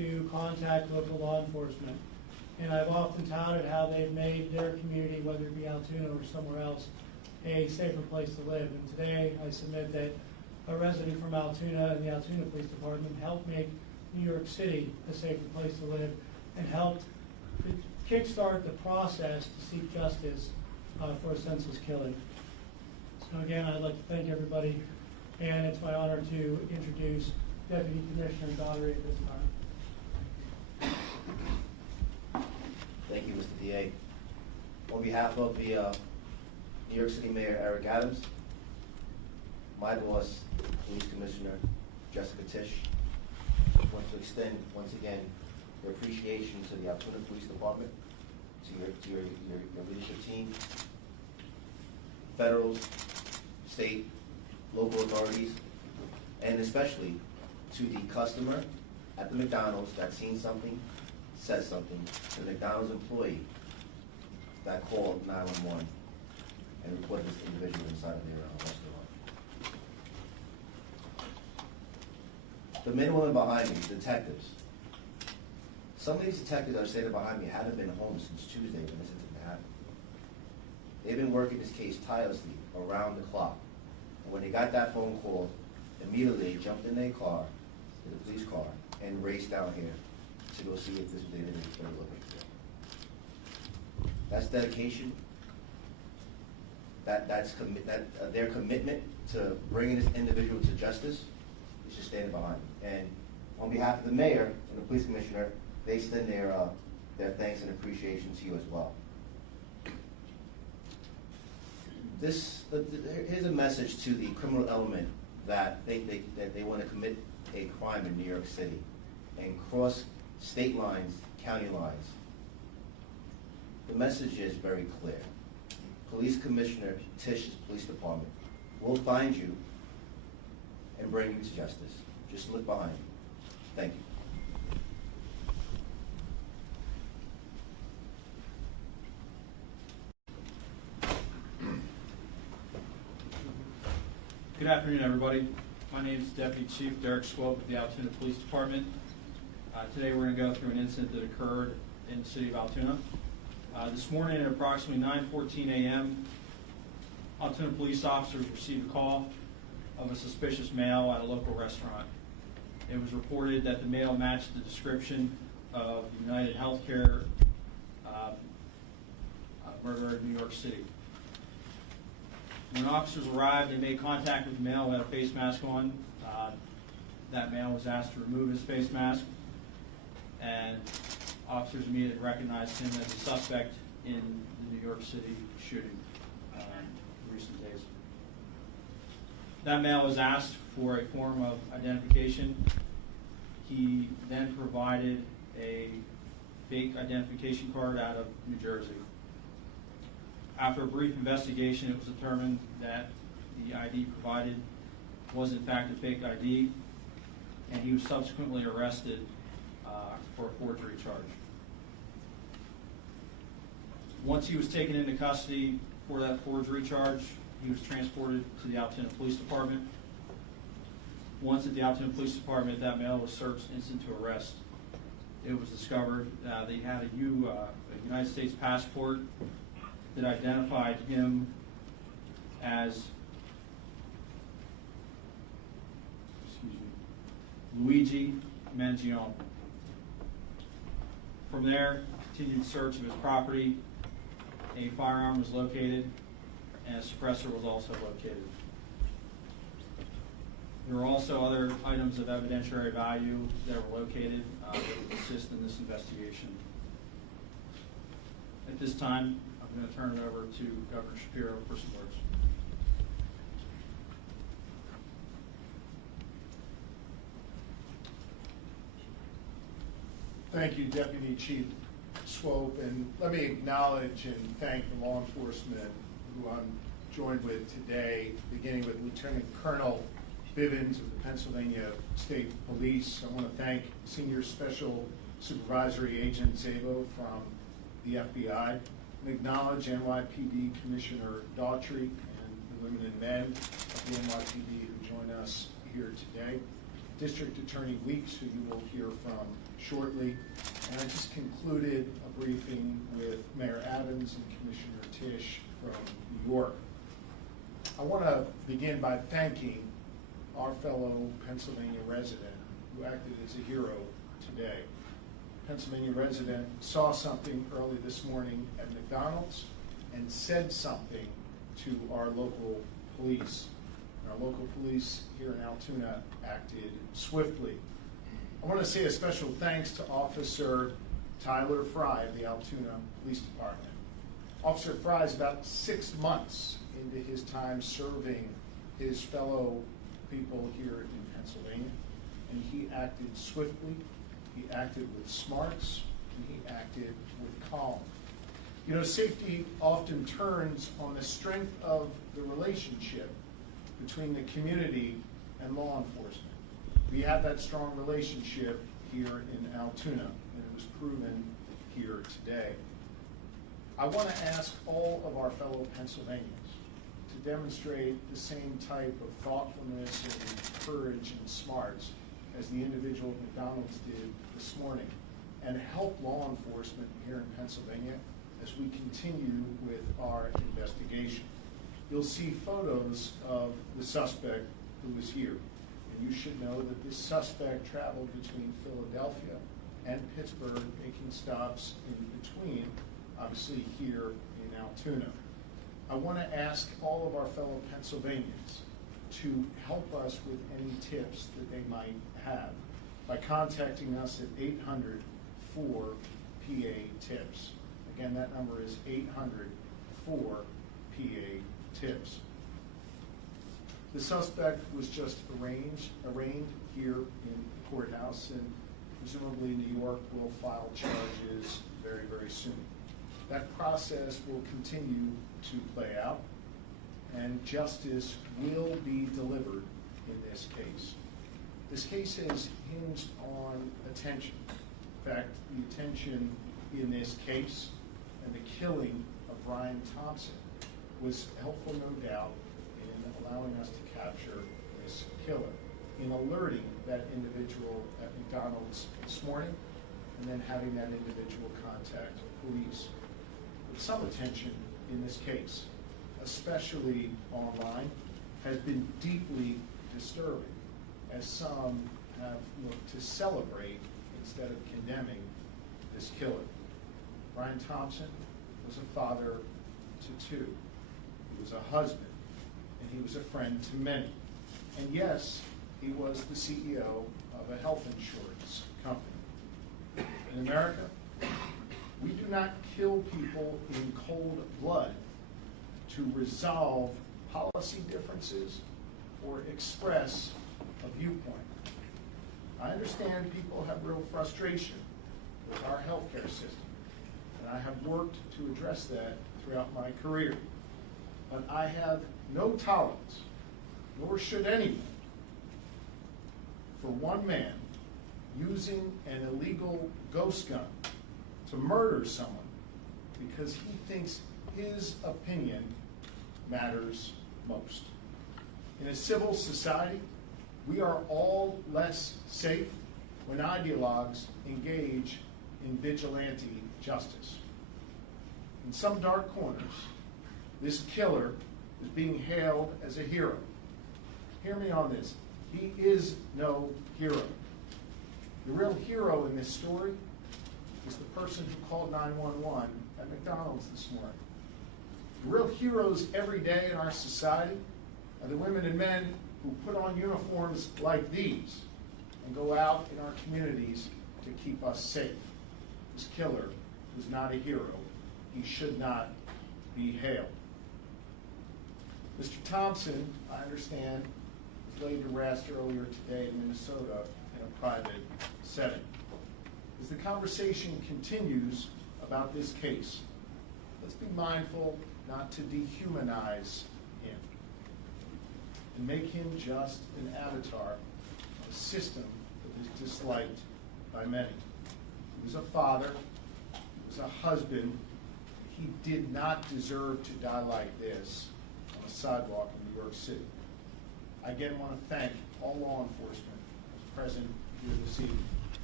to contact local law enforcement. And I've often touted how they've made their community, whether it be Altoona or somewhere else, a safer place to live. And today I submit that a resident from Altoona and the Altoona Police Department helped make New York City a safer place to live and helped kickstart the process to seek justice for a senseless killing. So again, I'd like to thank everybody, and it's my honor to introduce Deputy Commissioner Daugherty at this time. Thank you, Mr. DA. On behalf of the New York City Mayor Eric Adams, my boss, Police Commissioner Jessica Tisch, want to extend once again your appreciation to the Altoona Police Department, to your leadership team, federal, state, local authorities, and especially to the customer at the McDonald's that seen something, said something, to the McDonald's employee that called 911 and reported this individual inside of their restaurant. The men and women behind me, detectives. Some of these detectives that are standing behind me haven't been home since Tuesday when this incident happened. They've been working this case tirelessly around the clock. And when they got that phone call, immediately they jumped in their car, in the police car, and raced down here to go see if this was the individual they were looking for. That's dedication. That's their commitment to bringing this individual to justice is just standing behind them. And on behalf of the mayor and the police commissioner, they extend their thanks and appreciation to you as well. Here's a message to the criminal element that they want to commit a crime in New York City and cross state lines, county lines. The message is very clear. Police Commissioner Tisch's police department will find you and bring you to justice. Just look behind you. Thank you. Good afternoon, everybody. My name is Deputy Chief Derek Swope of the Altoona Police Department. Today we're going to go through an incident that occurred in the city of Altoona. This morning at approximately 9:14 a.m., Altoona police officers received a call of a suspicious male at a local restaurant. It was reported that the male matched the description of UnitedHealthcare murderer in New York City. When officers arrived, they made contact with the male who had a face mask on. That male was asked to remove his face mask, and officers immediately recognized him as a suspect in the New York City shooting in recent days. That male was asked for a form of identification. He then provided a fake identification card out of New Jersey. After a brief investigation, it was determined that the ID provided was in fact a fake ID, and he was subsequently arrested for a forgery charge. Once he was taken into custody for that forgery charge, he was transported to the Altoona Police Department. Once at the Altoona Police Department, that male was searched instant to arrest. It was discovered that he had a United States passport that identified him as Luigi Mangione. From there, continued search of his property. A firearm was located, and a suppressor was also located. There were also other items of evidentiary value that were located that would assist in this investigation. At this time, I'm going to turn it over to Governor Shapiro for some words. Thank you, Deputy Chief Swope, and let me acknowledge and thank the law enforcement who I'm joined with today, beginning with Lieutenant Colonel Bivens of the Pennsylvania State Police. I want to thank Senior Special Supervisory Agent Zabo from the FBI, and acknowledge NYPD Commissioner Daugherty and the women and men of the NYPD who join us here today, District Attorney Weeks, who you will hear from shortly. And I just concluded a briefing with Mayor Adams and Commissioner Tisch from New York. I want to begin by thanking our fellow Pennsylvania resident who acted as a hero today. Pennsylvania resident saw something early this morning at McDonald's and said something to our local police. Our local police here in Altoona acted swiftly. I want to say a special thanks to Officer Tyler Fry of the Altoona Police Department. Officer Fry is about 6 months into his time serving his fellow people here in Pennsylvania, and he acted swiftly, he acted with smarts, and he acted with calm. You know, safety often turns on the strength of the relationship between the community and law enforcement. We have that strong relationship here in Altoona, and it was proven here today. I want to ask all of our fellow Pennsylvanians to demonstrate the same type of thoughtfulness and courage and smarts as the individual at McDonald's did this morning, and help law enforcement here in Pennsylvania as we continue with our investigation. You'll see photos of the suspect who was here. And you should know that this suspect traveled between Philadelphia and Pittsburgh, making stops in between, obviously here in Altoona. I want to ask all of our fellow Pennsylvanians to help us with any tips that they might have by contacting us at 800-4-PA-TIPS. Again, that number is 800-4-PA-TIPS. The suspect was just arraigned here in the courthouse, and presumably New York will file charges very, very soon. That process will continue to play out, and justice will be delivered in this case. This case is hinged on attention. In fact, the attention in this case and the killing of Brian Thompson was helpful, no doubt, in allowing us to capture this killer, in alerting that individual at McDonald's this morning, and then having that individual contact police. But some attention in this case, especially online, has been deeply disturbing, as some have looked to celebrate instead of condemning this killer. Brian Thompson was a father to two. He was a husband, and he was a friend to many. And yes, he was the CEO of a health insurance company. In America, we do not kill people in cold blood to resolve policy differences or express a viewpoint. I understand people have real frustration with our healthcare system, and I have worked to address that throughout my career. But I have no tolerance, nor should anyone, for one man using an illegal ghost gun to murder someone because he thinks his opinion matters most. In a civil society, we are all less safe when ideologues engage in vigilante justice. In some dark corners, this killer is being hailed as a hero. Hear me on this. He is no hero. The real hero in this story is the person who called 911 at McDonald's this morning. The real heroes every day in our society are the women and men who put on uniforms like these and go out in our communities to keep us safe. This killer was not a hero. He should not be hailed. Mr. Thompson, I understand, was laid to rest earlier today in Minnesota in a private setting. As the conversation continues about this case, let's be mindful not to dehumanize him and make him just an avatar of a system that is disliked by many. He was a father, he was a husband. He did not deserve to die like this on a sidewalk in New York City. I again want to thank all law enforcement present here this evening.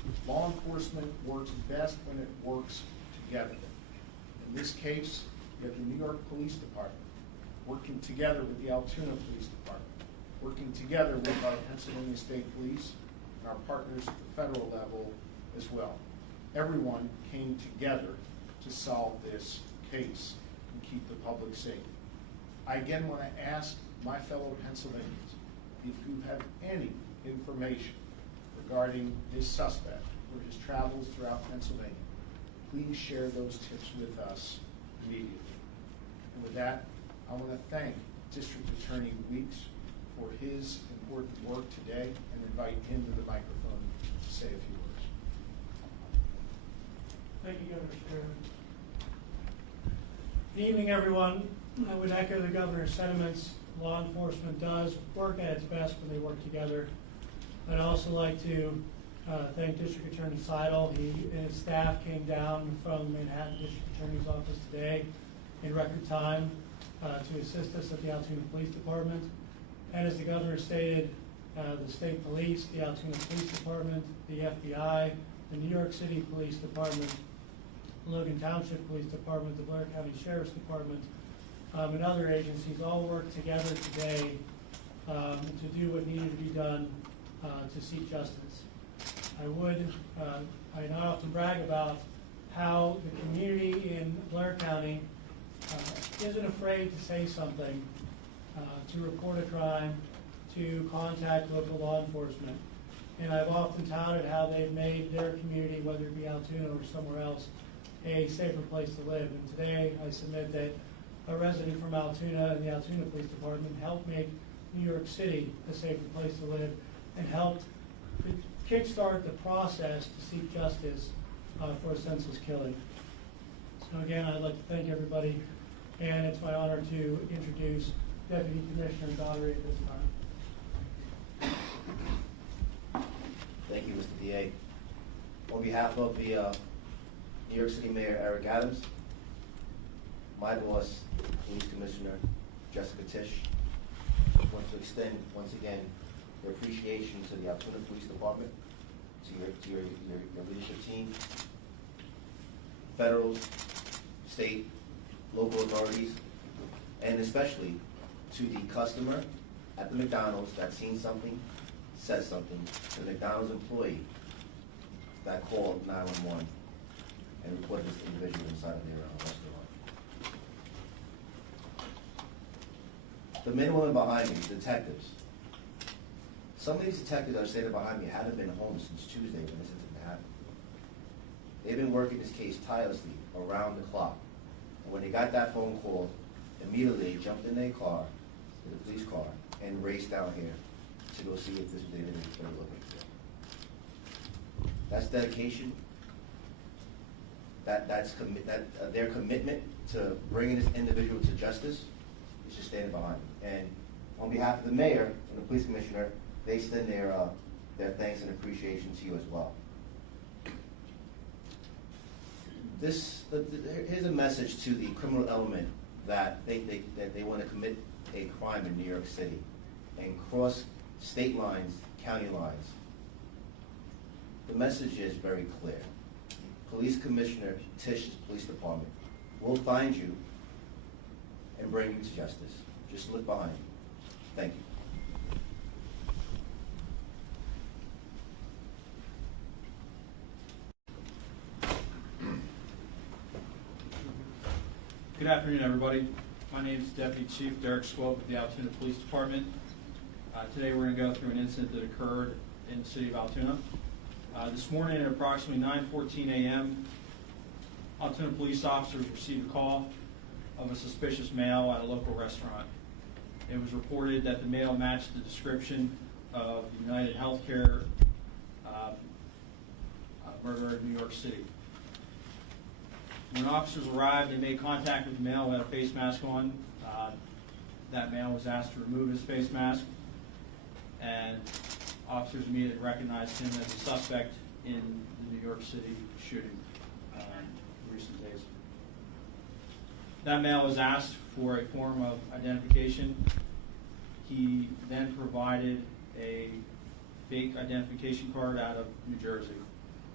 Law enforcement works best when it works together. In this case, you have the New York Police Department working together with the Altoona Police Department, working together with our Pennsylvania State Police and our partners at the federal level as well. Everyone came together to solve this case and keep the public safe. I again want to ask my fellow Pennsylvanians, if you have any information regarding this suspect or his travels throughout Pennsylvania, please share those tips with us immediately. And with that, I want to thank District Attorney Weeks for his important work today and invite him to the microphone to say a few words. Thank you, Governor Sherman. Good evening, everyone. I would echo the governor's sentiments. Law enforcement does work at its best when they work together. I'd also like to thank District Attorney Seidel. He and his staff came down from the Manhattan District Attorney's Office today in record time to assist us at the Altoona Police Department. And as the governor stated, the state police, the Altoona Police Department, the FBI, the New York City Police Department, Logan Township Police Department, the Blair County Sheriff's Department, and other agencies all worked together today to do what needed to be done to seek justice. I not often brag about how the community in Blair County isn't afraid to say something, to report a crime, to contact local law enforcement. And I've often touted how they've made their community, whether it be Altoona or somewhere else, a safer place to live. And today I submit that a resident from Altoona and the Altoona Police Department helped make New York City a safer place to live and helped kickstart the process to seek justice for a senseless killing. So again, I'd like to thank everybody, and it's my honor to introduce Deputy Commissioner Daugherty at this time. Thank you, Mr. DA. On behalf of the New York City Mayor Eric Adams, my boss, Police Commissioner Jessica Tisch, wants to extend once again their appreciation to the Altoona Police Department, to your leadership team, federal, state, local authorities, and especially to the customer at the McDonald's that seen something, said something, to the McDonald's employee that called 911 and reported this individual inside of their restaurant. The men and women behind me, detectives. Some of these detectives that are standing behind me haven't been home since Tuesday when this incident happened. They've been working this case tirelessly around the clock. And when they got that phone call, immediately they jumped in their car, the police car, and raced down here to go see if this was the individual they were looking for. That's dedication. Their commitment to bringing this individual to justice is just standing behind them. And on behalf of the mayor and the police commissioner, they extend their thanks and appreciation to you as well. Here's a message to the criminal element that they want to commit a crime in New York City and cross state lines, county lines. The message is very clear. Police Commissioner Tisch's police department will find you and bring you to justice. Just look behind you. Thank you. Good afternoon, everybody. My name is Deputy Chief Derek Swope of the Altoona Police Department. Today we're going to go through an incident that occurred in the city of Altoona. This morning at approximately 9:14 a.m., Altoona police officers received a call of a suspicious male at a local restaurant. It was reported that the male matched the description of UnitedHealthcare murderer in New York City. When officers arrived, they made contact with the male who had a face mask on. That male was asked to remove his face mask, and officers immediately recognized him as a suspect in the New York City shooting in recent days. That male was asked for a form of identification. He then provided a fake identification card out of New Jersey.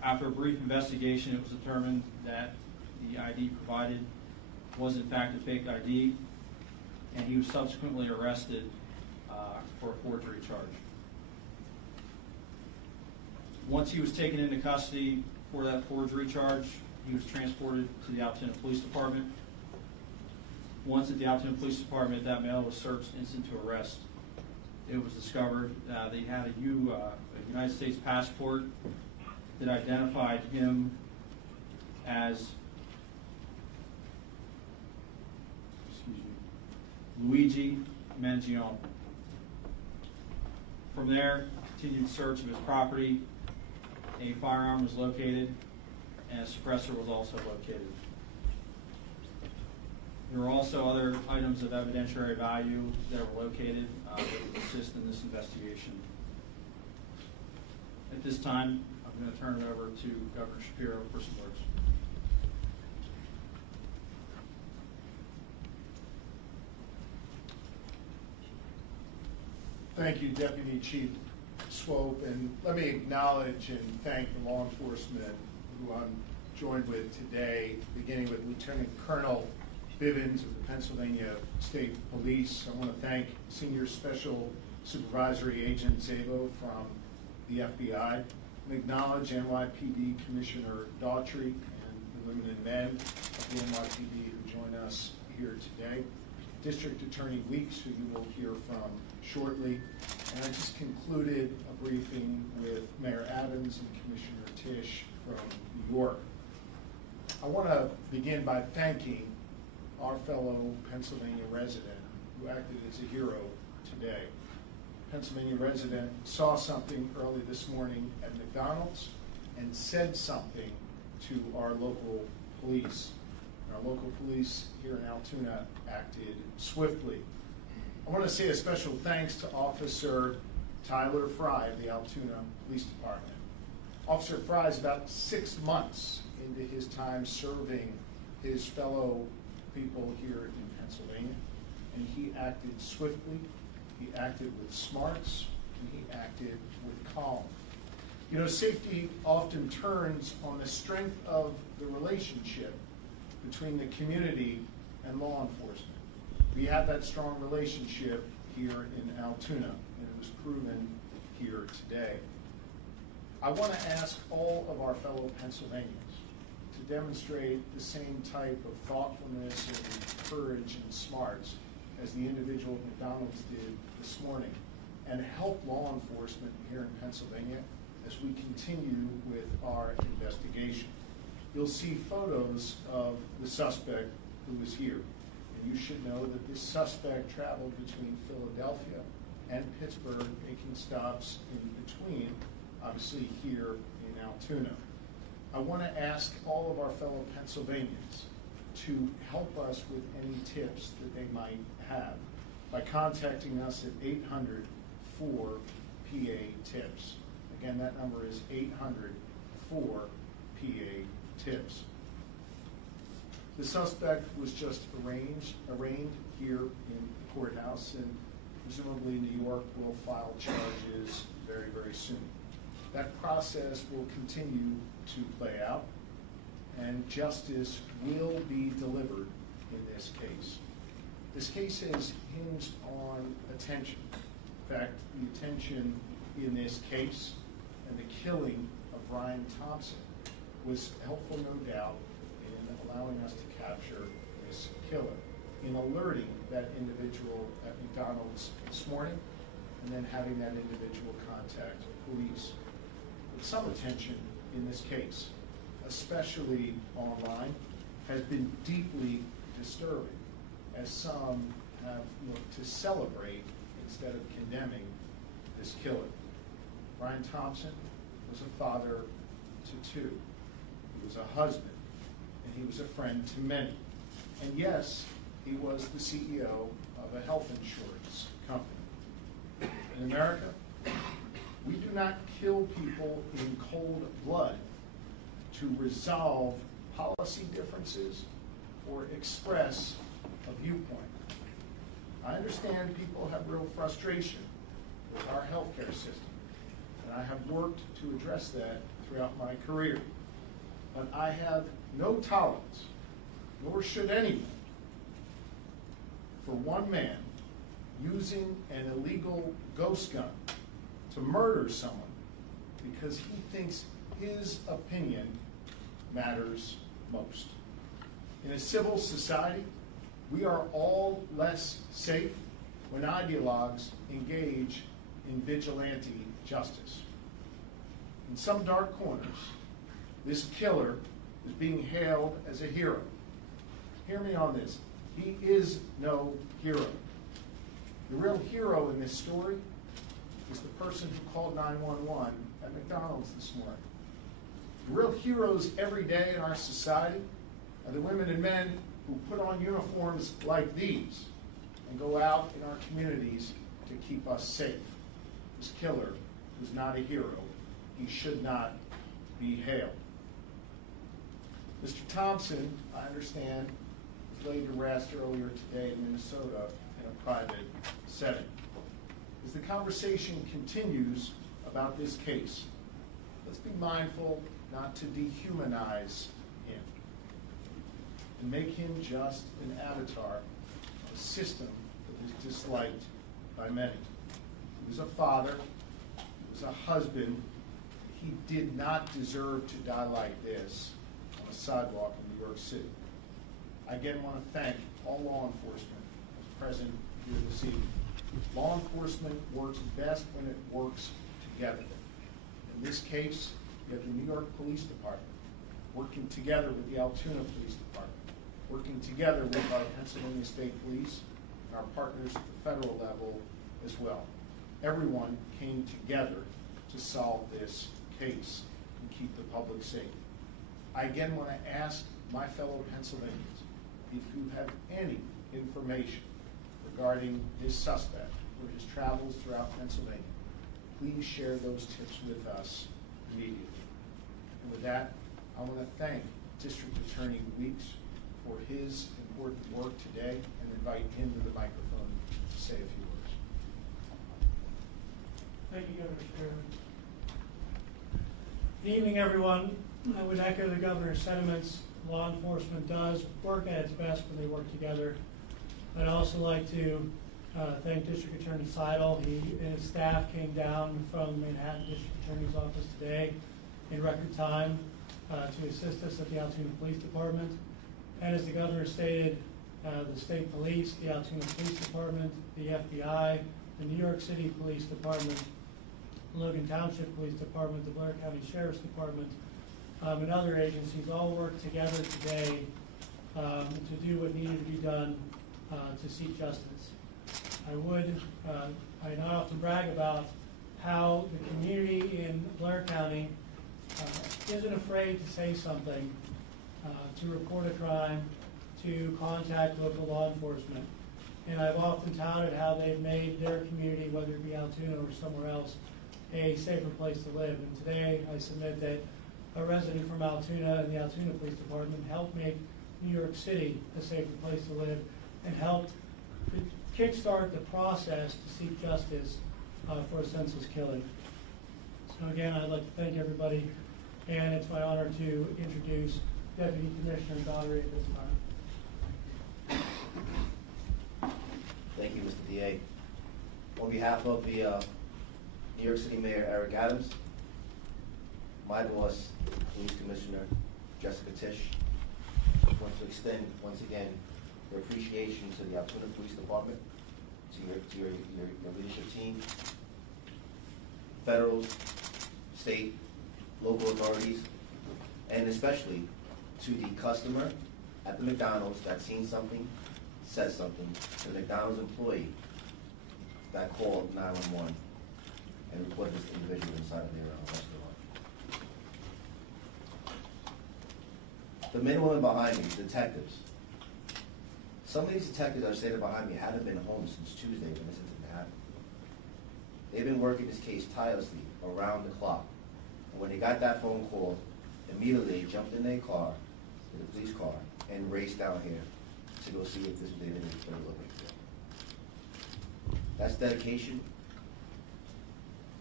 After a brief investigation, it was determined that the ID provided was in fact a fake ID, and he was subsequently arrested for a forgery charge. Once he was taken into custody for that forgery charge, he was transported to the Altoona Police Department. Once at the Altoona Police Department, that mail was searched instant to arrest. It was discovered that he had a United States passport that identified him as Luigi Mangione. From there, continued search of his property. A firearm was located, and a suppressor was also located. There were also other items of evidentiary value that were located that would assist in this investigation. At this time, I'm going to turn it over to Governor Shapiro for some words. Thank you, Deputy Chief Swope, and let me acknowledge and thank the law enforcement who I'm joined with today, beginning with Lieutenant Colonel Bivens of the Pennsylvania State Police. I want to thank Senior Special Supervisory Agent Zabo from the FBI, and acknowledge NYPD Commissioner Daughtry and the women and men of the NYPD who join us here today. District Attorney Weeks, who you will hear from shortly. And I just concluded a briefing with Mayor Adams and Commissioner Tisch from New York. I want to begin by thanking our fellow Pennsylvania resident who acted as a hero today. Pennsylvania resident saw something early this morning at McDonald's and said something to our local police. Our local police here in Altoona acted swiftly. I want to say a special thanks to Officer Tyler Fry of the Altoona Police Department. Officer Fry is about 6 months into his time serving his fellow people here in Pennsylvania, and he acted swiftly, he acted with smarts, and he acted with calm. You know, safety often turns on the strength of the relationship between the community and law enforcement. We have that strong relationship here in Altoona, and it was proven here today. I want to ask all of our fellow Pennsylvanians to demonstrate the same type of thoughtfulness and courage and smarts as the individual at McDonald's did this morning, and help law enforcement here in Pennsylvania as we continue with our investigation. You'll see photos of the suspect who was here. And you should know that this suspect traveled between Philadelphia and Pittsburgh, making stops in between, obviously here in Altoona. I want to ask all of our fellow Pennsylvanians to help us with any tips that they might have by contacting us at 800-4-PA-TIPS. Again, that number is 800-4-PA-TIPS. The suspect was just arraigned here in the courthouse, and presumably New York will file charges very, very soon. That process will continue to play out, and justice will be delivered in this case. This case is hinged on attention. In fact, the attention in this case and the killing of Brian Thompson was helpful, no doubt, in allowing us to capture this killer, in alerting that individual at McDonald's this morning, and then having that individual contact police. But some attention in this case, especially online, has been deeply disturbing, as some have looked to celebrate instead of condemning this killer. Brian Thompson was a father to two. He was a husband, and he was a friend to many. And yes, he was the CEO of a health insurance company. In America, we do not kill people in cold blood to resolve policy differences or express a viewpoint. I understand people have real frustration with our healthcare system, and I have worked to address that throughout my career. But I have no tolerance, nor should anyone, for one man using an illegal ghost gun to murder someone because he thinks his opinion matters most. In a civil society, we are all less safe when ideologues engage in vigilante justice. In some dark corners, this killer is being hailed as a hero. Hear me on this. He is no hero. The real hero in this story is the person who called 911 at McDonald's this morning. The real heroes every day in our society are the women and men who put on uniforms like these and go out in our communities to keep us safe. This killer was not a hero. He should not be hailed. Mr. Thompson, I understand, was laid to rest earlier today in Minnesota in a private setting. As the conversation continues about this case, let's be mindful not to dehumanize him and make him just an avatar of a system that is disliked by many. He was a father, he was a husband. He did not deserve to die like this on a sidewalk in New York City. I again want to thank all law enforcement who's present here this evening. Law enforcement works best when it works together. In this case, you have the New York Police Department working together with the Altoona Police Department, working together with our Pennsylvania State Police and our partners at the federal level as well. Everyone came together to solve this case and keep the public safe. I again want to ask my fellow Pennsylvanians, if you have any information regarding this suspect or his travels throughout Pennsylvania, please share those tips with us immediately. And with that, I want to thank District Attorney Weeks for his important work today and invite him to the microphone to say a few words. Thank you, Governor Sherman. Good evening, everyone. I would echo the governor's sentiments. Law enforcement does work at its best when they work together. I'd also like to thank District Attorney Seidel. He and his staff came down from Manhattan District Attorney's Office today in record time to assist us at the Altoona Police Department. And as the governor stated, the state police, the Altoona Police Department, the FBI, the New York City Police Department, Logan Township Police Department, the Blair County Sheriff's Department, and other agencies all worked together today to do what needed to be done to seek justice. I not often brag about how the community in Blair County isn't afraid to say something, to report a crime, to contact local law enforcement. And I've often touted how they've made their community, whether it be Altoona or somewhere else, a safer place to live. And today I submit that a resident from Altoona and the Altoona Police Department helped make New York City a safer place to live and helped kickstart the process to seek justice for a senseless killing. So again, I'd like to thank everybody, and it's my honor to introduce Deputy Commissioner Daugherty at this time. Thank you, Mr. DA. On behalf of the New York City Mayor Eric Adams, my boss, Police Commissioner Jessica Tisch, want to extend once again your appreciation to the Altoona Police Department, to your leadership team, federal, state, local authorities, and especially to the customer at the McDonald's that seen something, said something, to the McDonald's employee that called 911 and reported this individual inside of their restaurant. The men and women behind me, detectives. Some of these detectives that are standing behind me haven't been home since Tuesday when this incident happened. They've been working this case tirelessly around the clock. And when they got that phone call, immediately they jumped in their car, the police car, and raced down here to go see if this was the individual they were looking for. That's dedication.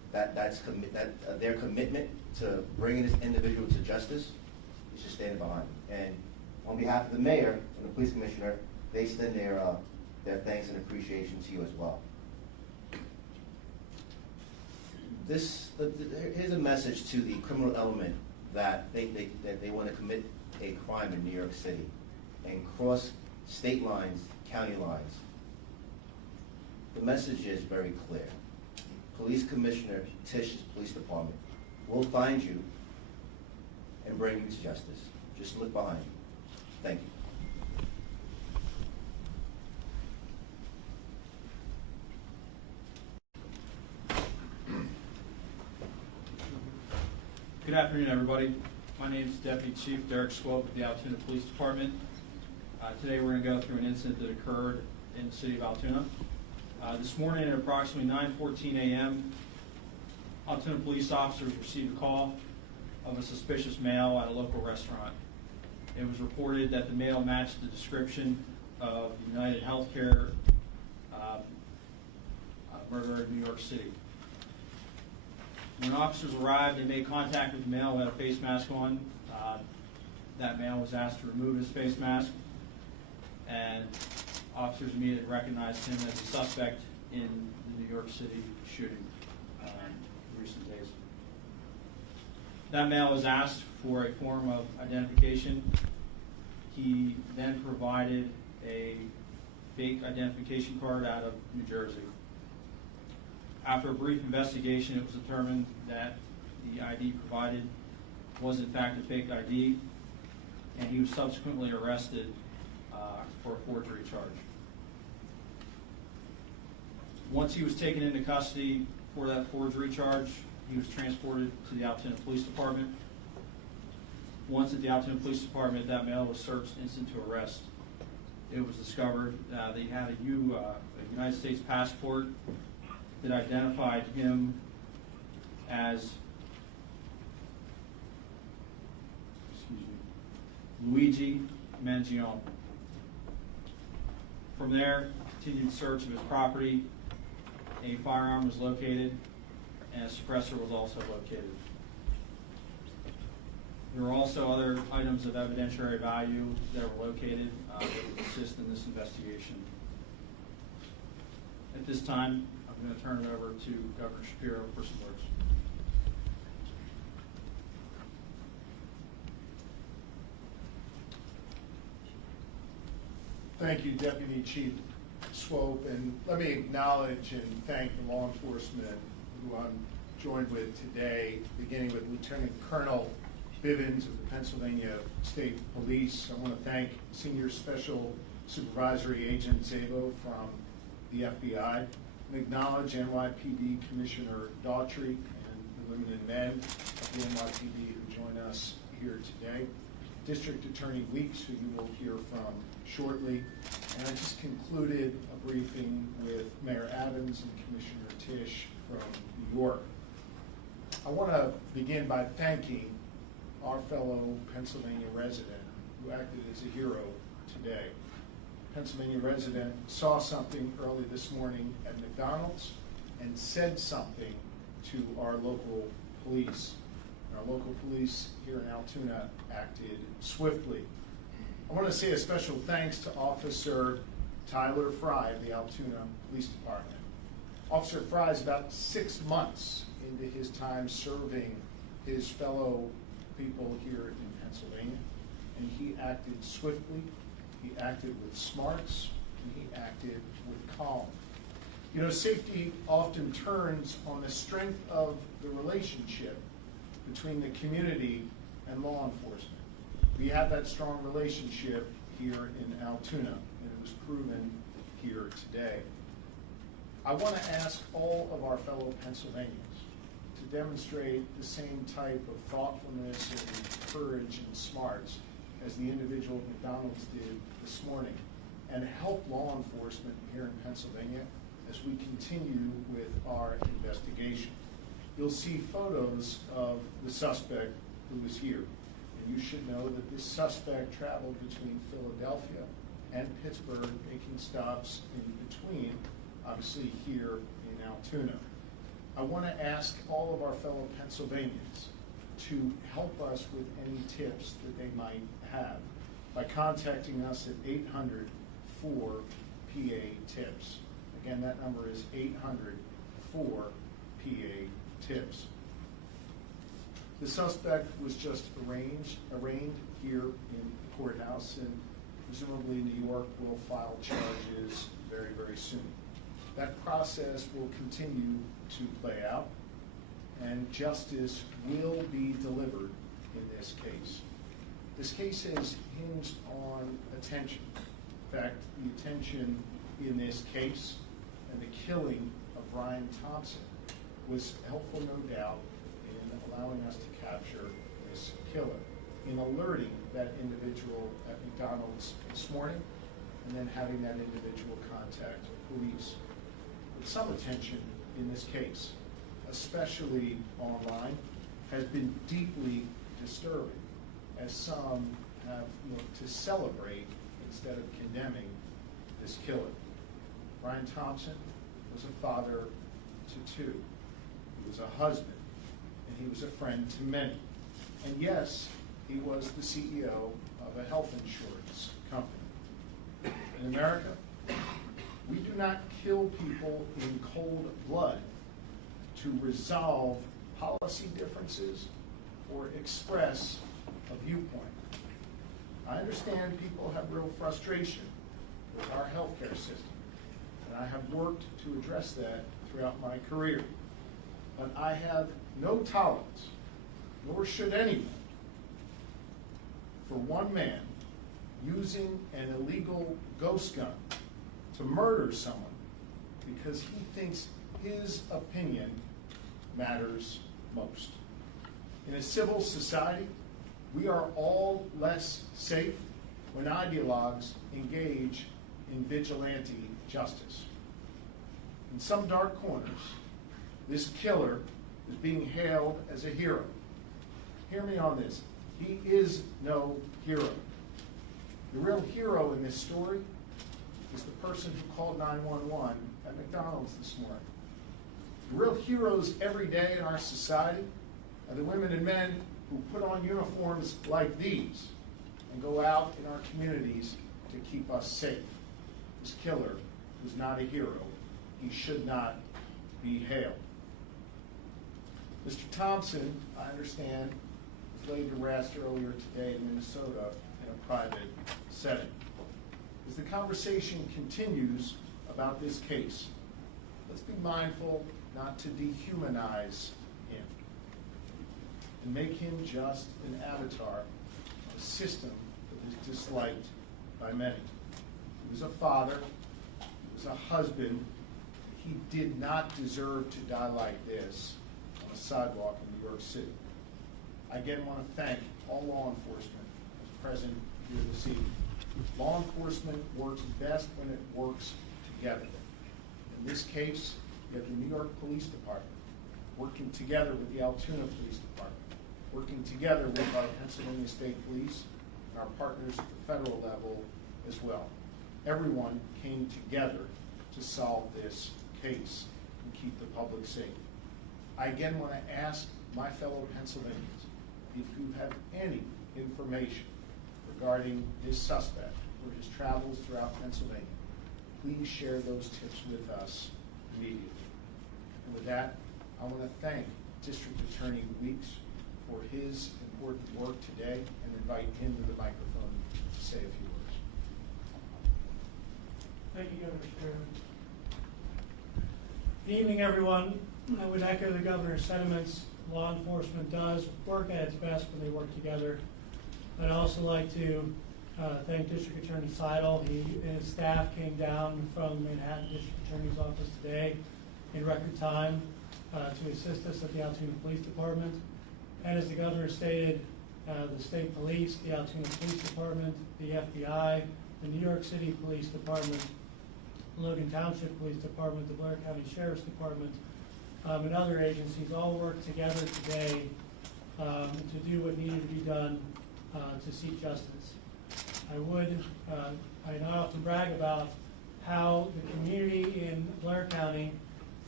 their commitment to bringing this individual to justice is just standing behind them. And on behalf of the mayor and the police commissioner, they extend their thanks and appreciation to you as well. Here's a message to the criminal element that they want to commit a crime in New York City and cross state lines, county lines. The message is very clear. Police Commissioner Tish's police department will find you and bring you to justice. Just look behind you. Thank you. Good afternoon, everybody. My name is Deputy Chief Derek Swope of the Altoona Police Department. Today we're going to go through an incident that occurred in the city of Altoona. This morning at approximately 9:14 a.m., Altoona police officers received a call of a suspicious male at a local restaurant. It was reported that the male matched the description of the UnitedHealthcare murderer in New York City. When officers arrived, they made contact with the male who had a face mask on. That male was asked to remove his face mask, and officers immediately recognized him as a suspect in the New York City shooting in recent days. That male was asked for a form of identification. He then provided a fake identification card out of New Jersey. After a brief investigation, it was determined that the ID provided was in fact a fake ID, and he was subsequently arrested for a forgery charge. Once he was taken into custody for that forgery charge, he was transported to the Altoona Police Department. Once at the Altoona Police Department, that male was searched instant to arrest. It was discovered that he had a United States passport that identified him as Luigi Mangione. From there, continued search of his property. A firearm was located, and a suppressor was also located. There were also other items of evidentiary value that were located that would assist in this investigation. At this time, I'm going to turn it over to Governor Shapiro for some words. Thank you, Deputy Chief Swope, and let me acknowledge and thank the law enforcement who I'm joined with today, beginning with Lieutenant Colonel Bivens of the Pennsylvania State Police. I want to thank Senior Special Supervisory Agent Zabo from the FBI, and acknowledge NYPD Commissioner Daughtry and the women and men of the NYPD who join us here today. District Attorney Weeks, who you will hear from shortly. And I just concluded a briefing with Mayor Adams and Commissioner Tish from New York. I want to begin by thanking our fellow Pennsylvania resident who acted as a hero today. Pennsylvania resident saw something early this morning at McDonald's and said something to our local police. Our local police here in Altoona acted swiftly. I want to say a special thanks to Officer Tyler Fry of the Altoona Police Department. Officer Fry is about 6 months into his time serving his fellow people here in Pennsylvania, and he acted swiftly, he acted with smarts, and he acted with calm. You know, safety often turns on the strength of the relationship between the community and law enforcement. We have that strong relationship here in Altoona, and it was proven here today. I want to ask all of our fellow Pennsylvanians to demonstrate the same type of thoughtfulness and courage and smarts as the individual at McDonald's did this morning, and help law enforcement here in Pennsylvania as we continue with our investigation. You'll see photos of the suspect who was here. And you should know that this suspect traveled between Philadelphia and Pittsburgh, making stops in between, obviously here in Altoona. I want to ask all of our fellow Pennsylvanians to help us with any tips that they might have by contacting us at 800-4-PA-TIPS. Again, that number is 800-4-PA-TIPS. The suspect was just arraigned here in the courthouse, and presumably New York will file charges very, very soon. That process will continue to play out, and justice will be delivered in this case. This case is hinged on attention. In fact, the attention in this case and the killing of Brian Thompson was helpful, no doubt, in allowing us to capture this killer, in alerting that individual at McDonald's this morning, and then having that individual contact police. But some attention in this case, especially online, has been deeply disturbing, as some have looked to celebrate instead of condemning this killer. Brian Thompson was a father to two. He was a husband, and he was a friend to many. And yes, he was the CEO of a health insurance company. In America, we do not kill people in cold blood to resolve policy differences or express a viewpoint. I understand people have real frustration with our healthcare system, and I have worked to address that throughout my career. But I have no tolerance, nor should anyone, for one man using an illegal ghost gun to murder someone because he thinks his opinion matters most. In a civil society, we are all less safe when ideologues engage in vigilante justice. In some dark corners, this killer is being hailed as a hero. Hear me on this. He is no hero. The real hero in this story is the person who called 911 at McDonald's this morning. The real heroes every day in our society are the women and men who put on uniforms like these and go out in our communities to keep us safe. This killer was not a hero. He should not be hailed. Mr. Thompson, I understand, was laid to rest earlier today in Minnesota in a private setting. As the conversation continues about this case, let's be mindful not to dehumanize him and make him just an avatar of a system that is disliked by many. He was a father, he was a husband. He did not deserve to die like this on a sidewalk in New York City. I again want to thank all law enforcement that's present here this evening. Law enforcement works best when it works together. In this case, you have the New York Police Department working together with the Altoona Police Department, working together with our Pennsylvania State Police and our partners at the federal level as well. Everyone came together to solve this case and keep the public safe. I again want to ask my fellow Pennsylvanians, if you have any information regarding this suspect or his travels throughout Pennsylvania, please share those tips with us immediately. And with that, I want to thank District Attorney Weeks for his important work today and invite him to the microphone to say a few words. Thank you, Governor Shapiro. Good evening, everyone. I would echo the governor's sentiments. Law enforcement does work at its best when they work together. I'd also like to thank District Attorney Seidel. He and his staff came down from Manhattan District Attorney's Office today in record time to assist us at the Altoona Police Department. And as the governor stated, the state police, the Altoona Police Department, the FBI, the New York City Police Department, Logan Township Police Department, the Blair County Sheriff's Department, and other agencies all worked together today to do what needed to be done to seek justice. I not often brag about how the community in Blair County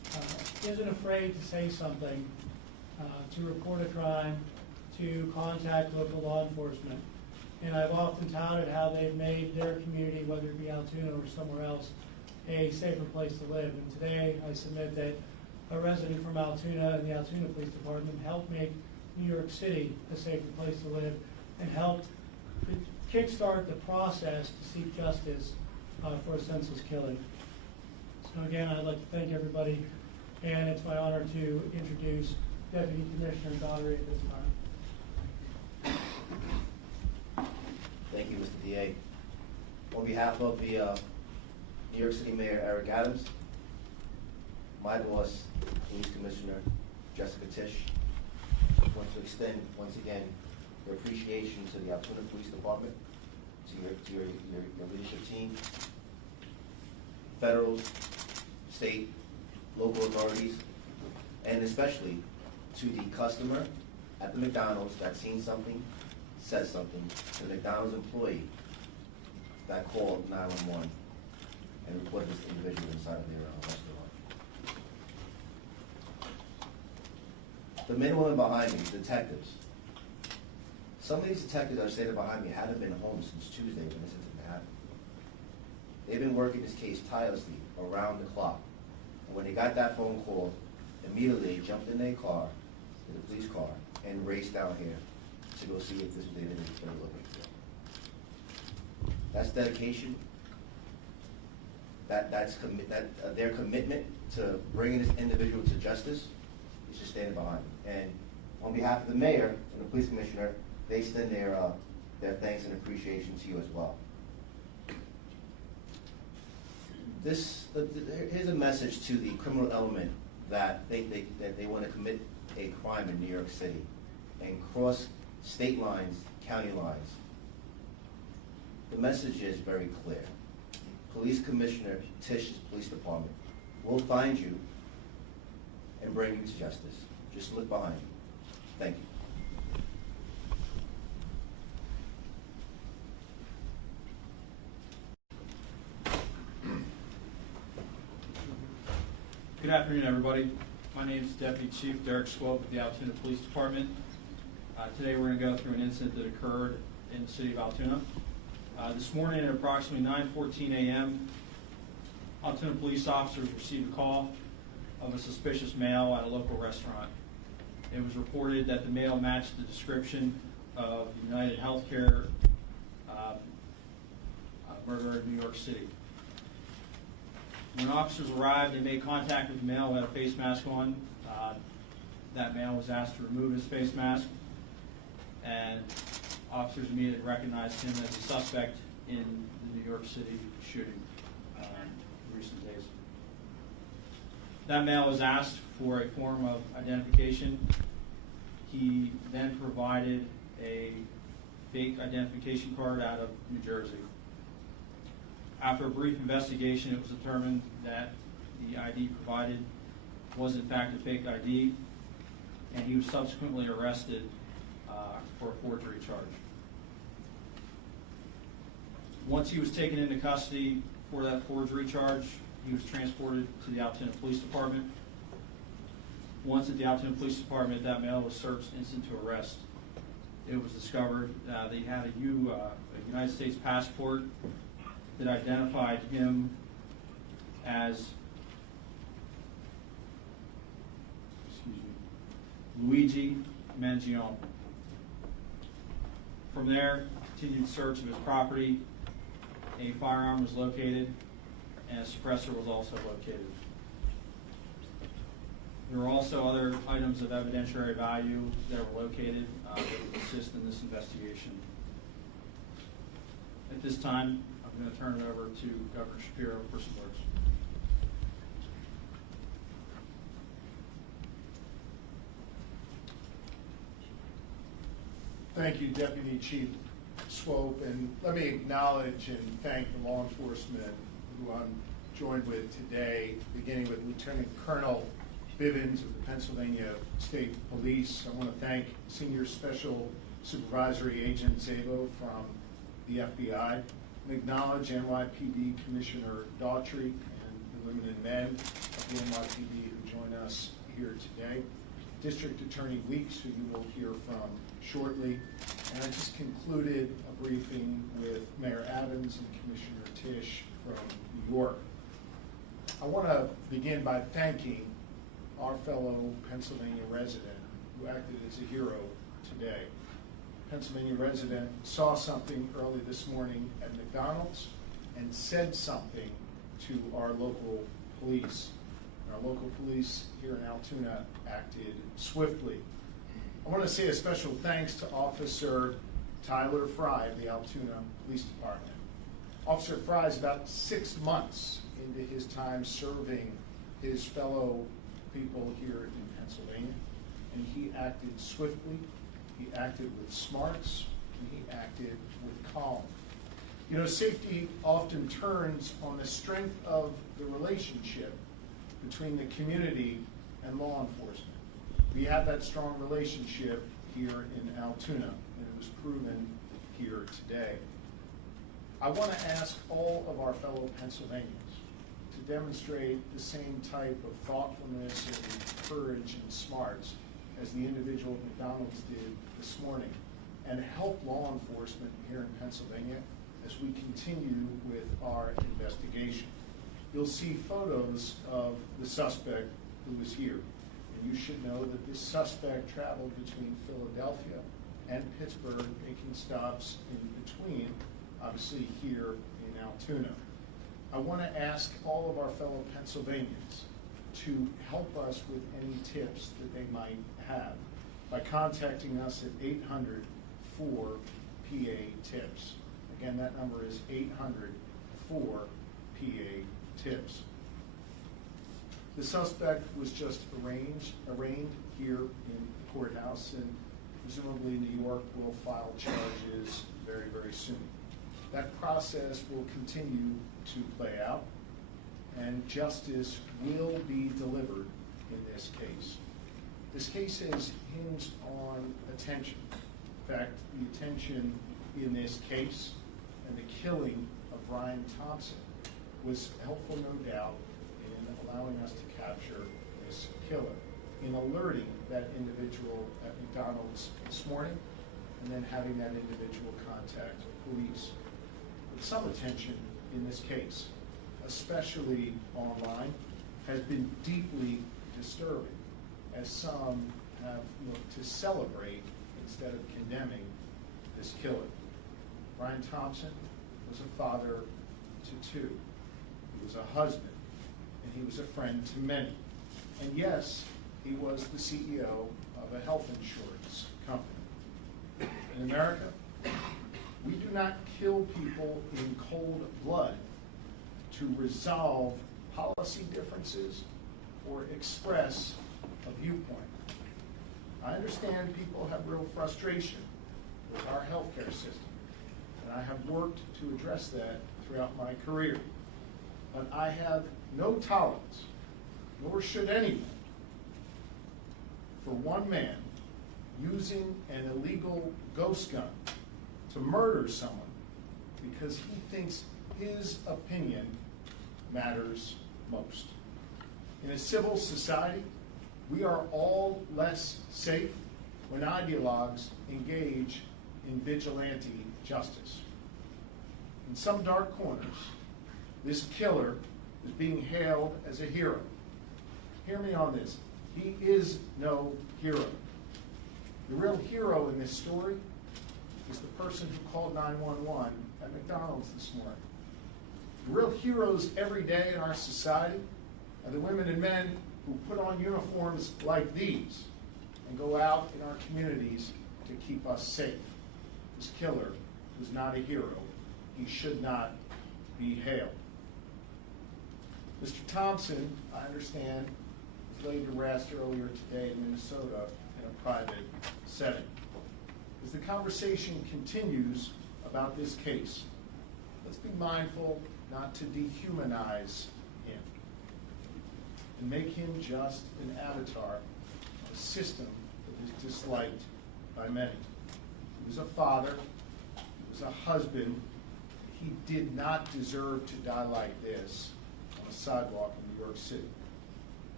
isn't afraid to say something, to report a crime, to contact local law enforcement. And I've often touted how they've made their community, whether it be Altoona or somewhere else, a safer place to live. And today I submit that a resident from Altoona and the Altoona Police Department helped make New York City a safer place to live and helped kickstart the process to seek justice for a senseless killing. So again, I'd like to thank everybody, and it's my honor to introduce Deputy Commissioner Daugherty at this time. Thank you, Mr. DA. On behalf of the New York City Mayor Eric Adams, my boss, Police Commissioner Jessica Tisch, want to extend once again your appreciation to the Altoona Police Department, to your leadership team, federal, state, local authorities, and especially to the customer at the McDonald's that seen something, said something, to the McDonald's employee that called 911 and reported this individual inside of their restaurant. The men and women behind me, detectives. Some of these detectives that are standing behind me haven't been home since Tuesday when this incident happened. They've been working this case tirelessly around the clock. And when they got that phone call, immediately they jumped in their car, in the police car, and raced down here to go see if this was the individual they were looking for. That's dedication. Their commitment to bringing this individual to justice is just standing behind me. And on behalf of the mayor and the police commissioner, they extend their thanks and appreciation to you as well. Here's a message to the criminal element that they want to commit a crime in New York City and cross state lines, county lines. The message is very clear. Police Commissioner Tisch's police department will find you and bring you to justice. Just look behind you. Thank you. Good afternoon, everybody. My name is Deputy Chief Derek Swope of the Altoona Police Department. Today we're going to go through an incident that occurred in the city of Altoona. This morning at approximately 9:14 a.m., Altoona police officers received a call of a suspicious male at a local restaurant. It was reported that the male matched the description of UnitedHealthcare murderer in New York City. When officers arrived, they made contact with the male who had a face mask on. That male was asked to remove his face mask, and officers immediately recognized him as a suspect in the New York City shooting in recent days. That male was asked for a form of identification. He then provided a fake identification card out of New Jersey. After a brief investigation, it was determined that the ID provided was in fact a fake ID, and he was subsequently arrested for a forgery charge. Once he was taken into custody for that forgery charge, he was transported to the Altoona Police Department. Once at the Altoona Police Department, that male was searched instant to arrest. It was discovered that he had a United States passport that identified him as Luigi Mangione. From there, continued search of his property. A firearm was located, and a suppressor was also located. There were also other items of evidentiary value that were located that would assist in this investigation. At this time, I'm going to turn it over to Governor Shapiro for some words. Thank you, Deputy Chief Swope, and let me acknowledge and thank the law enforcement who I'm joined with today, beginning with Lieutenant Colonel Bivens of the Pennsylvania State Police. I want to thank Senior Special Supervisory Agent Zabo from the FBI, and acknowledge NYPD Commissioner Daugherty and the women and men of the NYPD who join us here today. District Attorney Weeks, who you will hear from shortly. And I just concluded a briefing with Mayor Adams and Commissioner Tisch from New York. I want to begin by thanking our fellow Pennsylvania resident who acted as a hero today. Pennsylvania resident saw something early this morning at McDonald's and said something to our local police. Our local police here in Altoona acted swiftly. I want to say a special thanks to Officer Tyler Fry of the Altoona Police Department. Officer Fry is about 6 months into his time serving his fellow people here in Pennsylvania, and he acted swiftly, he acted with smarts, and he acted with calm. You know, safety often turns on the strength of the relationship between the community and law enforcement. We have that strong relationship here in Altoona, and it was proven here today. I want to ask all of our fellow Pennsylvanians to demonstrate the same type of thoughtfulness and courage and smarts as the individual at McDonald's did this morning, and help law enforcement here in Pennsylvania as we continue with our investigation. You'll see photos of the suspect who was here. And you should know that this suspect traveled between Philadelphia and Pittsburgh, making stops in between, obviously here in Altoona. I want to ask all of our fellow Pennsylvanians to help us with any tips that they might have by contacting us at 800-4-PA-TIPS. Again, that number is 800-4-PA-TIPS. The suspect was just arraigned here in the courthouse, and presumably New York will file charges very, very soon. That process will continue to play out, and justice will be delivered in this case. This case is hinged on attention. In fact, the attention in this case and the killing of Brian Thompson was helpful, no doubt, in allowing us to capture this killer, in alerting that individual at McDonald's this morning, and then having that individual contact police. But some attention in this case, especially online, has been deeply disturbing, as some have looked to celebrate instead of condemning this killer. Brian Thompson was a father to two. He was a husband, and he was a friend to many. And yes, he was the CEO of a health insurance company. In America, we do not kill people in cold blood to resolve policy differences or express a viewpoint. I understand people have real frustration with our healthcare system, and I have worked to address that throughout my career. But I have no tolerance, nor should anyone, for one man using an illegal ghost gun to murder someone because he thinks his opinion matters most. In a civil society, we are all less safe when ideologues engage in vigilante justice. In some dark corners, this killer is being hailed as a hero. Hear me on this. He is no hero. The real hero in this story is the person who called 911 at McDonald's this morning. The real heroes every day in our society are the women and men who put on uniforms like these and go out in our communities to keep us safe. This killer was not a hero. He should not be hailed. Mr. Thompson, I understand, was laid to rest earlier today in Minnesota in a private setting. As the conversation continues about this case, let's be mindful not to dehumanize him and make him just an avatar of a system that is disliked by many. He was a father, he was a husband. He did not deserve to die like this on a sidewalk in New York City.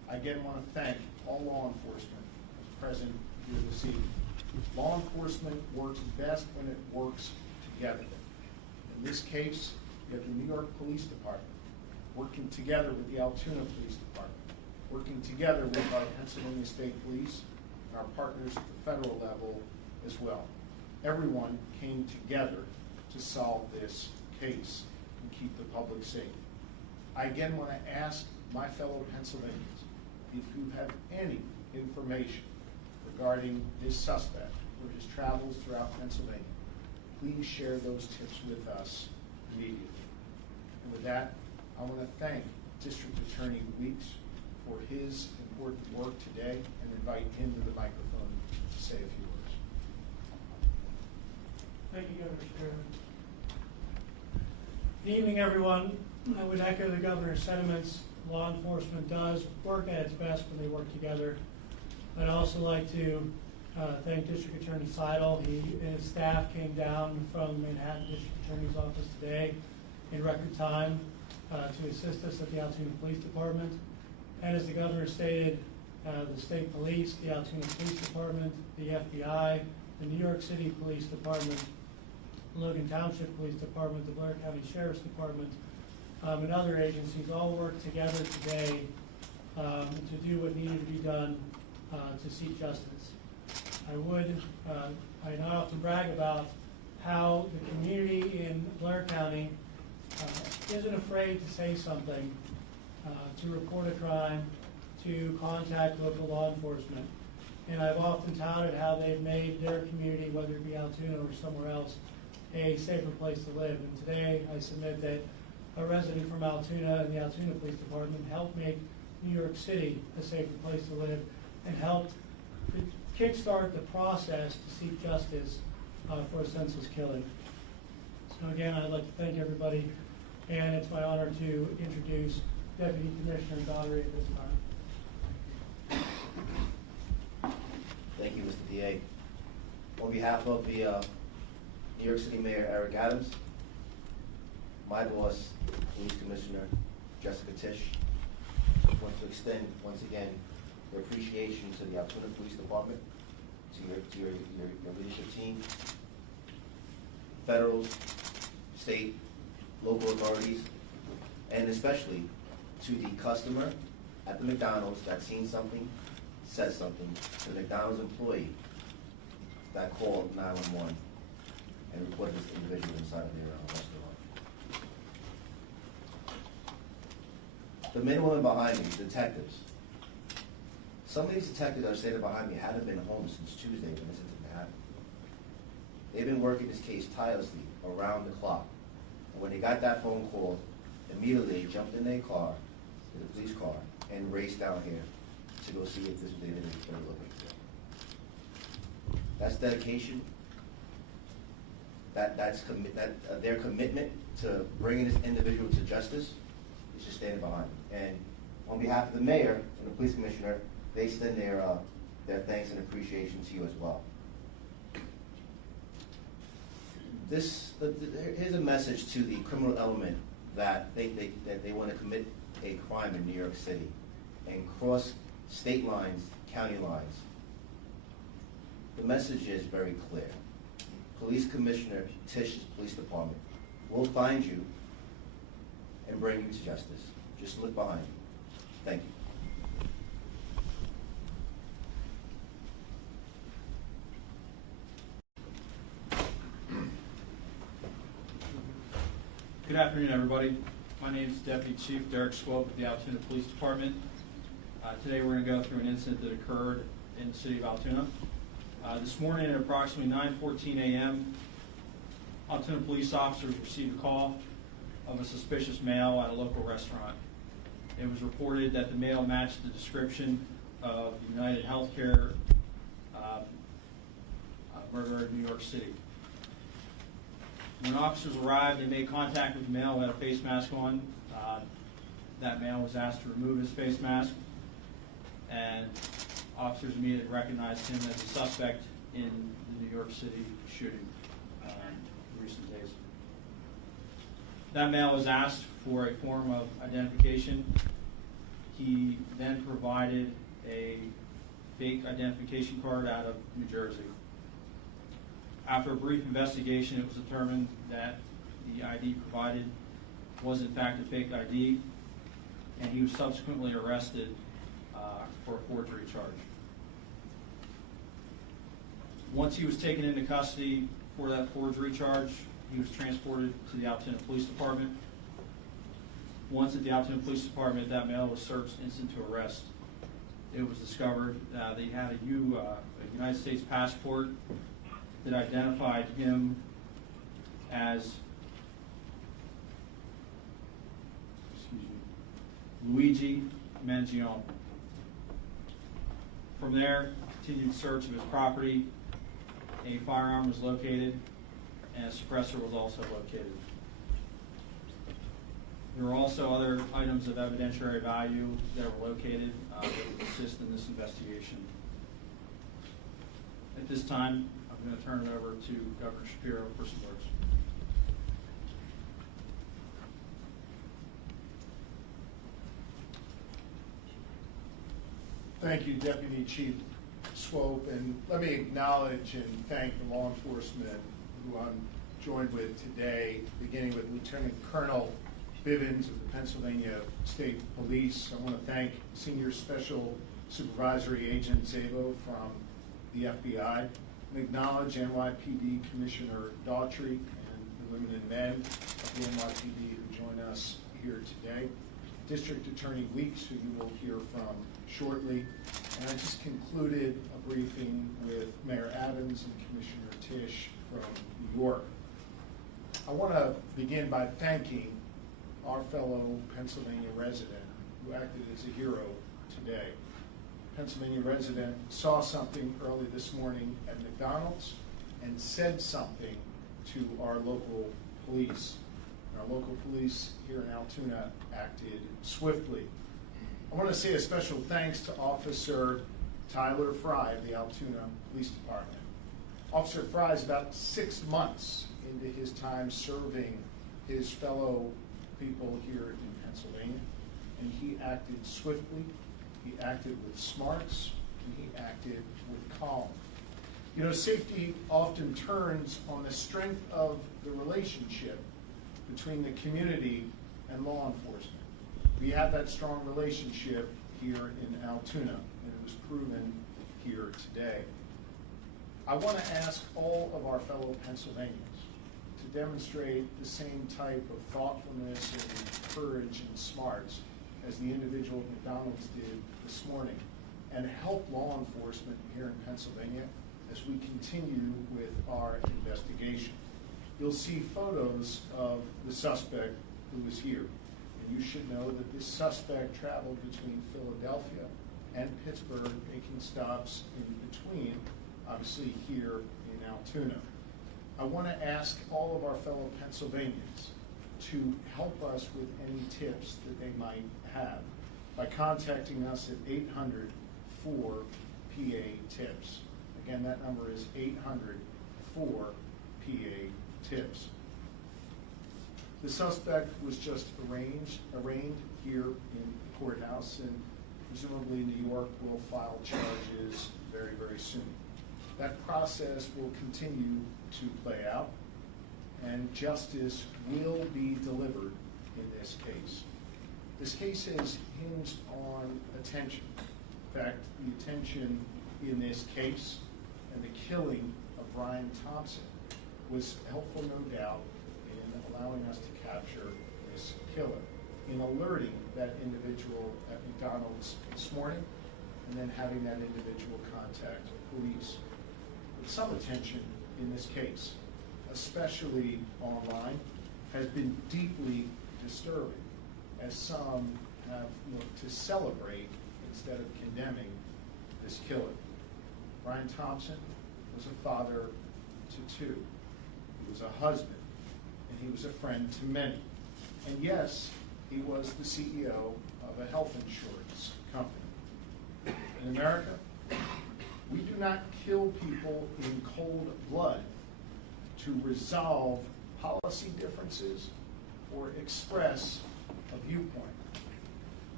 I again want to thank all law enforcement who's present here this evening. Law enforcement works best when it works together. In this case, you have the New York Police Department working together with the Altoona Police Department, working together with our Pennsylvania State Police and our partners at the federal level as well. Everyone came together to solve this case and keep the public safe. I again want to ask my fellow Pennsylvanians, if you have any information regarding this suspect or his travels throughout Pennsylvania, please share those tips with us immediately. And with that, I want to thank District Attorney Weeks for his important work today and invite him to the microphone to say a few words. Thank you, Governor Sherman. Good evening, everyone. I would echo the governor's sentiments. Law enforcement does work at its best when they work together. I'd also like to thank District Attorney Seidel. He and his staff came down from Manhattan District Attorney's Office today in record time to assist us at the Altoona Police Department. And as the governor stated, the state police, the Altoona Police Department, the FBI, the New York City Police Department, Logan Township Police Department, the Blair County Sheriff's Department, and other agencies all worked together today to do what needed to be done to seek justice. I not often brag about how the community in Blair County isn't afraid to say something, to report a crime, to contact local law enforcement. And I've often touted how they've made their community, whether it be Altoona or somewhere else, a safer place to live. And today I submit that a resident from Altoona and the Altoona Police Department helped make New York City a safer place to live and helped kickstart the process to seek justice for a senseless killing. So again, I'd like to thank everybody, and it's my honor to introduce Deputy Commissioner Daugherty at this time. Thank you, Mr. DA. On behalf of the New York City Mayor Eric Adams, my boss, Police Commissioner Jessica Tisch, wants to extend once again their appreciation to the Altoona Police Department, to your leadership team, federal, state, local authorities, and especially to the customer at the McDonald's that seen something, said something, to the McDonald's employee that called 911 and reported this individual inside of their restaurant. The men and women behind me, detectives. Some of these detectives that are standing behind me haven't been home since Tuesday when this incident happened. They've been working this case tirelessly around the clock. And when they got that phone call, immediately they jumped in their car, the police car, and raced down here to go see if this was the individual they were looking for. That's dedication. Their commitment to bringing this individual to justice is just standing behind them. And on behalf of the mayor and the police commissioner, they extend their thanks and appreciation to you as well. Here's a message to the criminal element that they want to commit a crime in New York City and cross state lines, county lines. The message is very clear. Police Commissioner Tisch's police department will find you and bring you to justice. Just look behind you. Thank you. Good afternoon, everybody. My name is Deputy Chief Derek Swope of the Altoona Police Department. Today we're going to go through an incident that occurred in the city of Altoona. This morning at approximately 9:14 a.m., Altoona police officers received a call of a suspicious male at a local restaurant. It was reported that the male matched the description of UnitedHealthcare murderer in New York City. When officers arrived, they made contact with the male who had a face mask on. That male was asked to remove his face mask, and officers immediately recognized him as a suspect in the New York City shooting in recent days. That male was asked for a form of identification. He then provided a fake identification card out of New Jersey. After a brief investigation, it was determined that the ID provided was in fact a fake ID, and he was subsequently arrested for a forgery charge. Once he was taken into custody for that forgery charge, he was transported to the Altoona Police Department. Once at the Altoona Police Department, that mail was searched instant to arrest. It was discovered that he had a United States passport that identified him as Luigi Mangione. From there, continued search of his property. A firearm was located, and a suppressor was also located. There were also other items of evidentiary value that were located that would assist in this investigation. At this time, I'm going to turn it over to Governor Shapiro for some words. Thank you, Deputy Chief Swope, and let me acknowledge and thank the law enforcement who I'm joined with today, beginning with Lieutenant Colonel Bivens of the Pennsylvania State Police. I want to thank Senior Special Supervisory Agent Zabo from the FBI, and acknowledge NYPD Commissioner Daughtry and the women and men of the NYPD who join us here today. District Attorney Weeks, who you will hear from shortly. And I just concluded a briefing with Mayor Adams and Commissioner Tisch from New York. I want to begin by thanking our fellow Pennsylvania resident who acted as a hero today. Pennsylvania resident saw something early this morning at McDonald's and said something to our local police. Our local police here in Altoona acted swiftly. I want to say a special thanks to Officer Tyler Fry of the Altoona Police Department. Officer Fry is about 6 months into his time serving his fellow people here in Pennsylvania, and he acted swiftly, he acted with smarts, and he acted with calm. You know, safety often turns on the strength of the relationship between the community and law enforcement. We have that strong relationship here in Altoona, and it was proven here today. I want to ask all of our fellow Pennsylvanians to demonstrate the same type of thoughtfulness and courage and smarts as the individual at McDonald's did this morning, and help law enforcement here in Pennsylvania as we continue with our investigation. You'll see photos of the suspect who was here. And you should know that this suspect traveled between Philadelphia and Pittsburgh, making stops in between, obviously here in Altoona. I want to ask all of our fellow Pennsylvanians to help us with any tips that they might have by contacting us at 800-4-PA-TIPS. Again, that number is 800-4-PA-TIPS. The suspect was just arraigned here in the courthouse, and presumably New York will file charges very, very soon. That process will continue to play out, and justice will be delivered in this case. This case is hinged on attention. In fact, the attention in this case and the killing of Brian Thompson was helpful, no doubt, in allowing us to capture this killer, in alerting that individual at McDonald's this morning, and then having that individual contact police. But some attention in this case, especially online, has been deeply disturbing, as some have looked to celebrate instead of condemning this killer. Brian Thompson was a father to two. He was a husband, and he was a friend to many. And yes, he was the CEO of a health insurance company. In America, we do not kill people in cold blood to resolve policy differences or express a viewpoint.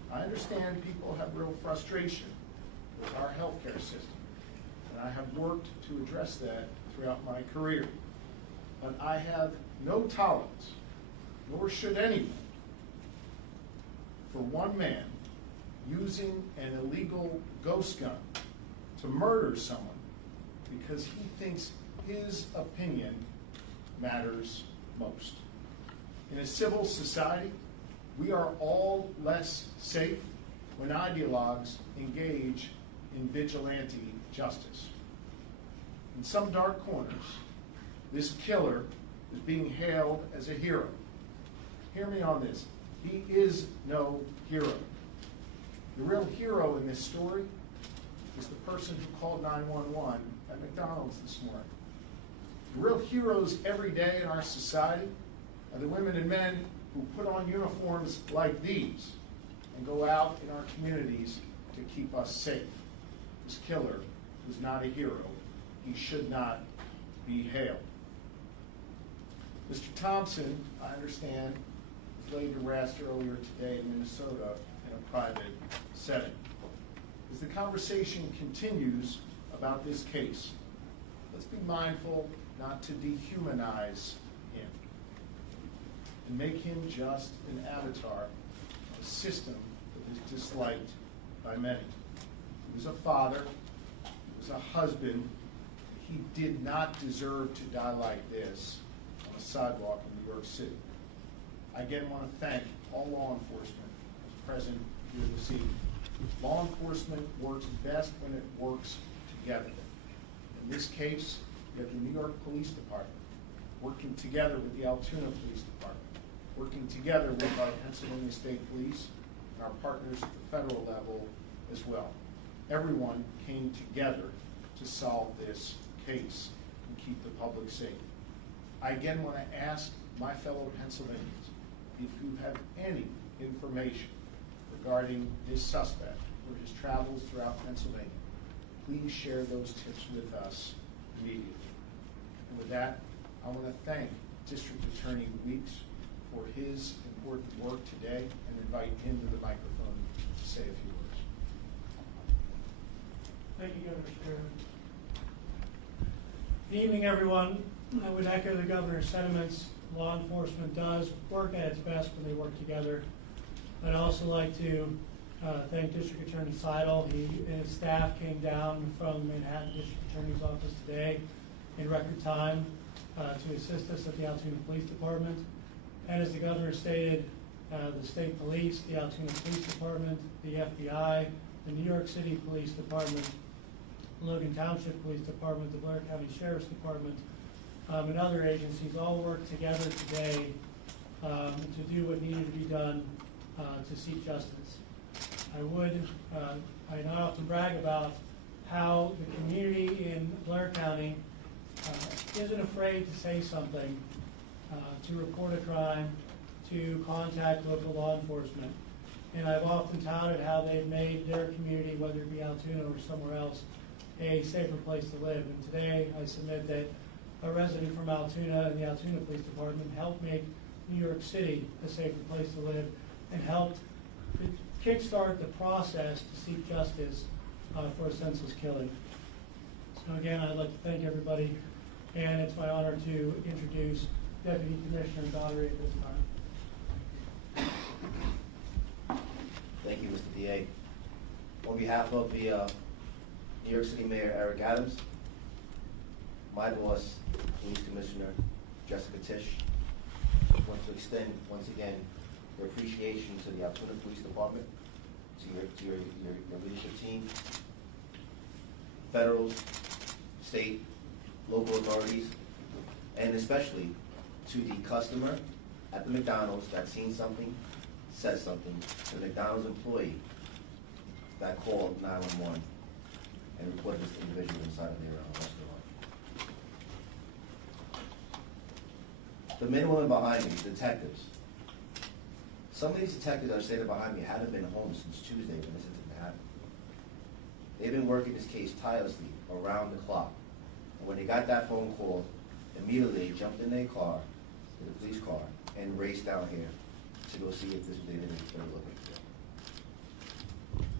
I understand people have real frustration with our healthcare system, and I have worked to address that throughout my career. But I have no tolerance, nor should anyone, for one man using an illegal ghost gun to murder someone because he thinks his opinion matters most. In a civil society, we are all less safe when ideologues engage in vigilante justice. In some dark corners, this killer is being hailed as a hero. Hear me on this. He is no hero. The real hero in this story is the person who called 911 at McDonald's this morning. The real heroes every day in our society are the women and men who put on uniforms like these and go out in our communities to keep us safe. This killer was not a hero. He should not be hailed. Mr. Thompson, I understand, was laid to rest earlier today in Minnesota in a private setting. As the conversation continues about this case, let's be mindful not to dehumanize him and make him just an avatar of a system that is disliked by many. He was a father, he was a husband. He did not deserve to die like this on a sidewalk in New York City. I again want to thank all law enforcement who's present here this evening. Law enforcement works best when it works together. In this case, you have the New York Police Department working together with the Altoona Police Department, working together with our Pennsylvania State Police and our partners at the federal level as well. Everyone came together to solve this case and keep the public safe. I again want to ask my fellow Pennsylvanians, if you have any information regarding this suspect or his travels throughout Pennsylvania, please share those tips with us immediately. And with that, I want to thank District Attorney Weeks for his important work today and invite him to the microphone to say a few words. Thank you, Governor Sherman. Good evening, everyone. I would echo the governor's sentiments. Law enforcement does work at its best when they work together. I'd also like to thank District Attorney Seidel. He and his staff came down from Manhattan District Attorney's office today in record time to assist us at the Altoona Police Department. And as the governor stated, the state police, the Altoona Police Department, the FBI, the New York City Police Department, Logan Township Police Department, the Blair County Sheriff's Department, and other agencies all worked together today to do what needed to be done to seek justice. I not often brag about how the community in Blair County isn't afraid to say something, to report a crime, to contact local law enforcement. And I've often touted how they've made their community, whether it be Altoona or somewhere else, a safer place to live. And today I submit that a resident from Altoona and the Altoona Police Department helped make New York City a safer place to live and helped kickstart the process to seek justice for a senseless killing. So again, I'd like to thank everybody, and it's my honor to introduce Deputy Commissioner Daugherty at this time. Thank you, Mr. DA. On behalf of the New York City Mayor Eric Adams, my boss, Police Commissioner Jessica Tisch, want to extend once again your appreciation to the Altoona Police Department, to your leadership team, federal, state, local authorities, and especially to the customer at the McDonald's that seen something, said something, to the McDonald's employee that called 911 and reported this individual inside of their restaurant. The men and women behind me, detectives. Some of these detectives that are standing behind me haven't been home since Tuesday when this incident happened. They've been working this case tirelessly around the clock. And when they got that phone call, immediately they jumped in their car, the police car, and raced down here to go see if this was the individual they were looking for.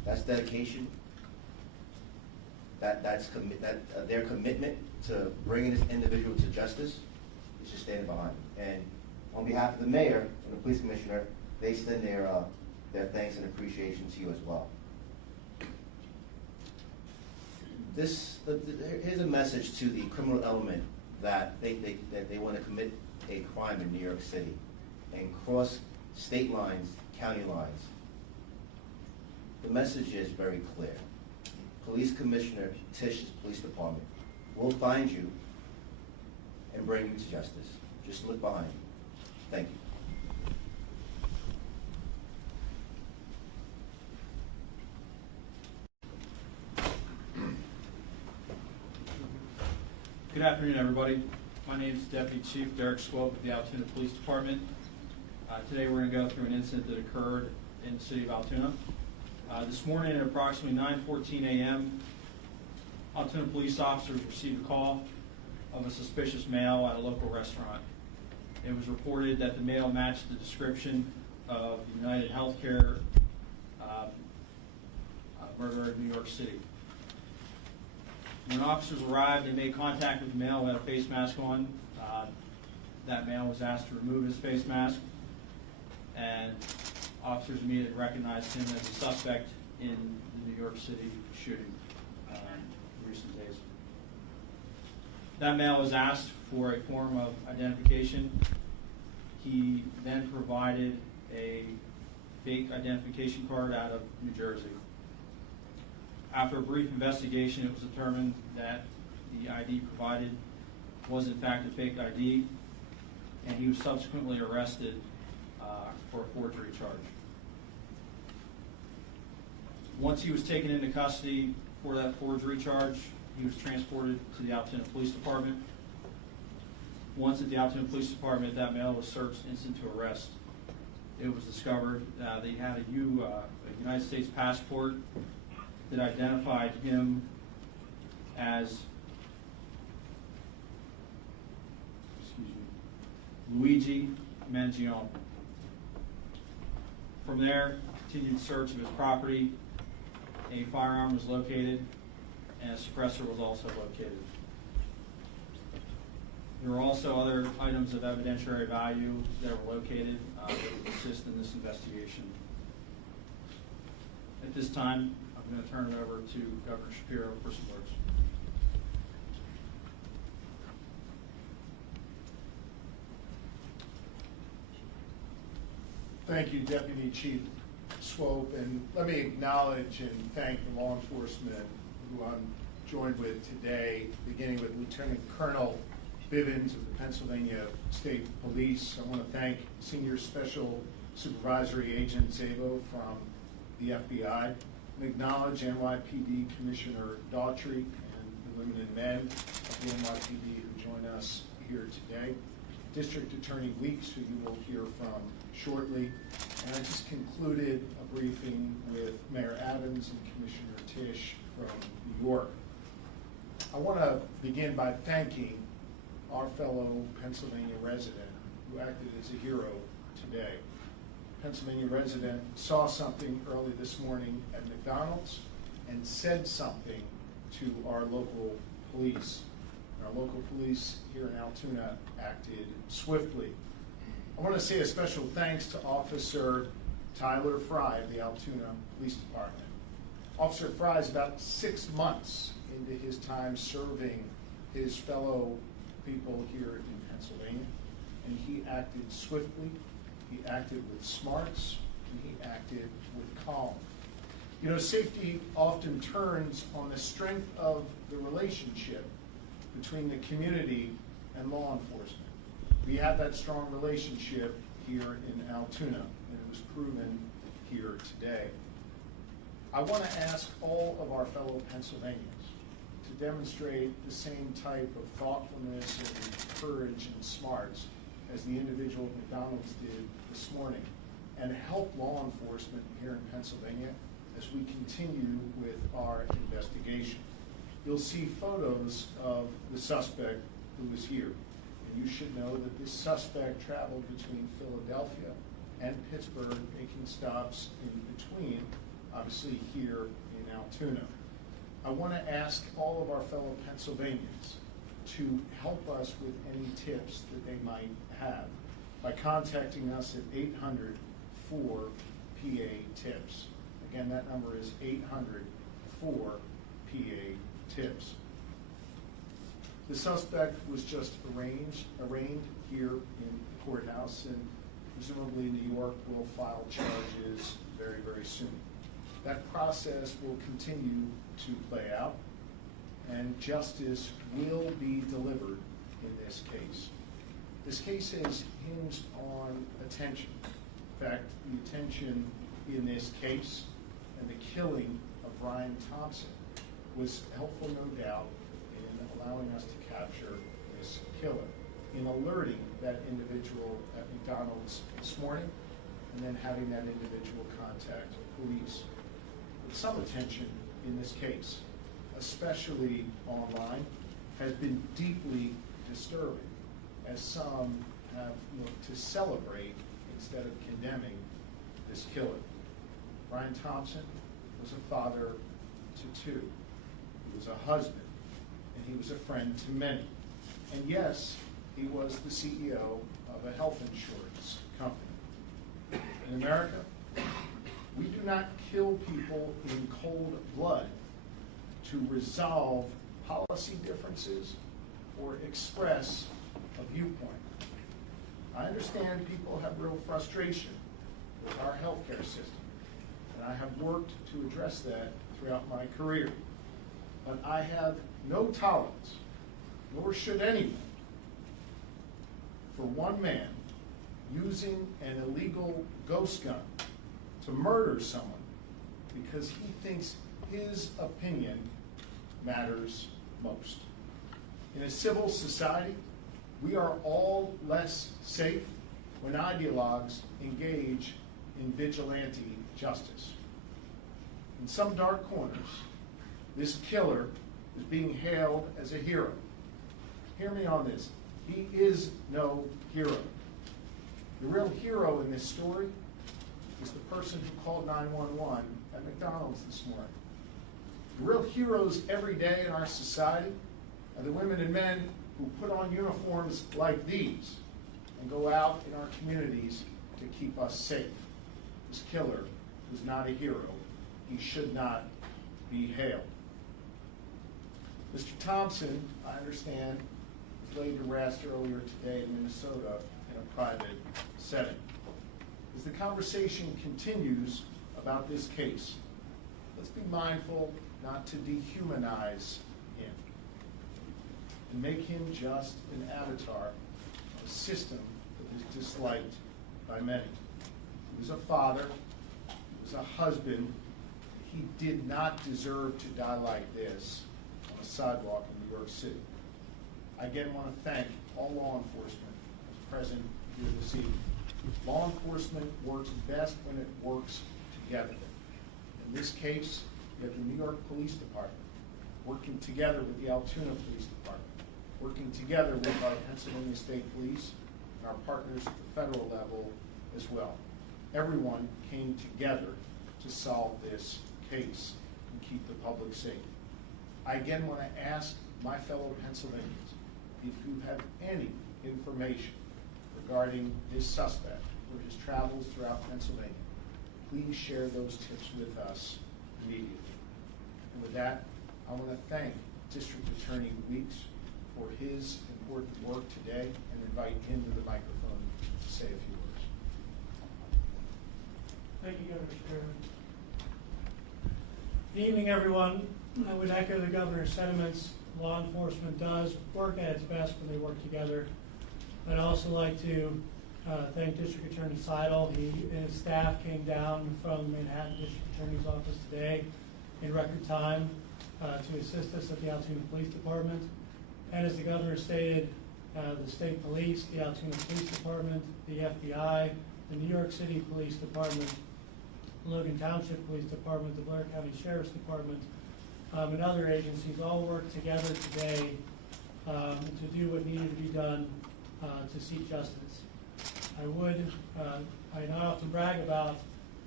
That's dedication. Their commitment to bringing this individual to justice is just standing behind them. And on behalf of the mayor and the police commissioner, they extend their thanks and appreciation to you as well. Here's a message to the criminal element that they want to commit a crime in New York City and cross state lines, county lines. The message is very clear. Police Commissioner Tish's police department will find you and bring you to justice. Just look behind you. Thank you. Good afternoon, everybody. My name is Deputy Chief Derek Swope of the Altoona Police Department. Today we're going to go through an incident that occurred in the city of Altoona. This morning at approximately 9:14 a.m., Altoona police officers received a call of a suspicious male at a local restaurant. It was reported that the male matched the description of UnitedHealthcare murderer in New York City. When officers arrived, they made contact with the male who had a face mask on. That male was asked to remove his face mask, and officers immediately recognized him as a suspect in the New York City shooting in recent days. That male was asked for a form of identification. He then provided a fake identification card out of New Jersey. After a brief investigation, it was determined that the ID provided was in fact a fake ID, and he was subsequently arrested for a forgery charge. Once he was taken into custody for that forgery charge, he was transported to the Altoona Police Department. Once at the Altoona Police Department, that male was searched instant to arrest. It was discovered that he had a United States passport that identified him as Luigi Mangione. From there, continued search of his property. A firearm was located, and a suppressor was also located. There were also other items of evidentiary value that were located that would assist in this investigation. At this time, I'm going to turn it over to Governor Shapiro for some words. Thank you, Deputy Chief Swope, and let me acknowledge and thank the law enforcement who I'm joined with today, beginning with Lieutenant Colonel Bivens of the Pennsylvania State Police. I want to thank Senior Special Supervisory Agent Zabo from the FBI, and acknowledge NYPD Commissioner Daughtry and the women and men of the NYPD who join us here today. District Attorney Weeks, who you will hear from shortly. And I just concluded a briefing with Mayor Adams and Commissioner Tish from New York. I want to begin by thanking our fellow Pennsylvania resident who acted as a hero today. Pennsylvania resident saw something early this morning at McDonald's and said something to our local police. Our local police here in Altoona acted swiftly. I want to say a special thanks to Officer Tyler Fry of the Altoona Police Department. Officer Fry is about 6 months into his time serving his fellow people here in Pennsylvania, and he acted swiftly, he acted with smarts, and he acted with calm. You know, safety often turns on the strength of the relationship between the community and law enforcement. We have that strong relationship here in Altoona, and it was proven here today. I want to ask all of our fellow Pennsylvanians to demonstrate the same type of thoughtfulness and courage and smarts as the individual at McDonald's did this morning, and help law enforcement here in Pennsylvania as we continue with our investigation. You'll see photos of the suspect who was here. And you should know that this suspect traveled between Philadelphia and Pittsburgh, making stops in between obviously here in Altoona. I want to ask all of our fellow Pennsylvanians to help us with any tips that they might have by contacting us at 800-4-PA-TIPS. Again, that number is 800-4-PA-TIPS. The suspect was just arraigned here in the courthouse, and presumably New York will file charges very, very soon. That process will continue to play out, and justice will be delivered in this case. This case is hinged on attention. In fact, the attention in this case and the killing of Brian Thompson was helpful, no doubt, in allowing us to capture this killer, in alerting that individual at McDonald's this morning, and then having that individual contact police. But some attention in this case, especially online, has been deeply disturbing, as some have looked to celebrate instead of condemning this killer. Brian Thompson was a father to two. He was a husband, and he was a friend to many. And yes, he was the CEO of a health insurance company. In America, we do not kill people in cold blood to resolve policy differences or express a viewpoint. I understand people have real frustration with our healthcare system, and I have worked to address that throughout my career. But I have no tolerance, nor should anyone, for one man using an illegal ghost gun to murder someone because he thinks his opinion matters most. In a civil society, we are all less safe when ideologues engage in vigilante justice. In some dark corners, this killer is being hailed as a hero. Hear me on this. He is no hero. The real hero in this story is the person who called 911 at McDonald's this morning. The real heroes every day in our society are the women and men who put on uniforms like these and go out in our communities to keep us safe. This killer was not a hero. He should not be hailed. Mr. Thompson, I understand, was laid to rest earlier today in Minnesota in a private setting. As the conversation continues about this case, let's be mindful not to dehumanize him and make him just an avatar of a system that is disliked by many. He was a father, he was a husband. He did not deserve to die like this on a sidewalk in New York City. I again want to thank all law enforcement who's present here this evening. Law enforcement works best when it works together. In this case, you have the New York Police Department working together with the Altoona Police Department, working together with our Pennsylvania State Police and our partners at the federal level as well. Everyone came together to solve this case and keep the public safe. I again want to ask my fellow Pennsylvanians, if you have any information regarding this suspect or his travels throughout Pennsylvania, please share those tips with us immediately. And with that, I want to thank District Attorney Weeks for his important work today and invite him to the microphone to say a few words. Thank you, Governor Sherman. Good evening, everyone. I would echo the governor's sentiments. Law enforcement does work at its best when they work together. I'd also like to thank District Attorney Seidel. He and his staff came down from Manhattan District Attorney's office today in record time to assist us at the Altoona Police Department. And as the governor stated, the state police, the Altoona Police Department, the FBI, the New York City Police Department, Logan Township Police Department, the Blair County Sheriff's Department, and other agencies all worked together today to do what needed to be done to seek justice. I not often brag about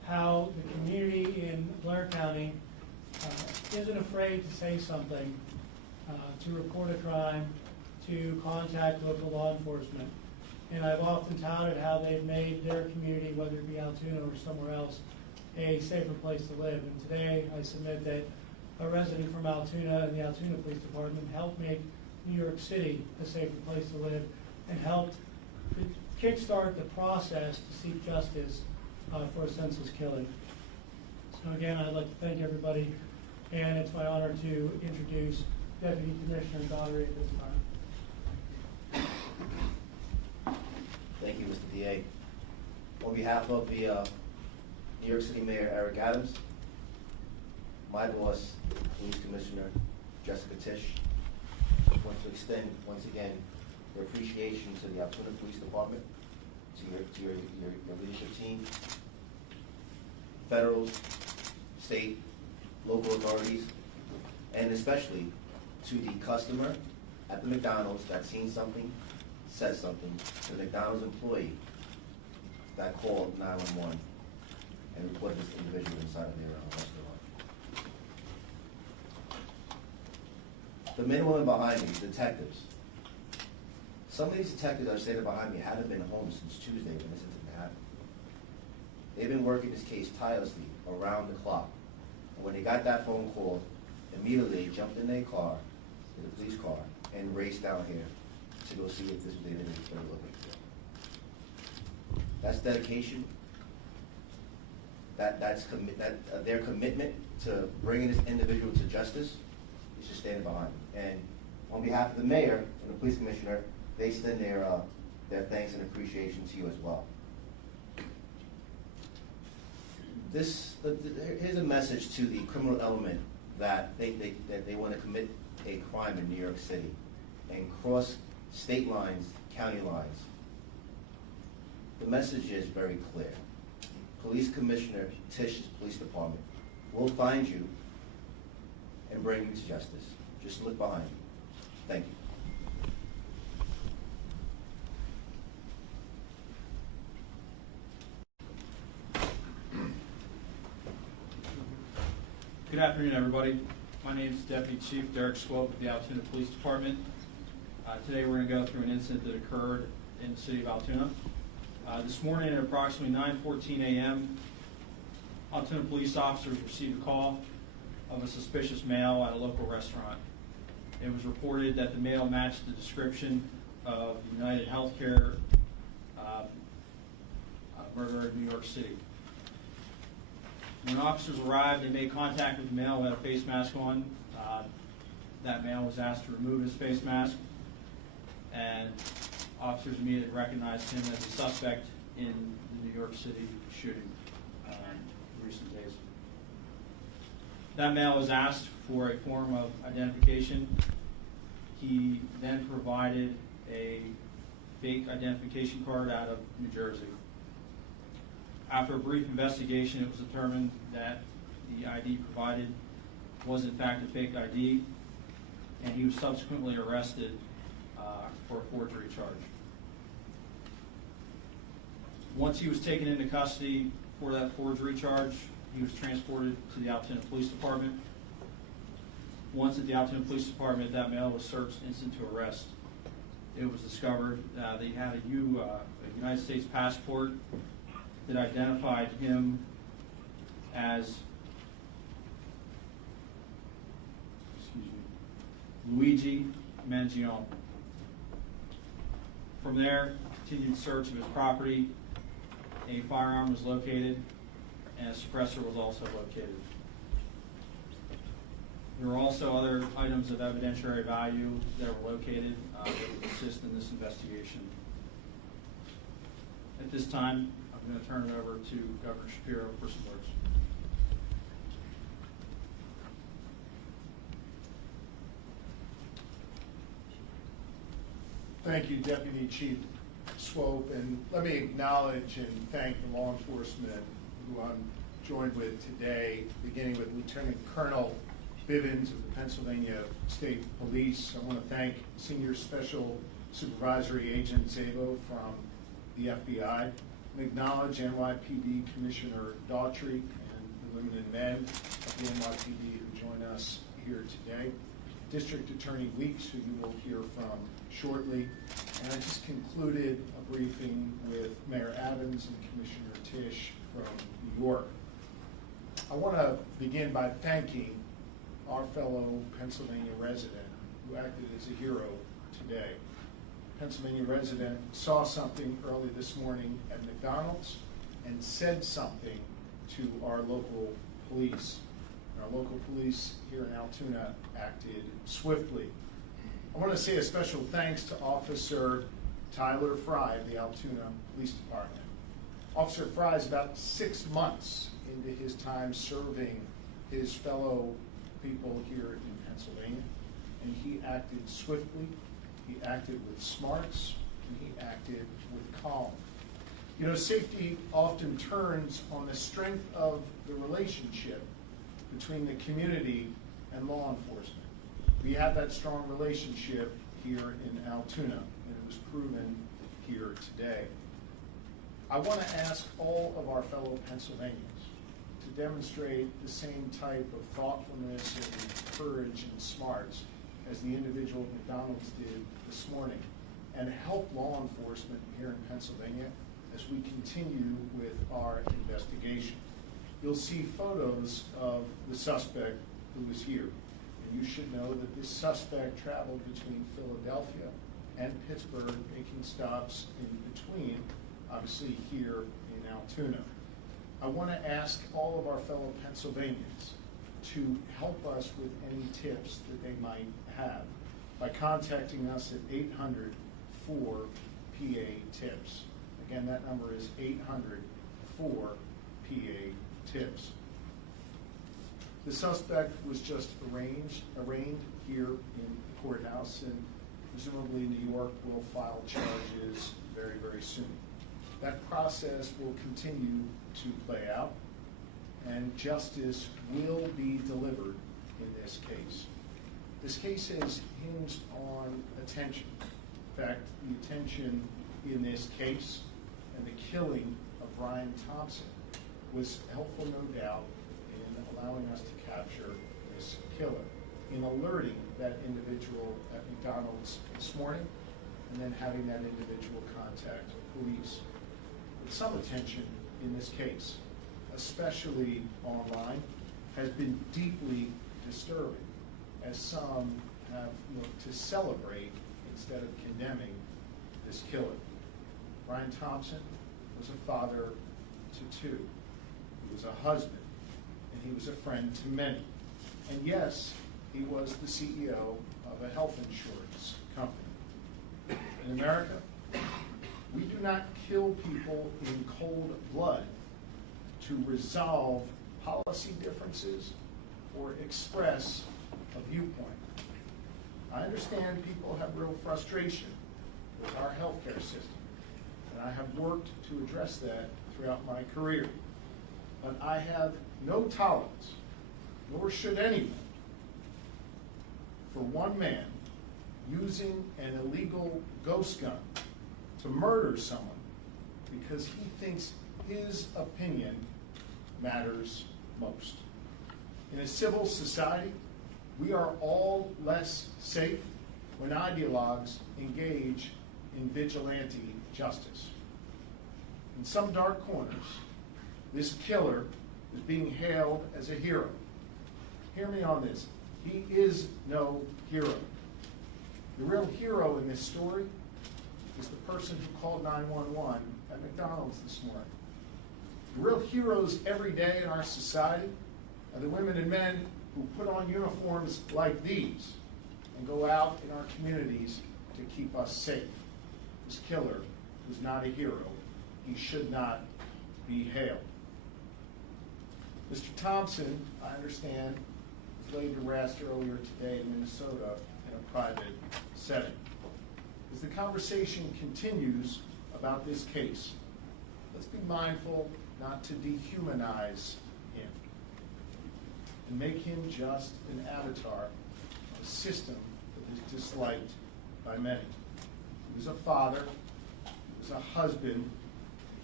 how the community in Blair County isn't afraid to say something, to report a crime, to contact local law enforcement. And I've often touted how they've made their community, whether it be Altoona or somewhere else, a safer place to live. And today I submit that a resident from Altoona and the Altoona Police Department helped make New York City a safer place to live and helped kickstart the process to seek justice for a senseless killing. So again, I'd like to thank everybody, and it's my honor to introduce Deputy Commissioner Daugherty at this time. Thank you, Mr. DA. On behalf of the New York City Mayor Eric Adams, my boss, Police Commissioner Jessica Tisch, wants to extend once again their appreciation to the Altoona Police Department, to your leadership team, federal, state, local authorities, and especially to the customer at the McDonald's that seen something, said something, to the McDonald's employee that called 911 and reported this individual inside of their restaurant. The men and women behind me, detectives. Some of these detectives that are standing behind me haven't been home since Tuesday when this incident happened. They've been working this case tirelessly around the clock. And when they got that phone call, immediately they jumped in their car, in the police car, and raced down here to go see if this was the individual they were looking for. That's dedication. That's their commitment to bringing this individual to justice is just standing behind them. And on behalf of the mayor and the police commissioner, they extend their thanks and appreciation to you as well. Here's a message to the criminal element that they want to commit a crime in New York City and cross state lines, county lines. The message is very clear. Police Commissioner Tisch's police department will find you and bring you to justice. Just look behind you. Thank you. Good afternoon, everybody. My name is Deputy Chief Derek Swope of the Altoona Police Department. Today we're going to go through an incident that occurred in the city of Altoona. This morning at approximately 9:14 a.m., Altoona police officers received a call of a suspicious male at a local restaurant. It was reported that the male matched the description of UnitedHealthcare murderer in New York City. When officers arrived, they made contact with the male who had a face mask on. That male was asked to remove his face mask, and officers immediately recognized him as a suspect in the New York City shooting in recent days. That male was asked for a form of identification. He then provided a fake identification card out of New Jersey. After a brief investigation, it was determined that the ID provided was in fact a fake ID, and he was subsequently arrested for a forgery charge. Once he was taken into custody for that forgery charge, he was transported to the Altoona Police Department. Once at the Altoona Police Department, that male was searched instant to arrest. It was discovered that he had a United States passport that identified him as Luigi Mangione. From there, continued search of his property. A firearm was located, and a suppressor was also located. There were also other items of evidentiary value that were located that would assist in this investigation. At this time, I'm going to turn it over to Governor Shapiro for some words. Thank you, Deputy Chief Swope, and let me acknowledge and thank the law enforcement who I'm joined with today, beginning with Lieutenant Colonel Bivens of the Pennsylvania State Police. I want to thank Senior Special Supervisory Agent Zabo from the FBI. acknowledge NYPD Commissioner Daughtry and the women and men of the NYPD who join us here today. District Attorney Weeks, who you will hear from shortly. And I just concluded a briefing with Mayor Adams and Commissioner Tisch from New York. I want to begin by thanking our fellow Pennsylvania resident who acted as a hero today. Pennsylvania resident saw something early this morning at McDonald's and said something to our local police. And our local police here in Altoona acted swiftly. I want to say a special thanks to Officer Tyler Fry of the Altoona Police Department. Officer Fry is about 6 months into his time serving his fellow people here in Pennsylvania, and he acted swiftly, he acted with smarts, and he acted with calm. You know, safety often turns on the strength of the relationship between the community and law enforcement. We have that strong relationship here in Altoona, and it was proven here today. I want to ask all of our fellow Pennsylvanians to demonstrate the same type of thoughtfulness and courage and smarts as the individual at McDonald's did this morning, and help law enforcement here in Pennsylvania as we continue with our investigation. You'll see photos of the suspect who was here. And you should know that this suspect traveled between Philadelphia and Pittsburgh, making stops in between, obviously here in Altoona. I want to ask all of our fellow Pennsylvanians to help us with any tips that they might have by contacting us at 800-4-PA-TIPS. Again, that number is 800-4-PA-TIPS. The suspect was just arraigned here in the courthouse, and presumably New York will file charges very, very soon. That process will continue to play out, and justice will be delivered in this case. This case is hinged on attention. In fact, the attention in this case and the killing of Brian Thompson was helpful, no doubt, in allowing us to capture this killer, in alerting that individual at McDonald's this morning, and then having that individual contact police. But some attention in this case, especially online, has been deeply disturbing, as some have looked to celebrate instead of condemning this killer. Brian Thompson was a father to two. He was a husband, and he was a friend to many. And yes, he was the CEO of a health insurance company. In America, we do not kill people in cold blood to resolve policy differences or express a viewpoint. I understand people have real frustration with our healthcare system, and I have worked to address that throughout my career. But I have no tolerance, nor should anyone, for one man using an illegal ghost gun to murder someone because he thinks his opinion matters most. In a civil society, we are all less safe when ideologues engage in vigilante justice. In some dark corners, this killer is being hailed as a hero. Hear me on this. He is no hero. The real hero in this story is the person who called 911 at McDonald's this morning. The real heroes every day in our society are the women and men who put on uniforms like these and go out in our communities to keep us safe. This killer was not a hero. He should not be hailed. Mr. Thompson, I understand, was laid to rest earlier today in Minnesota in a private setting. As the conversation continues about this case, let's be mindful not to dehumanize him and make him just an avatar of a system that is disliked by many. He was a father, he was a husband,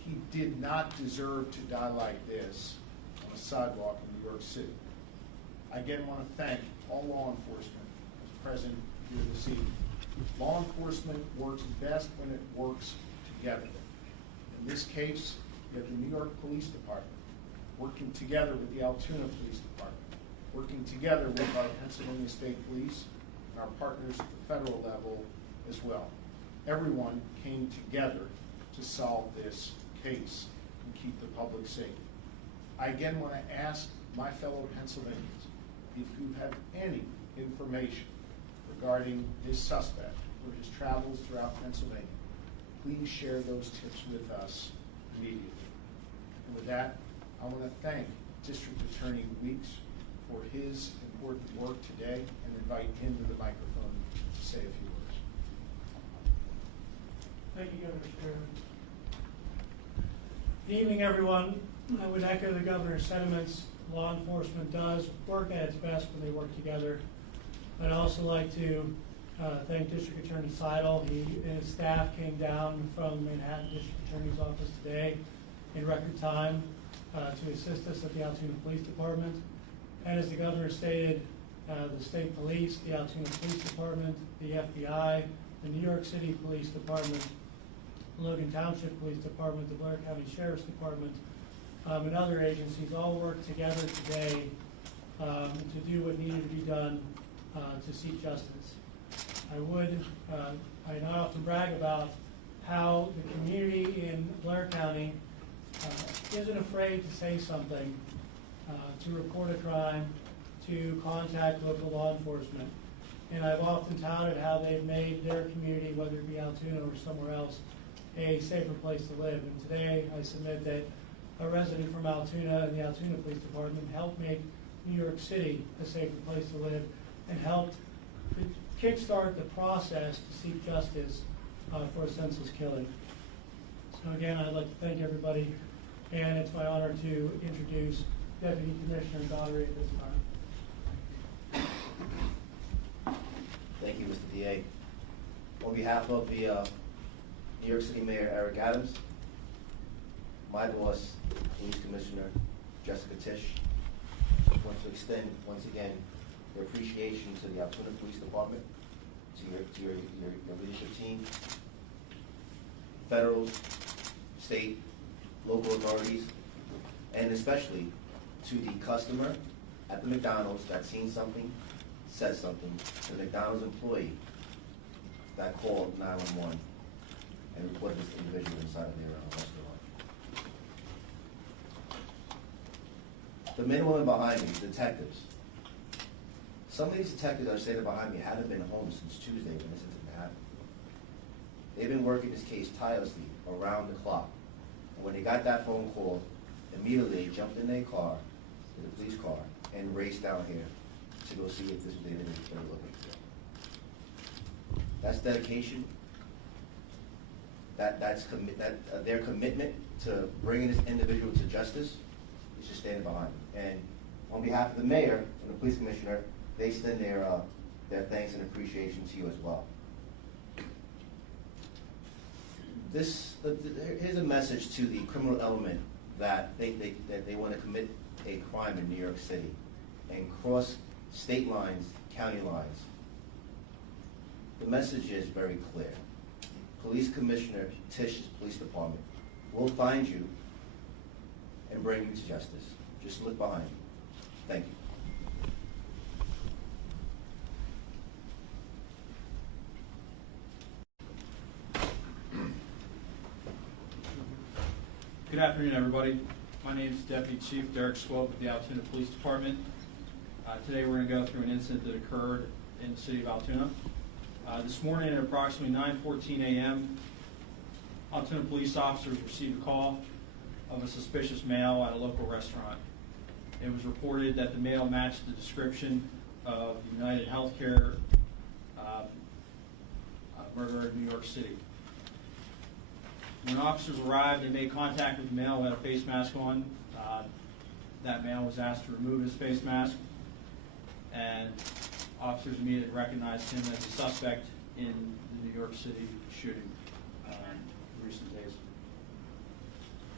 he did not deserve to die like this on a sidewalk in New York City. I again want to thank all law enforcement who's present here this evening. Law enforcement works best when it works together. In this case, you have the New York Police Department working together with the Altoona Police Department, working together with our Pennsylvania State Police and our partners at the federal level as well. Everyone came together to solve this case and keep the public safe. I again want to ask my fellow Pennsylvanians, if you have any information regarding this suspect or his travels throughout Pennsylvania, please share those tips with us immediately. And with that, I want to thank District Attorney Weeks for his important work today and invite him to the microphone to say a few words. Thank you, Governor Sherman. Good evening, everyone. I would echo the governor's sentiments. Law enforcement does work at its best when they work together. I'd also like to thank District Attorney Seidel. He and his staff came down from Manhattan District Attorney's office today in record time to assist us at the Altoona Police Department. And as the governor stated, the state police, the Altoona Police Department, the FBI, the New York City Police Department, the Logan Township Police Department, the Blair County Sheriff's Department, and other agencies all work together today to do what needed to be done to seek justice. I not often brag about how the community in Blair County isn't afraid to say something, to report a crime, to contact local law enforcement. And I've often touted how they've made their community, whether it be Altoona or somewhere else, a safer place to live. And today I submit that a resident from Altoona and the Altoona Police Department helped make New York City a safer place to live and helped kickstart the process to seek justice for a senseless killing. So again, I'd like to thank everybody, and it's my honor to introduce Deputy Commissioner Daugherty at this time. Thank you, Mr. DA. On behalf of the New York City Mayor Eric Adams, my boss, Police Commissioner Jessica Tisch, want to extend once again your appreciation to the Altoona Police Department, to your leadership team, federal, state, local authorities, and especially to the customer at the McDonald's that seen something, said something, to the McDonald's employee that called 911 and reported this individual inside of their restaurant. The men and women behind me, detectives. Some of these detectives that are standing behind me haven't been home since Tuesday when this incident happened. They've been working this case tirelessly around the clock. And when they got that phone call, immediately they jumped in their car, the police car, and raced down here to go see if this was the individual they were looking for. That's dedication. That's their commitment to bringing this individual to justice is just standing behind them. And on behalf of the mayor and the police commissioner, they extend their thanks and appreciation to you as well. Here's a message to the criminal element that they want to commit a crime in New York City and cross state lines, county lines. The message is very clear. Police Commissioner Tisch's police department will find you and bring you to justice. Just look behind you. Thank you. Good afternoon, everybody. My name is Deputy Chief Derek Swope with the Altoona Police Department. Today we're going to go through an incident that occurred in the city of Altoona. This morning at approximately 9:14 a.m., Altoona police officers received a call of a suspicious male at a local restaurant. It was reported that the male matched the description of the UnitedHealthcare murderer in New York City. When officers arrived, they made contact with the male who had a face mask on. That male was asked to remove his face mask, and officers immediately recognized him as a suspect in the New York City shooting in recent days.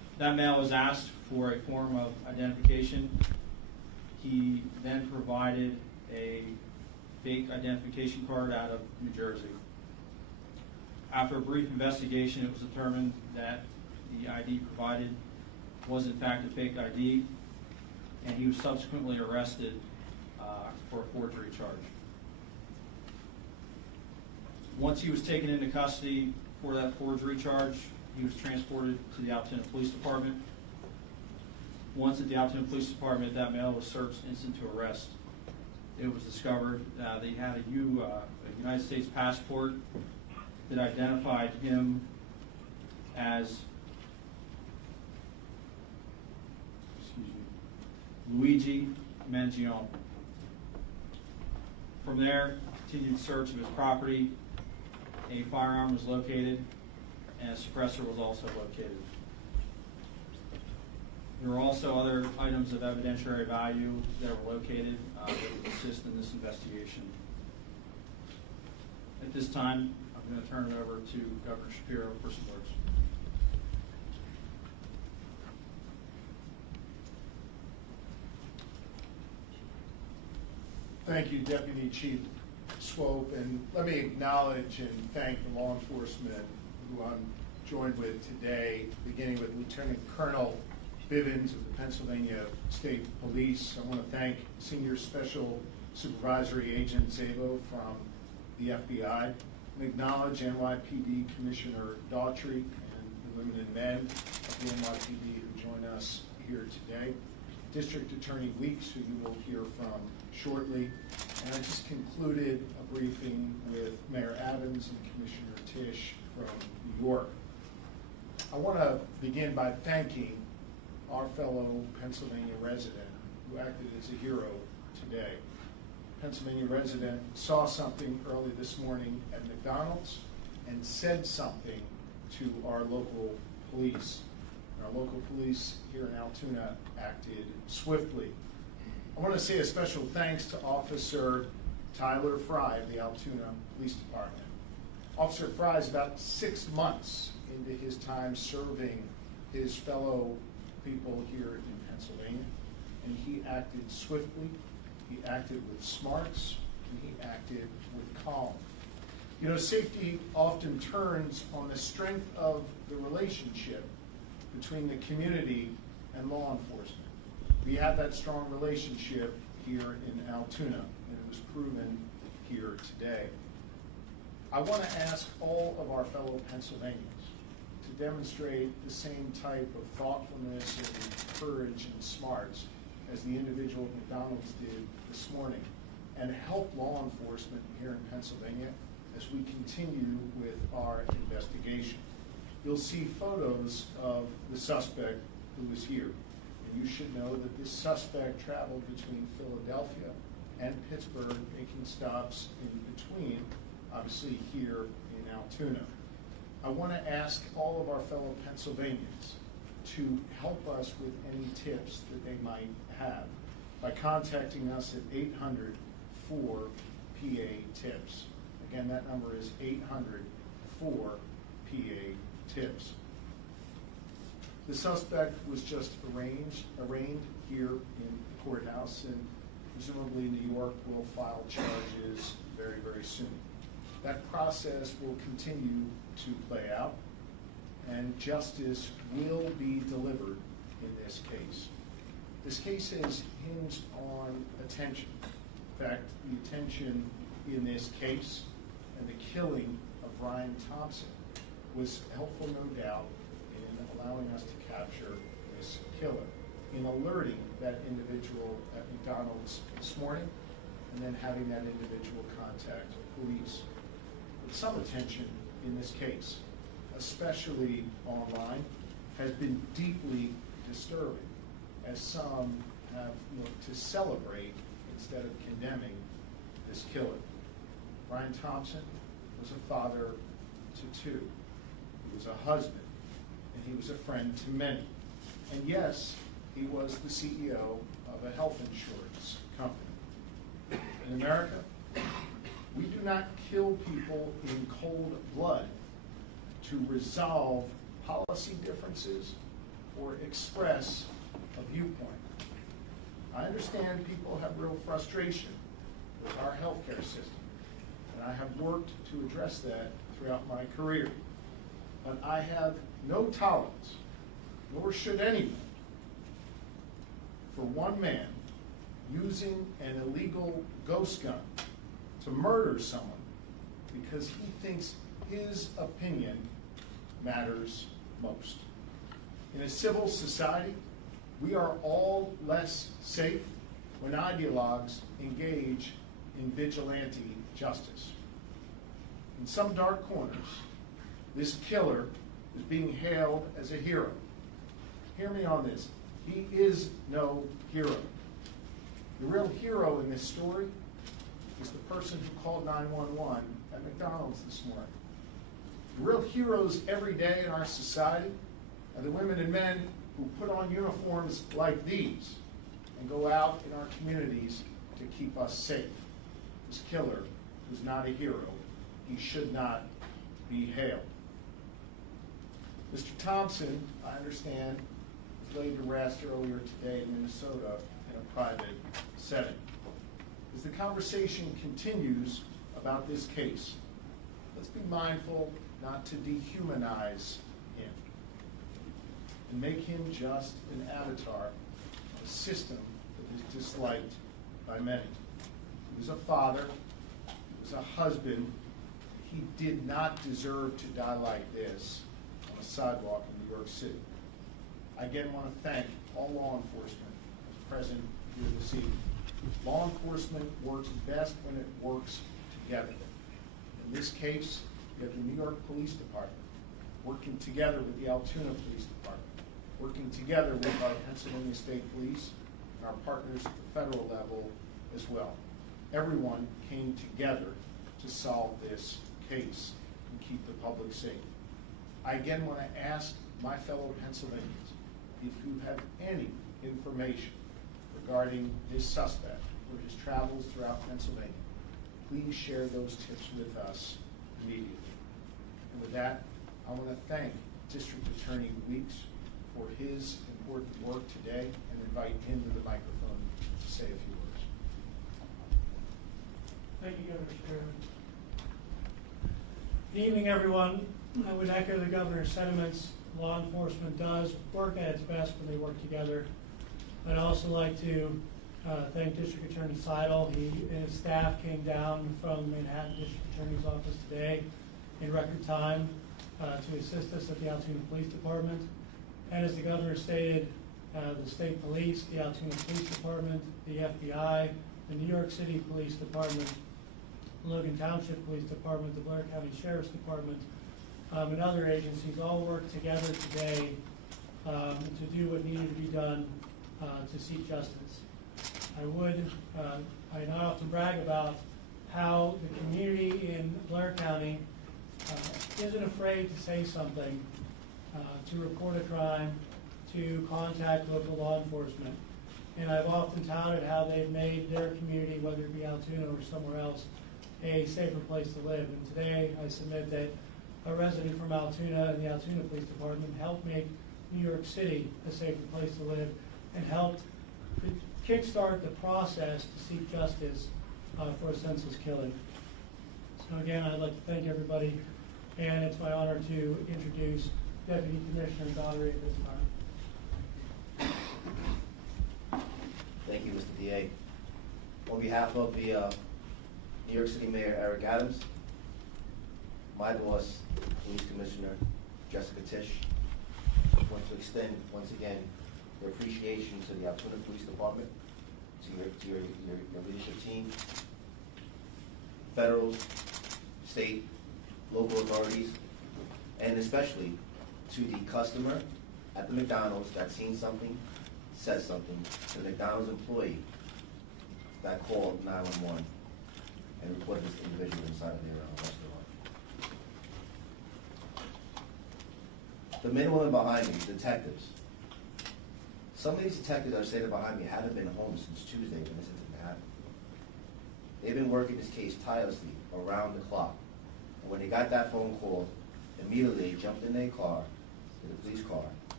That male was asked for a form of identification. He then provided a fake identification card out of New Jersey. After a brief investigation, it was determined that the ID provided was in fact a fake ID, and he was subsequently arrested for a forgery charge. Once he was taken into custody for that forgery charge, he was transported to the Altoona Police Department. Once at the Altoona Police Department, that male was searched instant to arrest. It was discovered that he had a United States passport that identified him as Luigi Mangione. From there, continued search of his property. A firearm was located, and a suppressor was also located. There were also other items of evidentiary value that were located that would assist in this investigation. At this time, I'm going to turn it over to Governor Shapiro for some words. Thank you, Deputy Chief Swope, and let me acknowledge and thank the law enforcement who I'm joined with today, beginning with Lieutenant Colonel Bivens of the Pennsylvania State Police. I want to thank Senior Special Supervisory Agent Zabo from the FBI, and acknowledge NYPD Commissioner Daughtry and the women and men of the NYPD who join us here today, District Attorney Weeks, who you will hear from shortly, and I just concluded a briefing with Mayor Adams and Commissioner Tisch from New York. I want to begin by thanking our fellow Pennsylvania resident who acted as a hero today. Pennsylvania resident saw something early this morning at McDonald's and said something to our local police. Our local police here in Altoona acted swiftly. I want to say a special thanks to Officer Tyler Fry of the Altoona Police Department. Officer Fry is about 6 months into his time serving his fellow people here in Pennsylvania, and he acted swiftly, he acted with smarts, and he acted with calm. You know, safety often turns on the strength of the relationship between the community and law enforcement. We have that strong relationship here in Altoona, and it was proven here today. I want to ask all of our fellow Pennsylvanians to demonstrate the same type of thoughtfulness and courage and smarts as the individual at McDonald's did this morning, and help law enforcement here in Pennsylvania as we continue with our investigation. You'll see photos of the suspect who was here. And you should know that this suspect traveled between Philadelphia and Pittsburgh, making stops in between, obviously here in Altoona. I want to ask all of our fellow Pennsylvanians to help us with any tips that they might have by contacting us at 800-4-PA-TIPS. Again, that number is 800-4-PA-TIPS. The suspect was just arraigned here in the courthouse, and presumably New York will file charges very, very soon. That process will continue to play out, and justice will be delivered in this case. This case is hinged on attention. In fact, the attention in this case and the killing of Brian Thompson was helpful, no doubt, in allowing us to capture this killer, in alerting that individual at McDonald's this morning, and then having that individual contact police. But some attention in this case, especially online, has been deeply disturbing, as some have looked to celebrate instead of condemning this killer. Brian Thompson was a father to two. He was a husband, and he was a friend to many. And yes, he was the CEO of a health insurance company. In America, we do not kill people in cold blood to resolve policy differences or express a viewpoint. I understand people have real frustration with our healthcare system, and I have worked to address that throughout my career. But I have no tolerance, nor should anyone, for one man using an illegal ghost gun to murder someone because he thinks his opinion matters most. In a civil society, we are all less safe when ideologues engage in vigilante justice. In some dark corners, this killer is being hailed as a hero. Hear me on this. He is no hero. The real hero in this story is the person who called 911 at McDonald's this morning. The real heroes every day in our society are the women and men who put on uniforms like these and go out in our communities to keep us safe. This killer was not a hero. He should not be hailed. Mr. Thompson, I understand, was laid to rest earlier today in Minnesota in a private setting. As the conversation continues about this case, let's be mindful not to dehumanize him and make him just an avatar of a system that is disliked by many. He was a father, he was a husband. He did not deserve to die like this on a sidewalk in New York City. I again want to thank all law enforcement that's present here this evening. Law enforcement works best when it works together. In this case, you have the New York Police Department working together with the Altoona Police Department, working together with our Pennsylvania State Police and our partners at the federal level as well. Everyone came together to solve this case and keep the public safe. I again want to ask my fellow Pennsylvanians, if you have any information regarding this suspect or his travels throughout Pennsylvania, please share those tips with us immediately. And with that, I want to thank District Attorney Weeks for his important work today and invite him to the microphone to say a few words. Thank you, Governor Shapiro. Good evening, everyone. I would echo the governor's sentiments. Law enforcement does work at its best when they work together. I'd also like to thank District Attorney Seidel. He and his staff came down from Manhattan District Attorney's Office today in record time to assist us at the Altoona Police Department. And as the governor stated, the state police, the Altoona Police Department, the FBI, the New York City Police Department, Logan Township Police Department, the Blair County Sheriff's Department, and other agencies all work together today to do what needed to be done to seek justice. I not often brag about how the community in Blair County isn't afraid to say something, to report a crime, to contact local law enforcement. And I've often touted how they've made their community, whether it be Altoona or somewhere else, a safer place to live. And today I submit that a resident from Altoona and the Altoona Police Department helped make New York City a safer place to live and helped kickstart the process to seek justice for a senseless killing. So again, I'd like to thank everybody, and it's my honor to introduce Deputy Commissioner Daugherty at this time. Thank you, Mr. DA. On behalf of the New York City Mayor Eric Adams, my boss, Police Commissioner Jessica Tisch, I want to extend once again the appreciation to the Altoona Police Department, to your leadership team, federal, state, local authorities, and especially to the customer at the McDonald's that seen something, said something, to the McDonald's employee that called 911 and reported this individual inside of their restaurant. The men and women behind me, detectives. Some of these detectives that are standing behind me haven't been home since Tuesday when this incident happened. They've been working this case tirelessly around the clock. And when they got that phone call, immediately they jumped in their car, in the police car,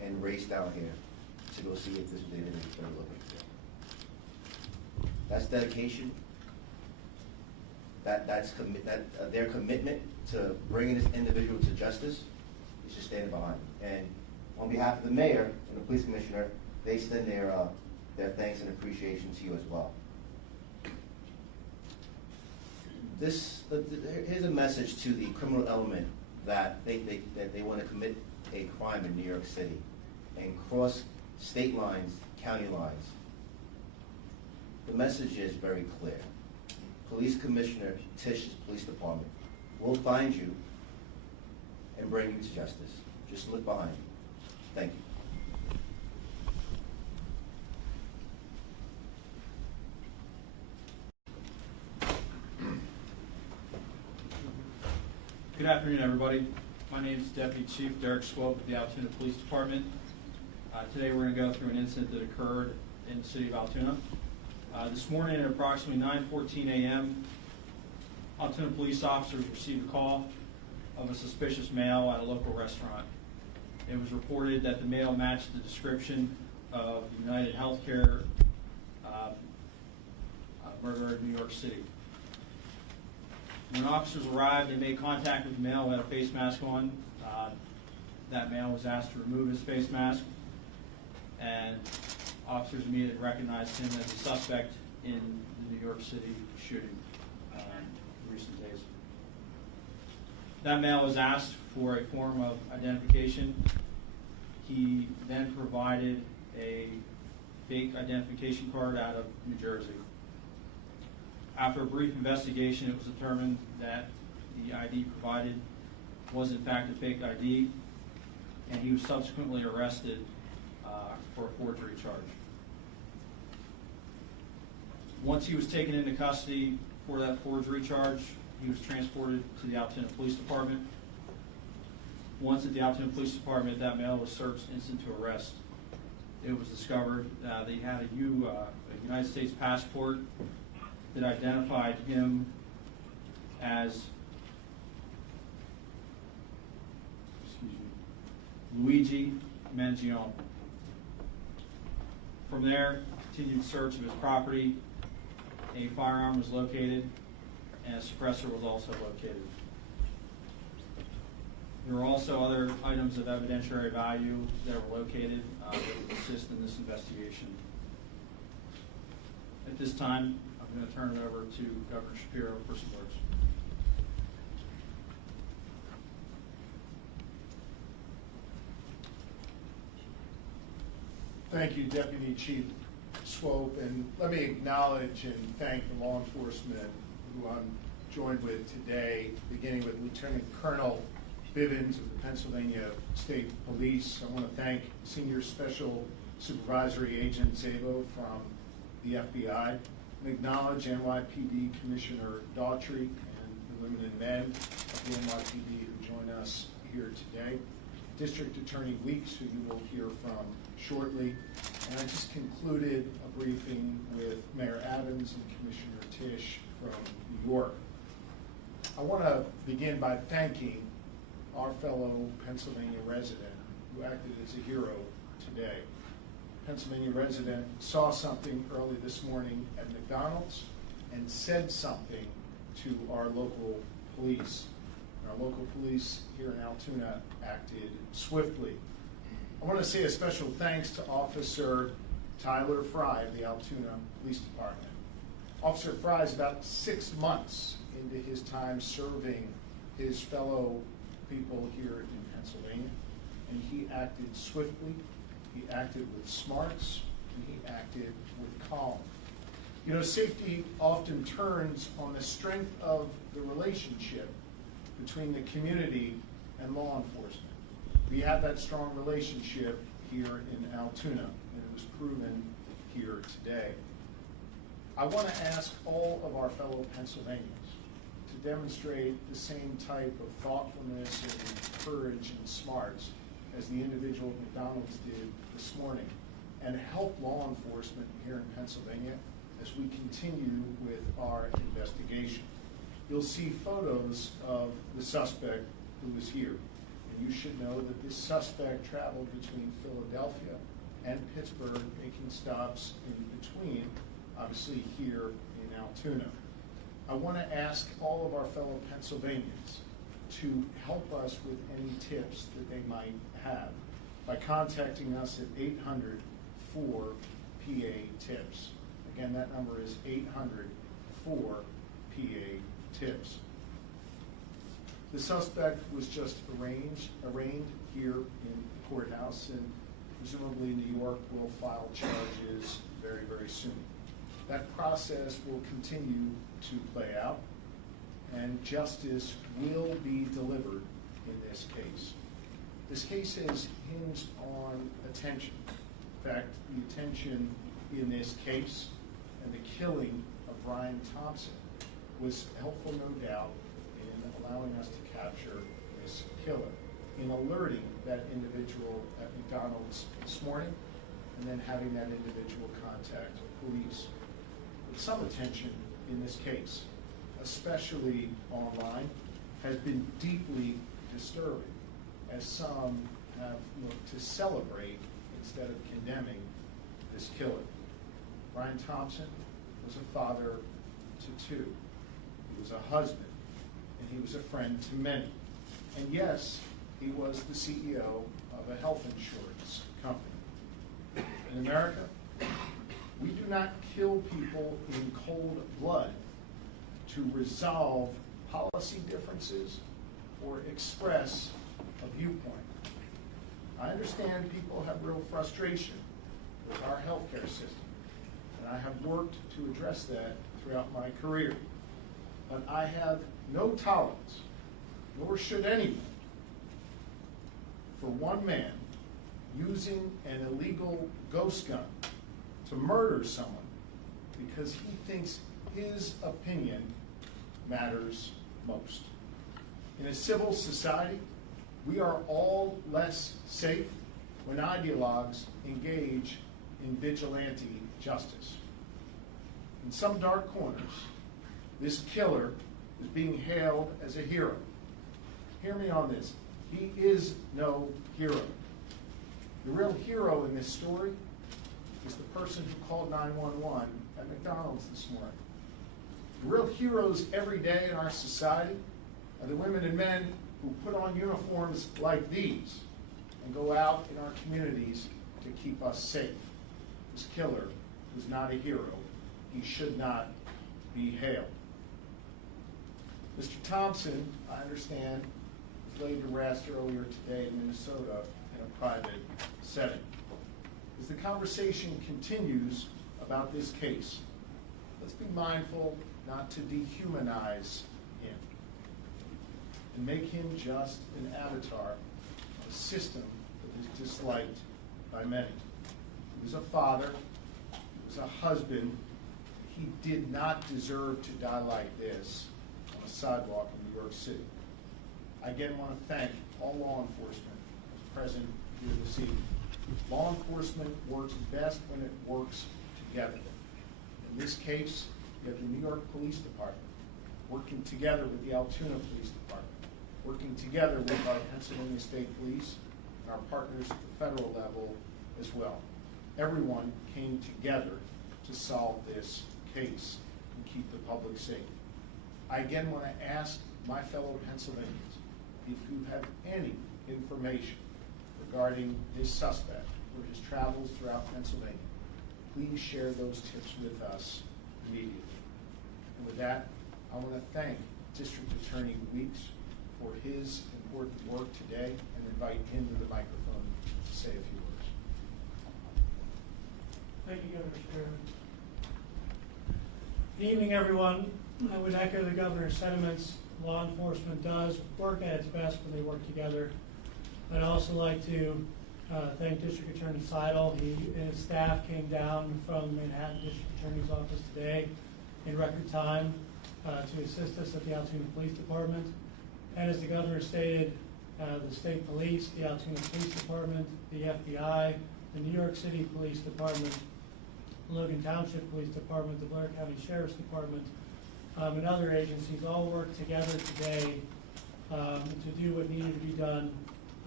and raced down here to go see if this was the individual they were looking for. That's dedication. Their commitment to bringing this individual to justice is just standing behind them. And on behalf of the mayor and the police commissioner, they extend their thanks and appreciation to you as well. Here's a message to the criminal element that they want to commit a crime in New York City and cross state lines, county lines. The message is very clear. Police Commissioner Tish's police department will find you and bring you to justice. Just look behind you. Thank you. Good afternoon, everybody. My name is Deputy Chief Derek Swope of the Altoona Police Department. Today we're going to go through an incident that occurred in the city of Altoona. This morning at approximately 9:14 a.m., Altoona police officers received a call of a suspicious male at a local restaurant. It was reported that the male matched the description of UnitedHealthcare murderer in New York City. When officers arrived, they made contact with the male who had a face mask on. That male was asked to remove his face mask, and officers immediately recognized him as a suspect in the New York City shooting in recent days. That male was asked for a form of identification. He then provided a fake identification card out of New Jersey. After a brief investigation, it was determined that the ID provided was in fact a fake ID, and he was subsequently arrested for a forgery charge. Once he was taken into custody for that forgery charge, he was transported to the Altoona Police Department. Once at the Altoona Police Department, that male was searched instant to arrest. It was discovered that he had a United States passport that identified him as Luigi Mangione. From there, continued search of his property. A firearm was located, and a suppressor was also located. There were also other items of evidentiary value that were located that would assist in this investigation. At this time, I'm going to turn it over to Governor Shapiro for some words. Thank you, Deputy Chief Swope, and let me acknowledge and thank the law enforcement who I'm joined with today, beginning with Lieutenant Colonel Bivens of the Pennsylvania State Police. I want to thank Senior Special Supervisory Agent Zabo from the FBI, and acknowledge NYPD Commissioner Daughtry and the women and men of the NYPD who join us here today. District Attorney Weeks, who you will hear from shortly. And I just concluded a briefing with Mayor Adams and Commissioner Tish from New York. I want to begin by thanking our fellow Pennsylvania resident who acted as a hero today. Pennsylvania resident saw something early this morning at McDonald's and said something to our local police. Our local police here in Altoona acted swiftly. I want to say a special thanks to Officer Tyler Fry of the Altoona Police Department. Officer Fry is about 6 months into his time serving his fellow people here in Pennsylvania, and he acted swiftly, he acted with smarts, and he acted with calm. You know, safety often turns on the strength of the relationship between the community and law enforcement. We have that strong relationship here in Altoona, and it was proven here today. I want to ask all of our fellow Pennsylvanians to demonstrate the same type of thoughtfulness and courage and smarts as the individual at McDonald's did this morning, and help law enforcement here in Pennsylvania as we continue with our investigation. You'll see photos of the suspect who was here. And you should know that this suspect traveled between Philadelphia and Pittsburgh, making stops in between, obviously here in Altoona. I want to ask all of our fellow Pennsylvanians to help us with any tips that they might have by contacting us at 800-4-PA-TIPS. Again, that number is 800-4-PA-TIPS. The suspect was just arraigned here in the courthouse, and presumably New York will file charges very, very soon. That process will continue to play out, and justice will be delivered in this case. This case is hinged on attention. In fact, the attention in this case and the killing of Brian Thompson was helpful, no doubt, in allowing us to capture this killer, in alerting that individual at McDonald's this morning, and then having that individual contact police. But some attention in this case, especially online, has been deeply disturbing, as some have looked to celebrate instead of condemning this killer. Brian Thompson was a father to two. He was a husband, and he was a friend to many. And yes, he was the CEO of a health insurance company. In America, we do not kill people in cold blood to resolve policy differences or express a viewpoint. I understand people have real frustration with our healthcare system, and I have worked to address that throughout my career. But I have no tolerance, nor should anyone, for one man using an illegal ghost gun to murder someone because he thinks his opinion matters most. In a civil society, we are all less safe when ideologues engage in vigilante justice. In some dark corners, this killer is being hailed as a hero. Hear me on this. He is no hero. The real hero in this story is the person who called 911 at McDonald's this morning. The real heroes every day in our society are the women and men who put on uniforms like these and go out in our communities to keep us safe. This killer was not a hero. He should not be hailed. Mr. Thompson, I understand, was laid to rest earlier today in Minnesota in a private setting. As the conversation continues about this case, let's be mindful not to dehumanize him and make him just an avatar of a system that is disliked by many. He was a father, he was a husband. He did not deserve to die like this on a sidewalk in New York City. I again want to thank all law enforcement who's present here this evening. Law enforcement works best when it works together. In this case, you have the New York Police Department working together with the Altoona Police Department, working together with our Pennsylvania State Police and our partners at the federal level as well. Everyone came together to solve this case and keep the public safe. I again want to ask my fellow Pennsylvanians, if you have any information regarding this suspect or his travels throughout Pennsylvania, please share those tips with us immediately. And with that, I want to thank District Attorney Weeks for his important work today and invite him to the microphone to say a few words. Thank you, Governor Chairman. Good evening, everyone. I would echo the governor's sentiments. Law enforcement does work at its best when they work together. I'd also like to thank District Attorney Seidel. He and his staff came down from Manhattan District Attorney's office today in record time to assist us at the Altoona Police Department. And as the governor stated, the state police, the Altoona Police Department, the FBI, the New York City Police Department, Logan Township Police Department, the Blair County Sheriff's Department, and other agencies all worked together today to do what needed to be done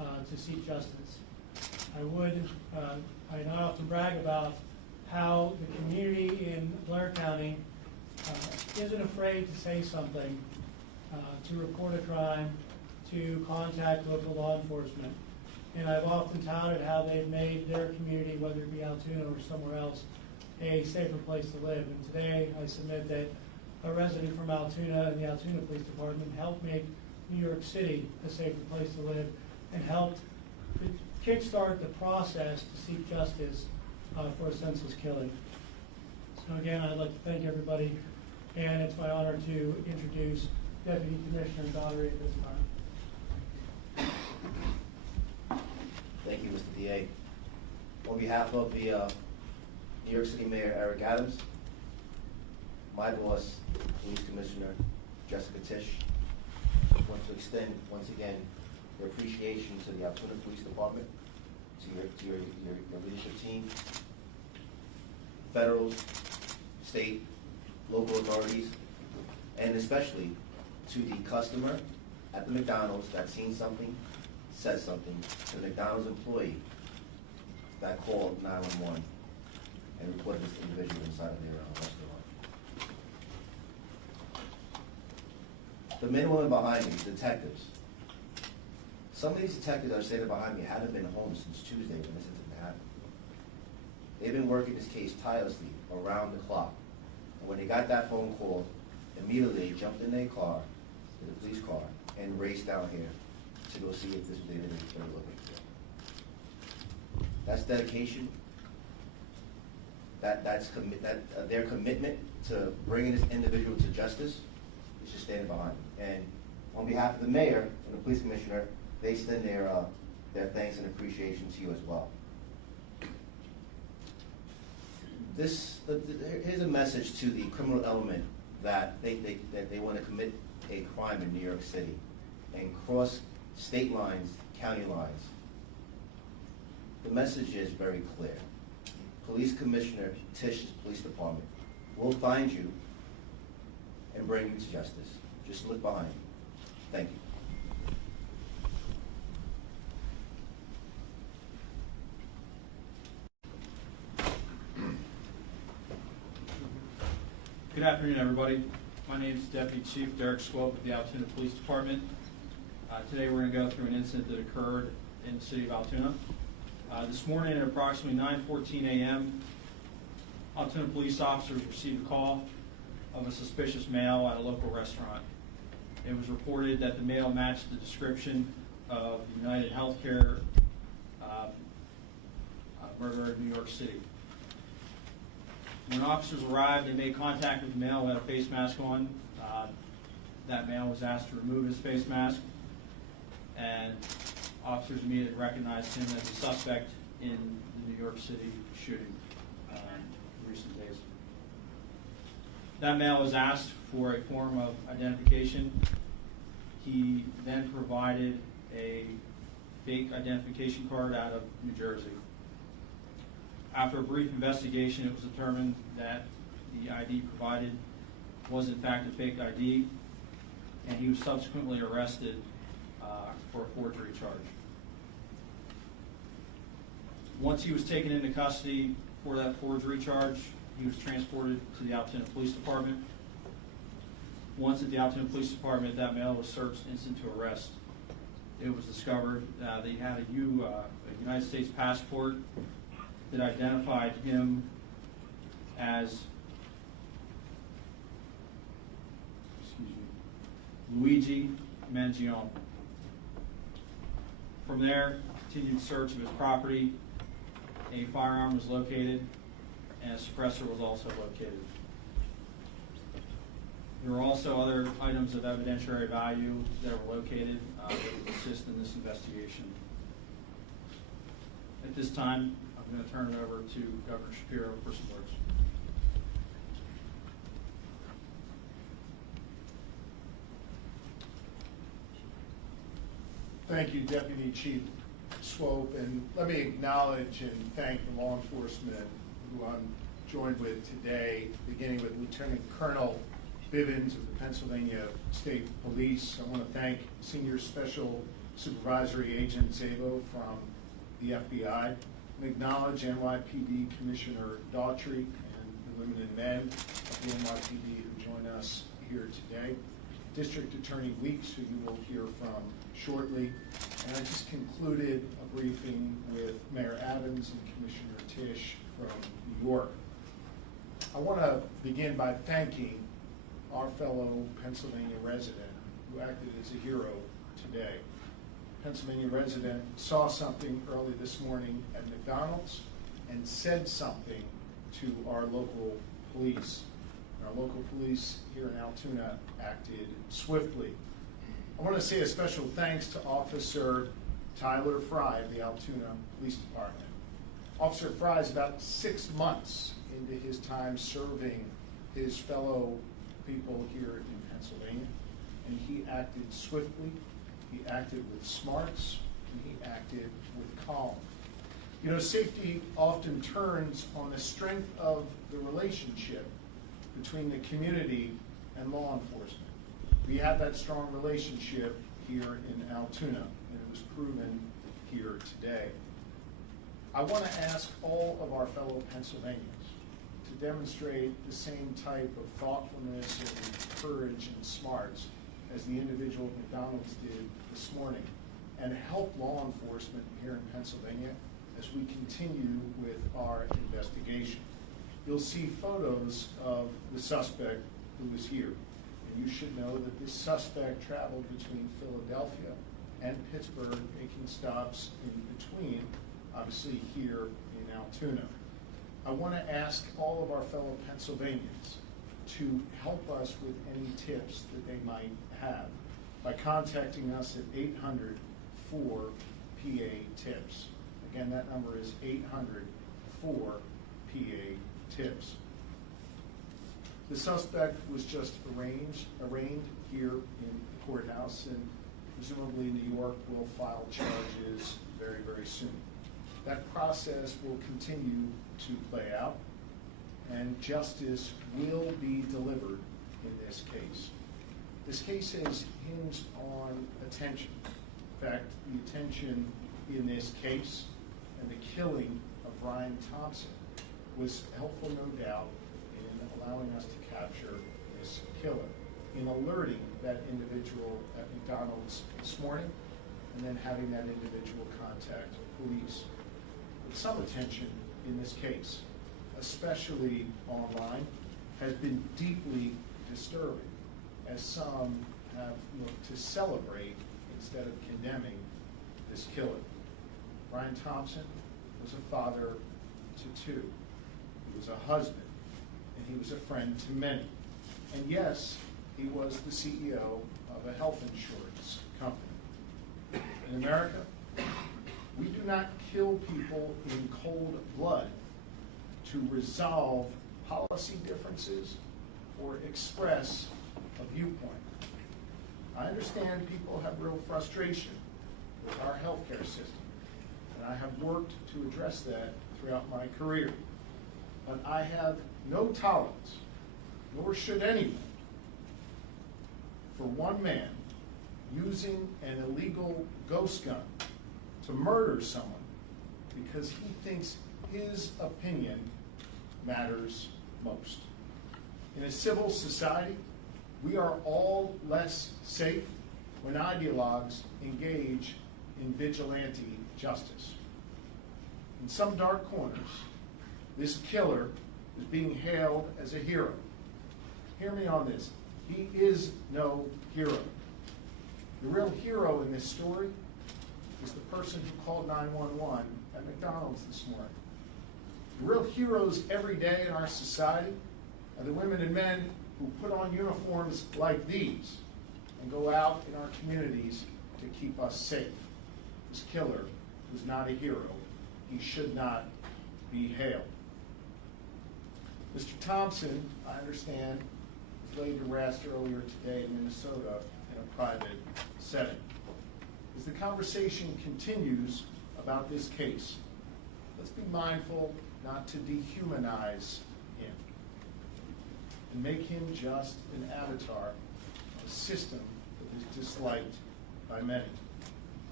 to seek justice. I not often brag about how the community in Blair County isn't afraid to say something, to report a crime, to contact local law enforcement. And I've often touted how they've made their community, whether it be Altoona or somewhere else, a safer place to live. And today I submit that a resident from Altoona and the Altoona Police Department helped make New York City a safer place to live and helped kickstart the process to seek justice for a senseless killing. So again, I'd like to thank everybody, and it's my honor to introduce Deputy Commissioner Daugherty at this time. Thank you, Mr. DA. On behalf of the New York City Mayor Eric Adams, my boss, Police Commissioner Jessica Tisch, want to extend once again your appreciation to the Altoona Police Department, to your leadership team, federal, state, local authorities, and especially to the customer at the McDonald's that seen something, said something, to the McDonald's employee that called 911 and reported this individual inside of their restaurant. The men and women behind me, detectives. Some of these detectives that are standing behind me haven't been home since Tuesday when this incident happened. They've been working this case tirelessly around the clock. And when they got that phone call, immediately they jumped in their car, in the police car, and raced down here to go see if this was the individual they were looking for. That's dedication. That's their commitment to bringing this individual to justice is just standing behind them. And on behalf of the mayor and the police commissioner, they extend their thanks and appreciation to you as well. Here's a message to the criminal element that they want to commit a crime in New York City and cross state lines, county lines. The message is very clear. Police Commissioner Tisch's police department will find you and bring you to justice. Just look behind you. Thank you. Good afternoon, everybody. My name is Deputy Chief Derek Swope of the Altoona Police Department. Today we're going to go through an incident that occurred in the city of Altoona. This morning at approximately 9:14 a.m., Altoona police officers received a call of a suspicious male at a local restaurant. It was reported that the male matched the description of UnitedHealthcare murderer in New York City. When officers arrived, they made contact with the male who had a face mask on. That male was asked to remove his face mask, and officers immediately recognized him as a suspect in the New York City shooting in recent days. That male was asked for a form of identification. He then provided a fake identification card out of New Jersey. After a brief investigation, it was determined that the ID provided was in fact a fake ID, and he was subsequently arrested for a forgery charge. Once he was taken into custody for that forgery charge, he was transported to the Altoona Police Department. Once at the Altoona Police Department, that male was searched instant to arrest. It was discovered that he had a United States passport that identified him as Luigi Mangione. From there, continued search of his property. A firearm was located, and a suppressor was also located. There were also other items of evidentiary value that were located that would assist in this investigation. At this time, I'm going to turn it over to Governor Shapiro for some words. Thank you, Deputy Chief Swope, and let me acknowledge and thank the law enforcement who I'm joined with today, beginning with Lieutenant Colonel Bivens of the Pennsylvania State Police. I want to thank Senior Special Supervisory Agent Zabo from the FBI, and acknowledge NYPD Commissioner Daughtry and the women and men of the NYPD who join us here today, District Attorney Weeks, who you will hear from shortly, and I just concluded a briefing with Mayor Adams and Commissioner Tisch from New York. I want to begin by thanking our fellow Pennsylvania resident who acted as a hero today. Pennsylvania resident saw something early this morning at McDonald's and said something to our local police. Our local police here in Altoona acted swiftly. I want to say a special thanks to Officer Tyler Fry of the Altoona Police Department. Officer Fry is about 6 months into his time serving his fellow people here in Pennsylvania, and he acted swiftly, he acted with smarts, and he acted with calm. You know, safety often turns on the strength of the relationship between the community and law enforcement. We have that strong relationship here in Altoona, and it was proven here today. I want to ask all of our fellow Pennsylvanians to demonstrate the same type of thoughtfulness and courage and smarts as the individual at McDonald's did this morning, and help law enforcement here in Pennsylvania as we continue with our investigation. You'll see photos of the suspect who is here, and you should know that this suspect traveled between Philadelphia and Pittsburgh, making stops in between, obviously here in Altoona. I want to ask all of our fellow Pennsylvanians to help us with any tips that they might have by contacting us at 800-4-PA-TIPS. Again, that number is 800-4-PA-TIPS. The suspect was just arraigned here in the courthouse, and presumably New York will file charges very, very soon. That process will continue to play out, and justice will be delivered in this case. This case is hinged on attention. In fact, the attention in this case and the killing of Brian Thompson was helpful, no doubt, in allowing us to capture this killer, in alerting that individual at McDonald's this morning, and then having that individual contact police. But some attention in this case, especially online, has been deeply disturbing, as some have looked to celebrate instead of condemning this killer. Brian Thompson was a father to two. He was a husband, and he was a friend to many. And yes, he was the CEO of a health insurance company. In America, we do not kill people in cold blood to resolve policy differences or express a viewpoint. I understand people have real frustration with our healthcare system, and I have worked to address that throughout my career. But I have no tolerance, nor should anyone, for one man using an illegal ghost gun to murder someone because he thinks his opinion matters most. In a civil society, we are all less safe when ideologues engage in vigilante justice. In some dark corners, this killer is being hailed as a hero. Hear me on this. He is no hero. The real hero in this story is the person who called 911 at McDonald's this morning. The real heroes every day in our society are the women and men who put on uniforms like these and go out in our communities to keep us safe. This killer was not a hero. He should not be hailed. Mr. Thompson, I understand, was laid to rest earlier today in Minnesota in a private setting. As the conversation continues about this case, let's be mindful not to dehumanize him and make him just an avatar of a system that is disliked by many.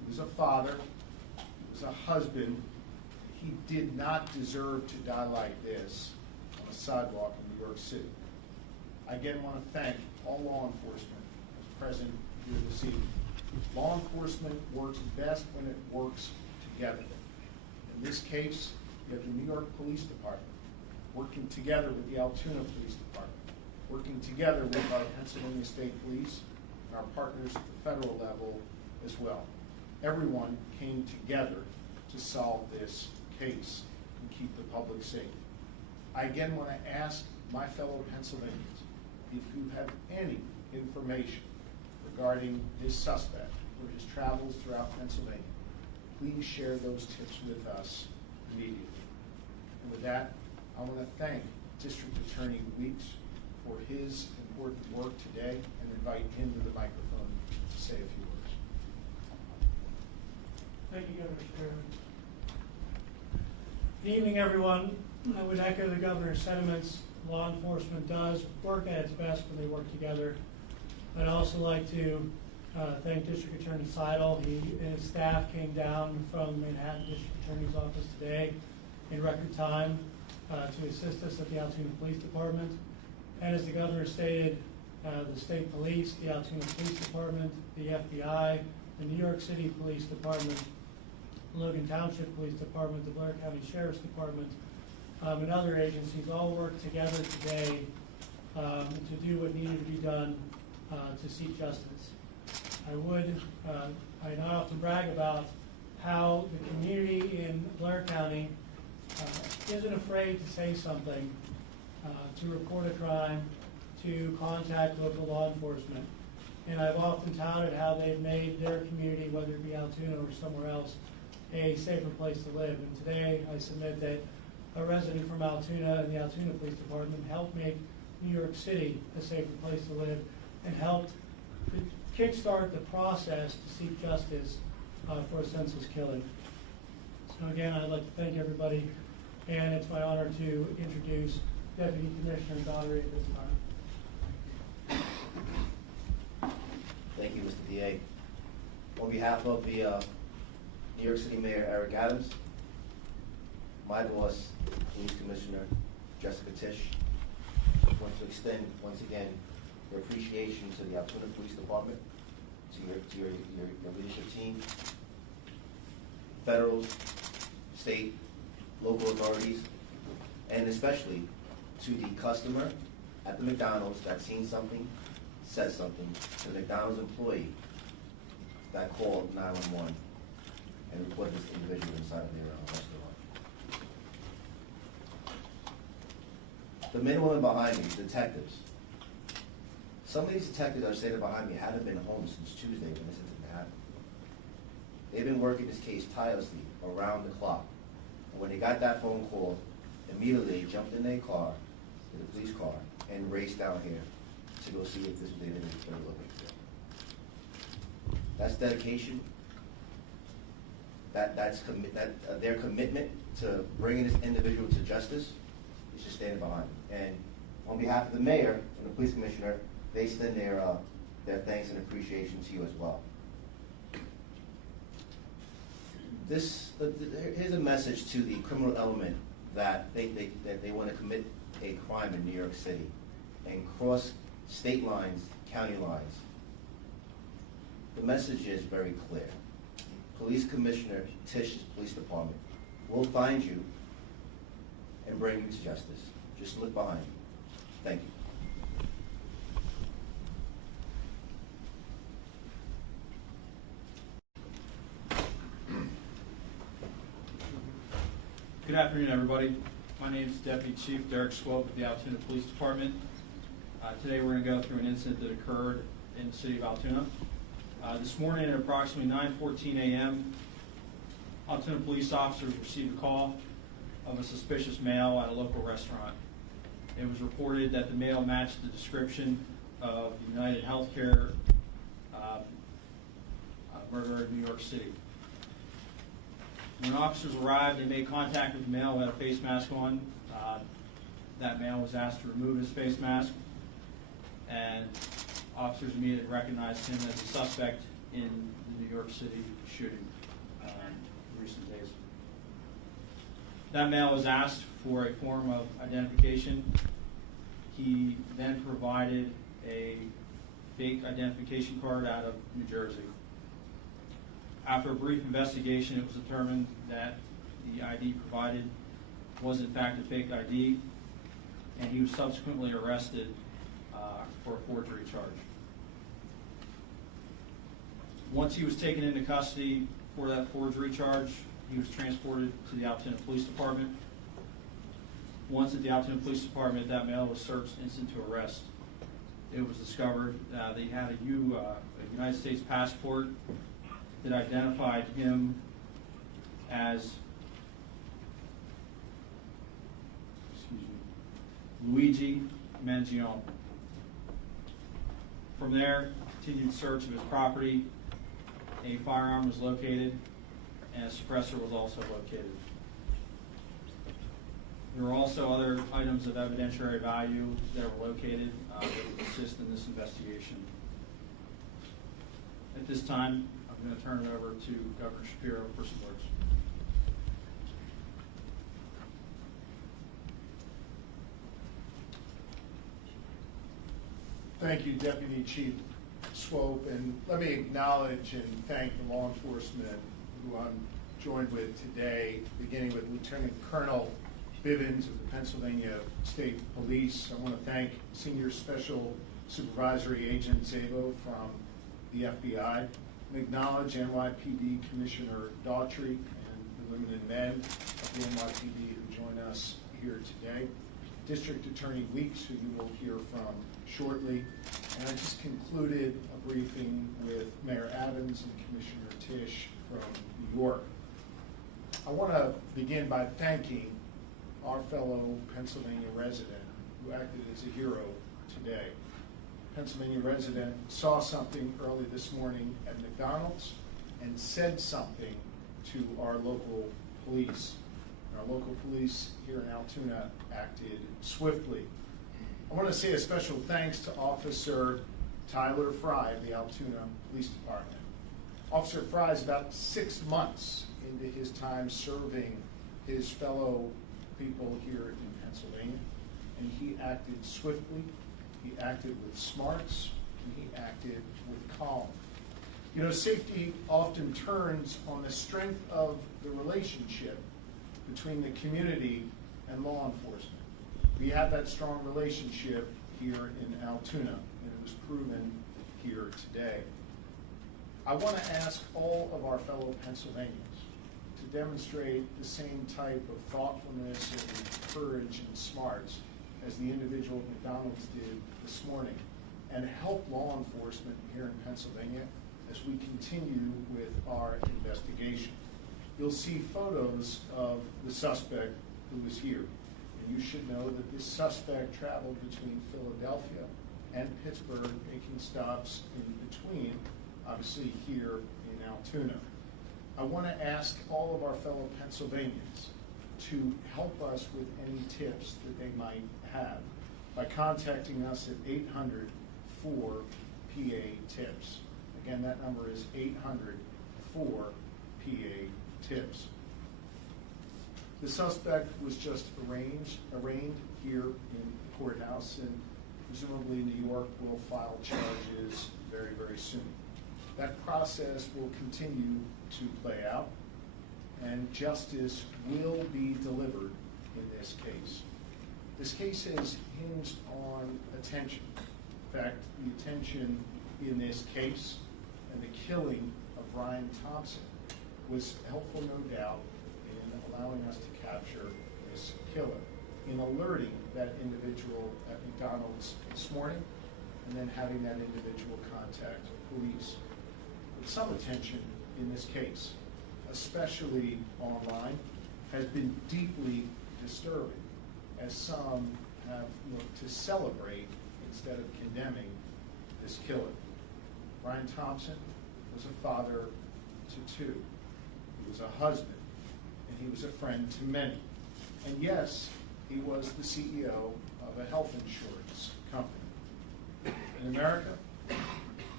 was a father, he was a husband. He did not deserve to die like this on a sidewalk in New York City. I again want to thank all law enforcement that's present here this evening. Law enforcement works best when it works together. In this case, you have the New York Police Department working together with the Altoona Police Department, working together with our Pennsylvania State Police and our partners at the federal level as well. Everyone came together to solve this case and keep the public safe. I again want to ask my fellow Pennsylvanians, if you have any information regarding this suspect or his travels throughout Pennsylvania, please share those tips with us immediately. And with that, I want to thank District Attorney Weeks for his important work today and invite him to the microphone to say a few words. Thank you, Governor Sherman. Good evening, everyone. I would echo the governor's sentiments. Law enforcement does work at its best when they work together. I'd also like to thank District Attorney Seidel. He and his staff came down from Manhattan District Attorney's office today in record time to assist us at the Altoona Police Department. And as the governor stated, the state police, the Altoona Police Department, the FBI, the New York City Police Department, Logan Township Police Department, the Blair County Sheriff's Department, and other agencies all worked together today to do what needed to be done to seek justice. I not often brag about how the community in Blair County isn't afraid to say something, to report a crime, to contact local law enforcement. And I've often touted how they've made their community, whether it be Altoona or somewhere else, a safer place to live. And today I submit that a resident from Altoona and the Altoona Police Department helped make New York City a safer place to live and helped kickstart the process to seek justice for a senseless killing. So again, I'd like to thank everybody, and it's my honor to introduce Deputy Commissioner Daugherty at this time. Thank you, Mr. DA. On behalf of the New York City Mayor Eric Adams, my boss, Police Commissioner Jessica Tisch, want to extend once again your appreciation to the Altoona Police Department, to your leadership team, federal, state, local authorities, and especially to the customer at the McDonald's that seen something, said something, to the McDonald's employee that called 911 and reported this individual inside of their restaurant. The men and women behind me, detectives. Some of these detectives that are standing behind me haven't been home since Tuesday when this incident happened. They've been working this case tirelessly around the clock. And when they got that phone call, immediately they jumped in their car, the police car, and raced down here to go see if this was the individual they were looking for. That's dedication. That's their commitment to bringing this individual to justice is just standing behind them. And on behalf of the mayor and the police commissioner, they extend their thanks and appreciation to you as well. Here's a message to the criminal element that they want to commit a crime in New York City and cross state lines, county lines. The message is very clear. Police Commissioner Tisch's police department will find you and bring you to justice. Just look behind you. Thank you. Good afternoon, everybody. My name is Deputy Chief Derek Swope of the Altoona Police Department. Today we're going to go through an incident that occurred in the city of Altoona. This morning at approximately 9:14 a.m., Altoona police officers received a call of a suspicious male at a local restaurant. It was reported that the male matched the description of UnitedHealthcare murderer in New York City. When officers arrived, they made contact with the male who had a face mask on. That male was asked to remove his face mask, and officers immediately recognized him as a suspect in New York City shooting in recent days. That male was asked for a form of identification. He then provided a fake identification card out of New Jersey. After a brief investigation, it was determined that the ID provided was in fact a fake ID, and he was subsequently arrested for a forgery charge. Once he was taken into custody for that forgery charge, he was transported to the Altoona Police Department. Once at the Altoona Police Department, that male was searched instant to arrest. It was discovered that he had a United States passport that identified him as Luigi Mangione. From there, continued search of his property. A firearm was located, and a suppressor was also located. There were also other items of evidentiary value that were located that would assist in this investigation. At this time, I'm going to turn it over to Governor Shapiro for some words. Thank you, Deputy Chief Swope, and let me acknowledge and thank the law enforcement who I'm joined with today, beginning with Lieutenant Colonel Bivens of the Pennsylvania State Police. I want to thank Senior Special Supervisory Agent Zabo from the FBI, and acknowledge NYPD Commissioner Daughtry and the women and men of the NYPD who join us here today, District Attorney Weeks, who you will hear from shortly, and I just concluded a briefing with Mayor Adams and Commissioner Tisch from New York. I want to begin by thanking our fellow Pennsylvania resident who acted as a hero today. Pennsylvania resident saw something early this morning at McDonald's and said something to our local police. Our local police here in Altoona acted swiftly. I want to say a special thanks to Officer Tyler Fry of the Altoona Police Department. Officer Fry is about 6 months into his time serving his fellow people here in Pennsylvania, and he acted swiftly, he acted with smarts, and he acted with calm. You know, safety often turns on the strength of the relationship between the community and law enforcement. We have that strong relationship here in Altoona, and it was proven here today. I want to ask all of our fellow Pennsylvanians to demonstrate the same type of thoughtfulness and courage and smarts as the individual at McDonald's did this morning, and help law enforcement here in Pennsylvania as we continue with our investigation. You'll see photos of the suspect who was here. And you should know that this suspect traveled between Philadelphia and Pittsburgh, making stops in between, obviously here in Altoona. I want to ask all of our fellow Pennsylvanians to help us with any tips that they might have by contacting us at 800-4-PA-TIPS. Again, that number is 800-4-PA-TIPS. The suspect was just arraigned here in the courthouse, and presumably New York will file charges very, very soon. That process will continue to play out, and justice will be delivered in this case. This case is hinged on attention. In fact, the attention in this case and the killing of Brian Thompson was helpful, no doubt, in allowing us to capture this killer, in alerting that individual at McDonald's this morning, and then having that individual contact police. But some attention in this case, especially online, has been deeply disturbing, as some have looked to celebrate instead of condemning this killer. Brian Thompson was a father to two. He was a husband, and he was a friend to many. And yes, he was the CEO of a health insurance company. In America,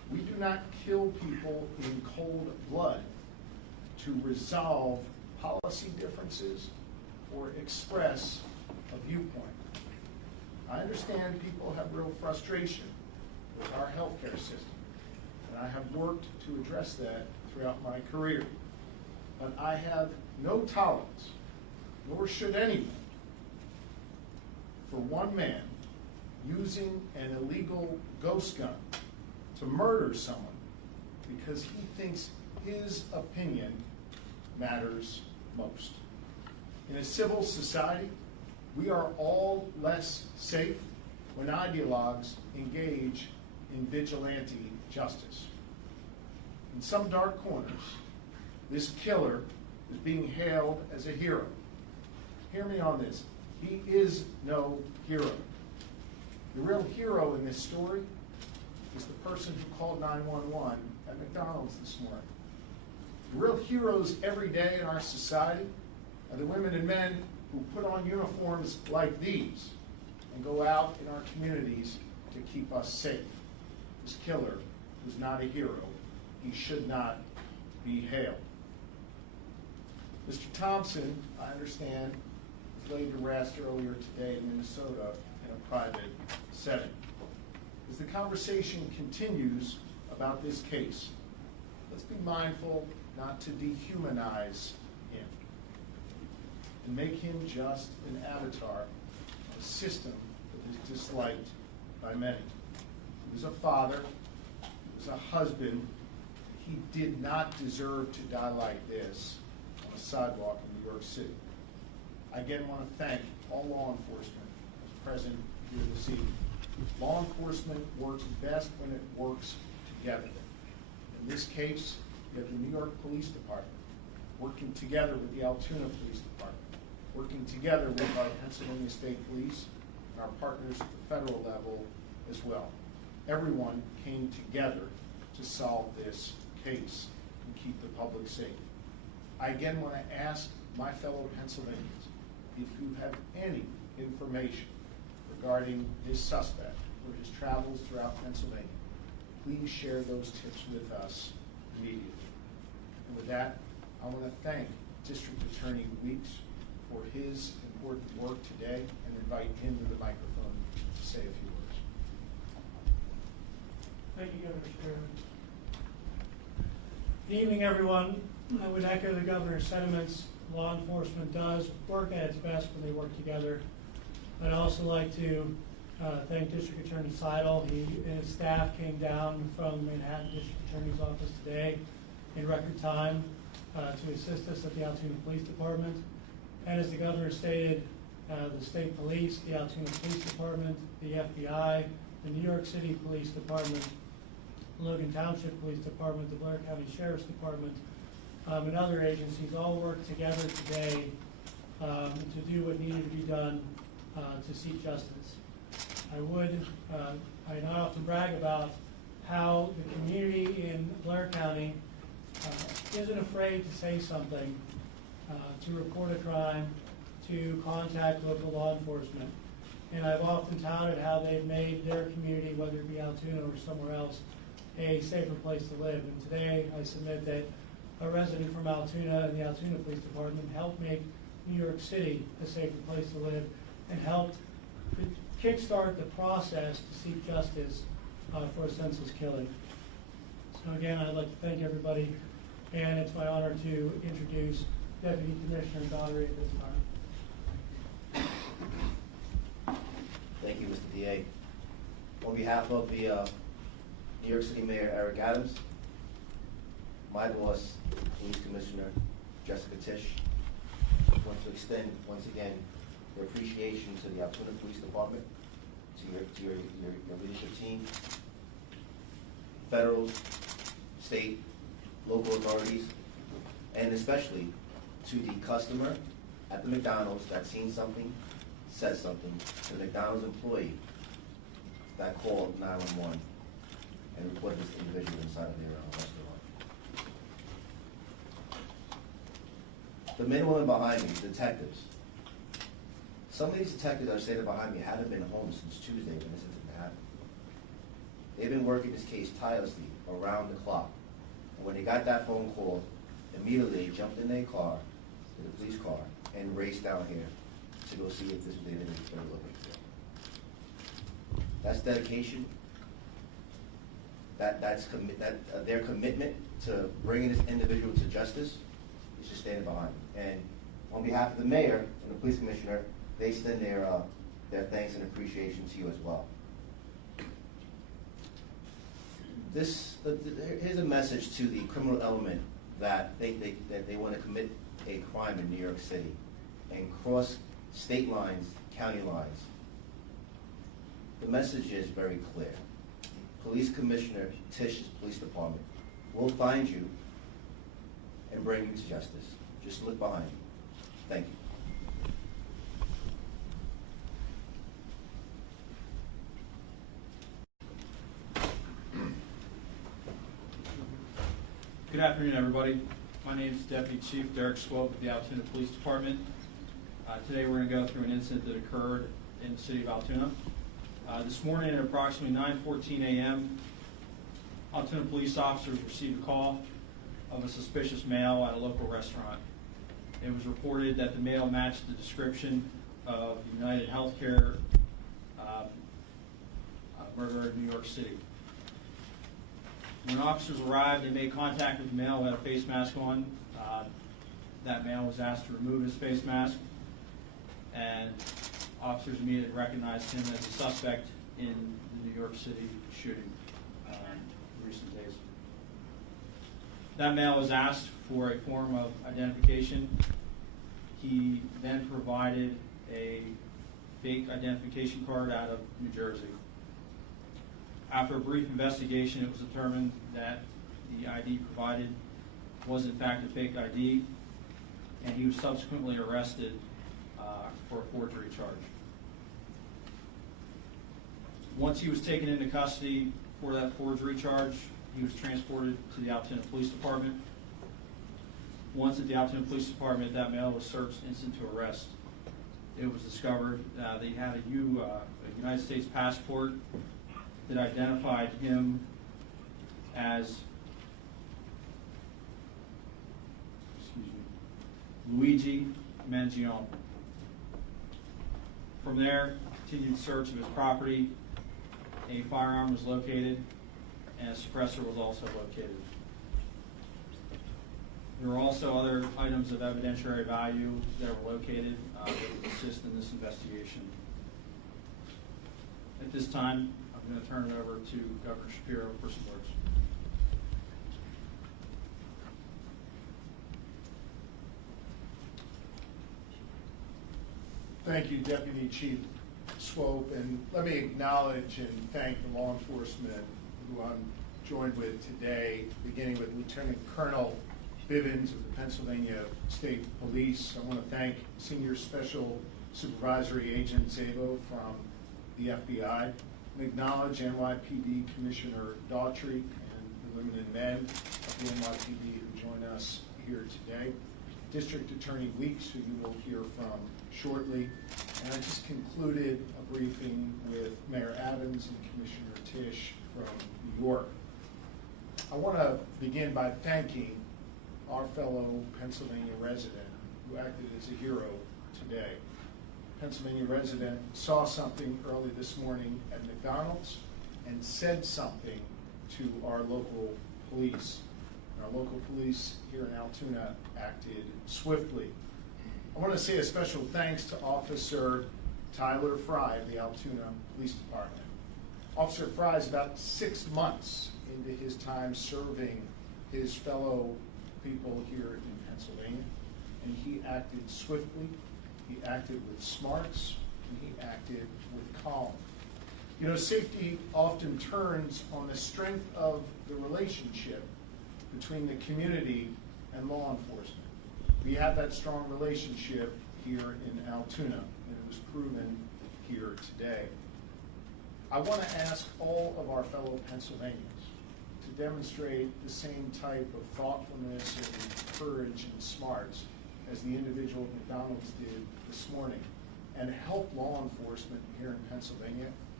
We do not kill people in cold blood to resolve policy differences or express a viewpoint. I understand people have real frustration with our healthcare system, and I have worked to address that throughout my career. But I have no tolerance, nor should anyone, for one man using an illegal ghost gun to murder someone because he thinks his opinion matters most. In a civil society, we are all less safe when ideologues engage in vigilante justice. In some dark corners, this killer is being hailed as a hero. Hear me on this. He is no hero. The real hero in this story is the person who called 911 at McDonald's this morning. The real heroes every day in our society are the women and men who put on uniforms like these and go out in our communities to keep us safe. This killer was not a hero. He should not be hailed. Mr. Thompson, I understand, was laid to rest earlier today in Minnesota in a private setting. As the conversation continues about this case, let's be mindful not to dehumanize him and make him just an avatar of a system that is disliked by many. He was a father, he was a husband. He did not deserve to die like this on a sidewalk in New York City. I again want to thank all law enforcement who's present here this evening. Law enforcement works best when it works together. In this case, you have the New York Police Department working together with the Altoona Police Department, working together with our Pennsylvania State Police and our partners at the federal level as well. Everyone came together to solve this case and keep the public safe. I again want to ask my fellow Pennsylvanians, if you have any information regarding this suspect or his travels throughout Pennsylvania, please share those tips with us immediately. And with that, I want to thank District Attorney Weeks for his important work today and invite him to the microphone to say a few words. Thank you, Governor Sherman. Good evening, everyone. I would echo the governor's sentiments. Law enforcement does work at its best when they work together. I'd also like to thank District Attorney Seidel. He and his staff came down from Manhattan District Attorney's office today in record time to assist us at the Altoona Police Department. And as the governor stated, the state police, the Altoona Police Department, the FBI, the New York City Police Department, Logan Township Police Department, the Blair County Sheriff's Department, and other agencies all worked together today to do what needed to be done to seek justice. I not often brag about how the community in Blair County isn't afraid to say something, to report a crime, to contact local law enforcement. And I've often touted how they've made their community, whether it be Altoona or somewhere else, a safer place to live. And today I submit that a resident from Altoona and the Altoona Police Department helped make New York City a safer place to live and helped kickstart the process to seek justice for a senseless killing. So again, I'd like to thank everybody, and it's my honor to introduce Deputy Commissioner Daugherty at this time. Thank you, Mr. DA. On behalf of the New York City Mayor Eric Adams, my boss, Police Commissioner Jessica Tisch, want to extend once again their appreciation to the Altoona Police Department, to your leadership team, federal, state, local authorities, and especially to the customer at the McDonald's that seen something, said something, to the McDonald's employee that called 911 and reported this individual inside of their restaurant. The men and women behind me, detectives. Some of these detectives that are standing behind me haven't been home since Tuesday when this incident happened. They've been working this case tirelessly around the clock. And when they got that phone call, immediately they jumped in their car, to the police car, and raced down here to go see if this was the individual they were looking for. That's dedication. That's their commitment to bringing this individual to justice is just standing behind them. And on behalf of the mayor and the police commissioner, they extend their thanks and appreciation to you as well. Here's a message to the criminal element that they want to commit a crime in New York City and cross state lines, county lines. The message is very clear. Police Commissioner Tish's police department will find you and bring you to justice. Just look behind you. Thank you. Good afternoon, everybody. My name is Deputy Chief Derek Swope of the Altoona Police Department. Today we're going to go through an incident that occurred in the city of Altoona. This morning at approximately 9:14 a.m., Altoona police officers received a call of a suspicious male at a local restaurant. It was reported that the male matched the description of UnitedHealthcare murderer in New York City. When officers arrived, they made contact with the male who had a face mask on. That male was asked to remove his face mask, and officers immediately recognized him as a suspect in the New York City shooting in recent days. That male was asked for a form of identification. He then provided a fake identification card out of New Jersey. After a brief investigation, it was determined that the ID provided was in fact a fake ID, and he was subsequently arrested for a forgery charge. Once he was taken into custody for that forgery charge, he was transported to the Altoona Police Department. Once at the Altoona Police Department, that male was searched instant to arrest. It was discovered that he had a United States passport that identified him as Luigi Mangione. From there, continued search of his property. A firearm was located, and a suppressor was also located. There were also other items of evidentiary value that were located that would assist in this investigation. At this time, I'm going to turn it over to Governor Shapiro for some words. Thank you, Deputy Chief Swope, and let me acknowledge and thank the law enforcement who I'm joined with today, beginning with Lieutenant Colonel Bivens of the Pennsylvania State Police. I want to thank Senior Special Supervisory Agent Zabo from the FBI, and acknowledge NYPD Commissioner Daughtry and the women and men of the NYPD who join us here today. District Attorney Weeks, who you will hear from shortly. And I just concluded a briefing with Mayor Adams and Commissioner Tish from New York. I want to begin by thanking our fellow Pennsylvania resident who acted as a hero today. Pennsylvania resident saw something early this morning at McDonald's and said something to our local police. Our local police here in Altoona acted swiftly. I want to say a special thanks to Officer Tyler Fry of the Altoona Police Department. Officer Fry is about 6 months into his time serving his fellow people here in Pennsylvania, and he acted swiftly, he acted with smarts, and he acted with calm. You know, safety often turns on the strength of the relationship between the community and law enforcement. We have that strong relationship here in Altoona, and it was proven here today. I want to ask all of our fellow Pennsylvanians to demonstrate the same type of thoughtfulness and courage and smarts as the individual at McDonald's did this morning, and help law enforcement here in Pennsylvania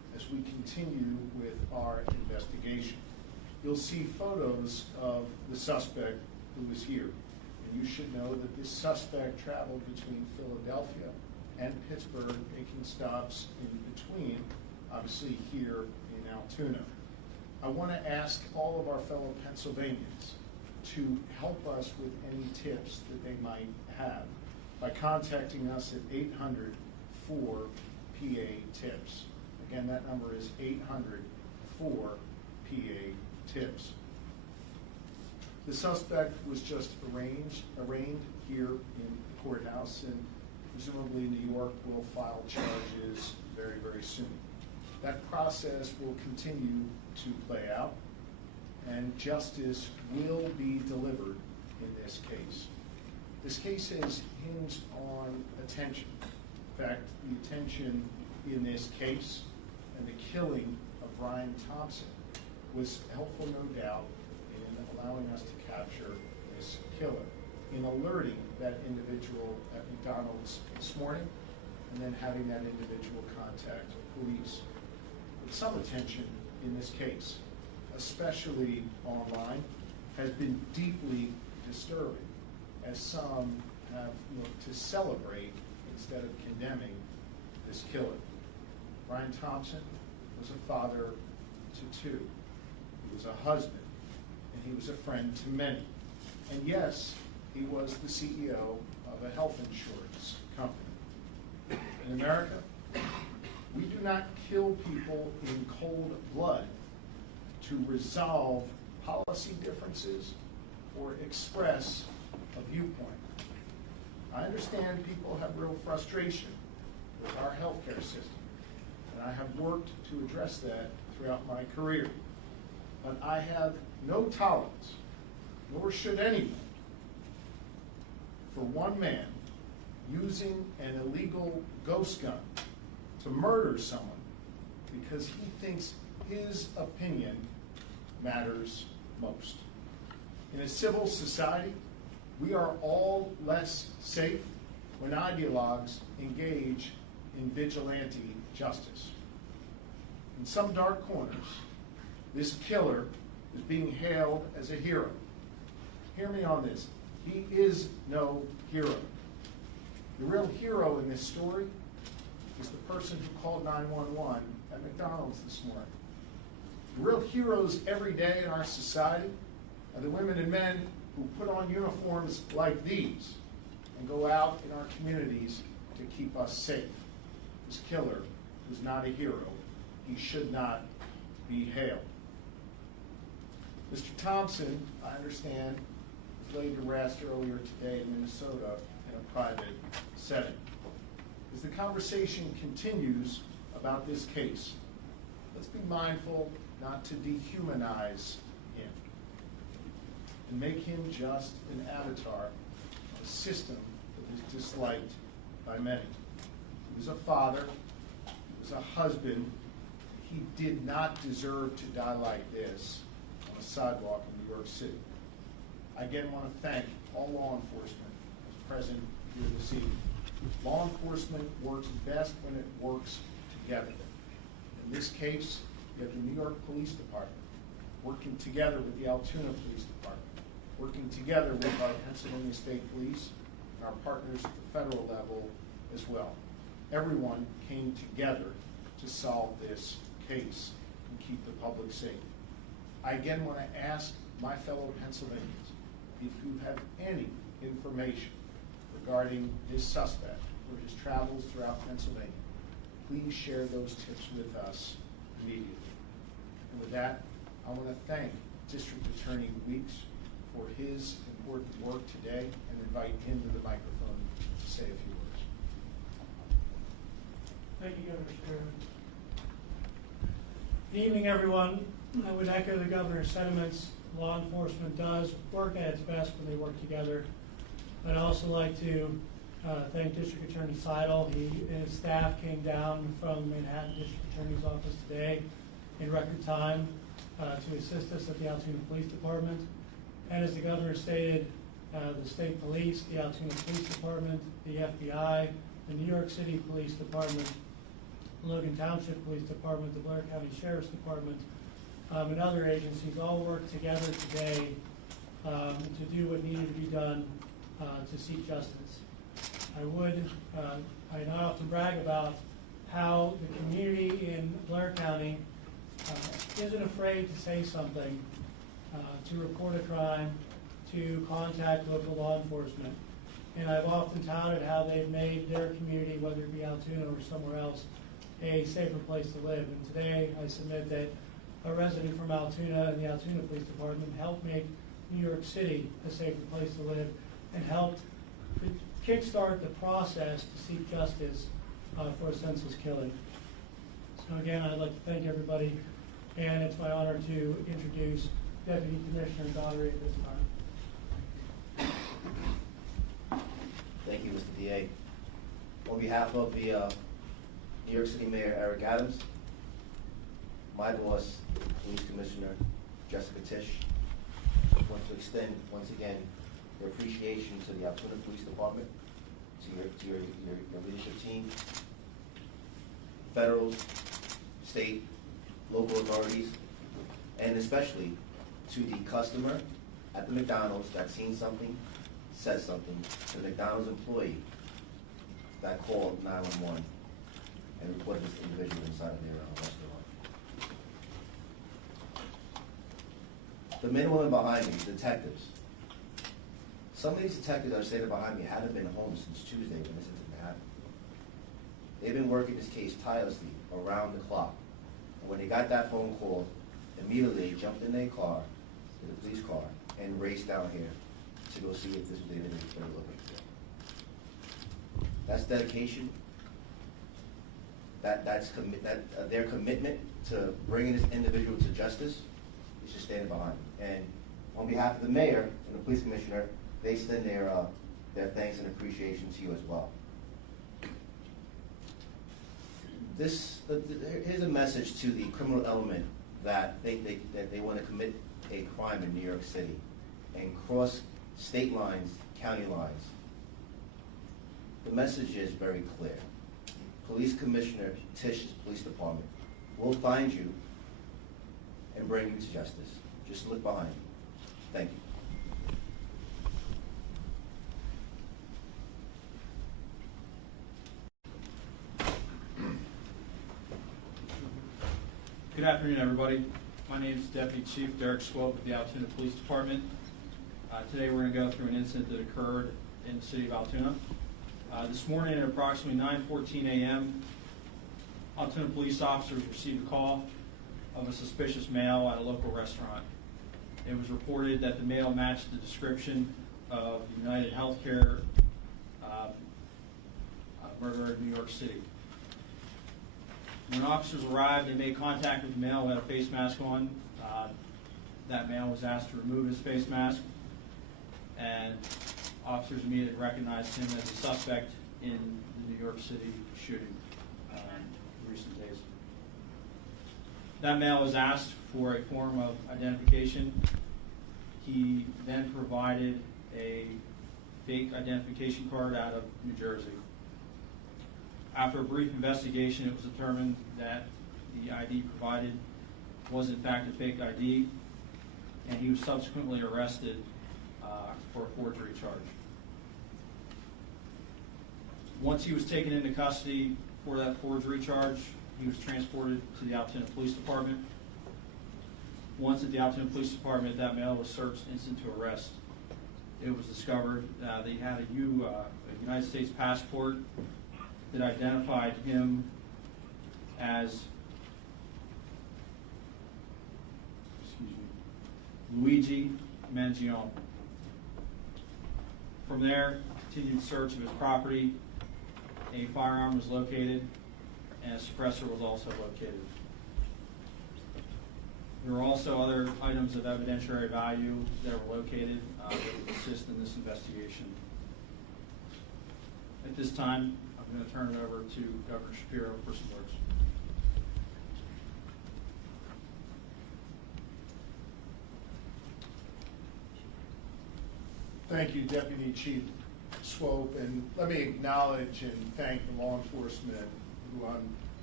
as we continue with our investigation. You'll see photos of the suspect who is here. And you should know that this suspect traveled between Philadelphia and Pittsburgh, making stops in between, obviously here in Altoona. I want to ask all of our fellow Pennsylvanians to help us with any tips that they might have by contacting us at 800-4-PA-TIPS. Again, that number is 800-4-PA-TIPS. The suspect was just arraigned here in the courthouse, and presumably New York will file charges very, very soon. That process will continue to play out, and justice will be delivered in this case. This case is hinged on attention. In fact, the attention in this case and the killing of Brian Thompson was helpful, no doubt, in allowing us to capture this killer, in alerting that individual at McDonald's this morning, and then having that individual contact police. But some attention in this case, especially online, has been deeply disturbing, as some have looked to celebrate instead of condemning this killer. Brian Thompson was a father to two. He was a husband, and he was a friend to many. And yes, he was the CEO of a health insurance company. In America, we do not kill people in cold blood to resolve policy differences or express a viewpoint. I understand people have real frustration with our healthcare system, and I have worked to address that throughout my career. But I have no tolerance, nor should anyone, for one man using an illegal ghost gun to murder someone because he thinks his opinion matters most. In a civil society, we are all less safe when ideologues engage in vigilante justice. In some dark corners, this killer is being hailed as a hero. Hear me on this. He is no hero. The real hero in this story is the person who called 911 at McDonald's this morning. The real heroes every day in our society are the women and men who put on uniforms like these and go out in our communities to keep us safe. This killer was not a hero. He should not be hailed. Mr. Thompson, I understand, was laid to rest earlier today in Minnesota in a private setting. As the conversation continues about this case, let's be mindful not to dehumanize him and make him just an avatar of a system that is disliked by many. He was a father, he was a husband. He did not deserve to die like this on a sidewalk in New York City. I again want to thank all law enforcement that's present here this evening. Law enforcement works best when it works together. In this case, you have the New York Police Department working together with the Altoona Police Department, working together with our Pennsylvania State Police and our partners at the federal level as well. Everyone came together to solve this case and keep the public safe. I again want to ask my fellow Pennsylvanians, if you have any information regarding this suspect or his travels throughout Pennsylvania, please share those tips with us immediately. And with that, I want to thank District Attorney Weeks for his important work today and invite him to the microphone to say a few words. Thank you, Governor Sturman. Good evening, everyone. I would echo the governor's sentiments. Law enforcement does work at its best when they work together. I'd also like to thank District Attorney Seidel. He and his staff came down from Manhattan District Attorney's Office today in record time to assist us at the Altoona Police Department. And as the governor stated, the state police, the Altoona Police Department, the FBI, the New York City Police Department, the Logan Township Police Department, the Blair County Sheriff's Department, and other agencies all worked together today to do what needed to be done to seek justice. I not often brag about how the community in Blair County isn't afraid to say something, to report a crime, to contact local law enforcement. And I've often touted how they've made their community, whether it be Altoona or somewhere else, a safer place to live. And today I submit that a resident from Altoona and the Altoona Police Department helped make New York City a safer place to live and helped kickstart the process to seek justice for a senseless killing. So again, I'd like to thank everybody, and it's my honor to introduce Deputy Commissioner Daugherty at this time. Thank you, Mr. DA. On behalf of the New York City Mayor Eric Adams, my boss, Police Commissioner Jessica Tisch, want to extend once again your appreciation to the Altoona Police Department, to your leadership team, federal, state, local authorities, and especially to the customer at the McDonald's that seen something, said something, to the McDonald's employee that called 911 and reported this individual inside of their restaurant. The men and women behind me, detectives. Some of these detectives that are standing behind me haven't been home since Tuesday when this incident happened. They've been working this case tirelessly around the clock. And when they got that phone call, immediately they jumped in their car, the police car, and raced down here to go see if this was the individual they were looking for. That's dedication. That's their commitment to bringing this individual to justice is just standing behind them. And on behalf of the mayor and the police commissioner, they extend their thanks and appreciation to you as well. Here's a message to the criminal element that they want to commit a crime in New York City and cross state lines, county lines. The message is very clear. Police Commissioner Tisch's police department will find you and bring you to justice. Just look behind you. Thank you. Good afternoon, everybody. My name is Deputy Chief Derek Swope with the Altoona Police Department. Today we're going to go through an incident that occurred in the city of Altoona. This morning at approximately 9:14 a.m., Altoona police officers received a call of a suspicious male at a local restaurant. It was reported that the male matched the description of the UnitedHealthcare murderer in New York City. When officers arrived, they made contact with the male who had a face mask on. That male was asked to remove his face mask, and officers immediately recognized him as a suspect in the New York City shooting in recent days. That male was asked for a form of identification. He then provided a fake identification card out of New Jersey. After a brief investigation, it was determined that the ID provided was in fact a fake ID, and he was subsequently arrested for a forgery charge. Once he was taken into custody for that forgery charge, he was transported to the Altoona Police Department. Once at the Altoona Police Department, that male was searched instant to arrest. It was discovered that he had a United States passport that identified him as Luigi Mangione. From there, continued search of his property. A firearm was located, and a suppressor was also located. There were also other items of evidentiary value that were located that would assist in this investigation. At this time, I'm going to turn it over to Governor Shapiro for some words. Thank you, Deputy Chief Swope, and let me acknowledge and thank the law enforcement who I'm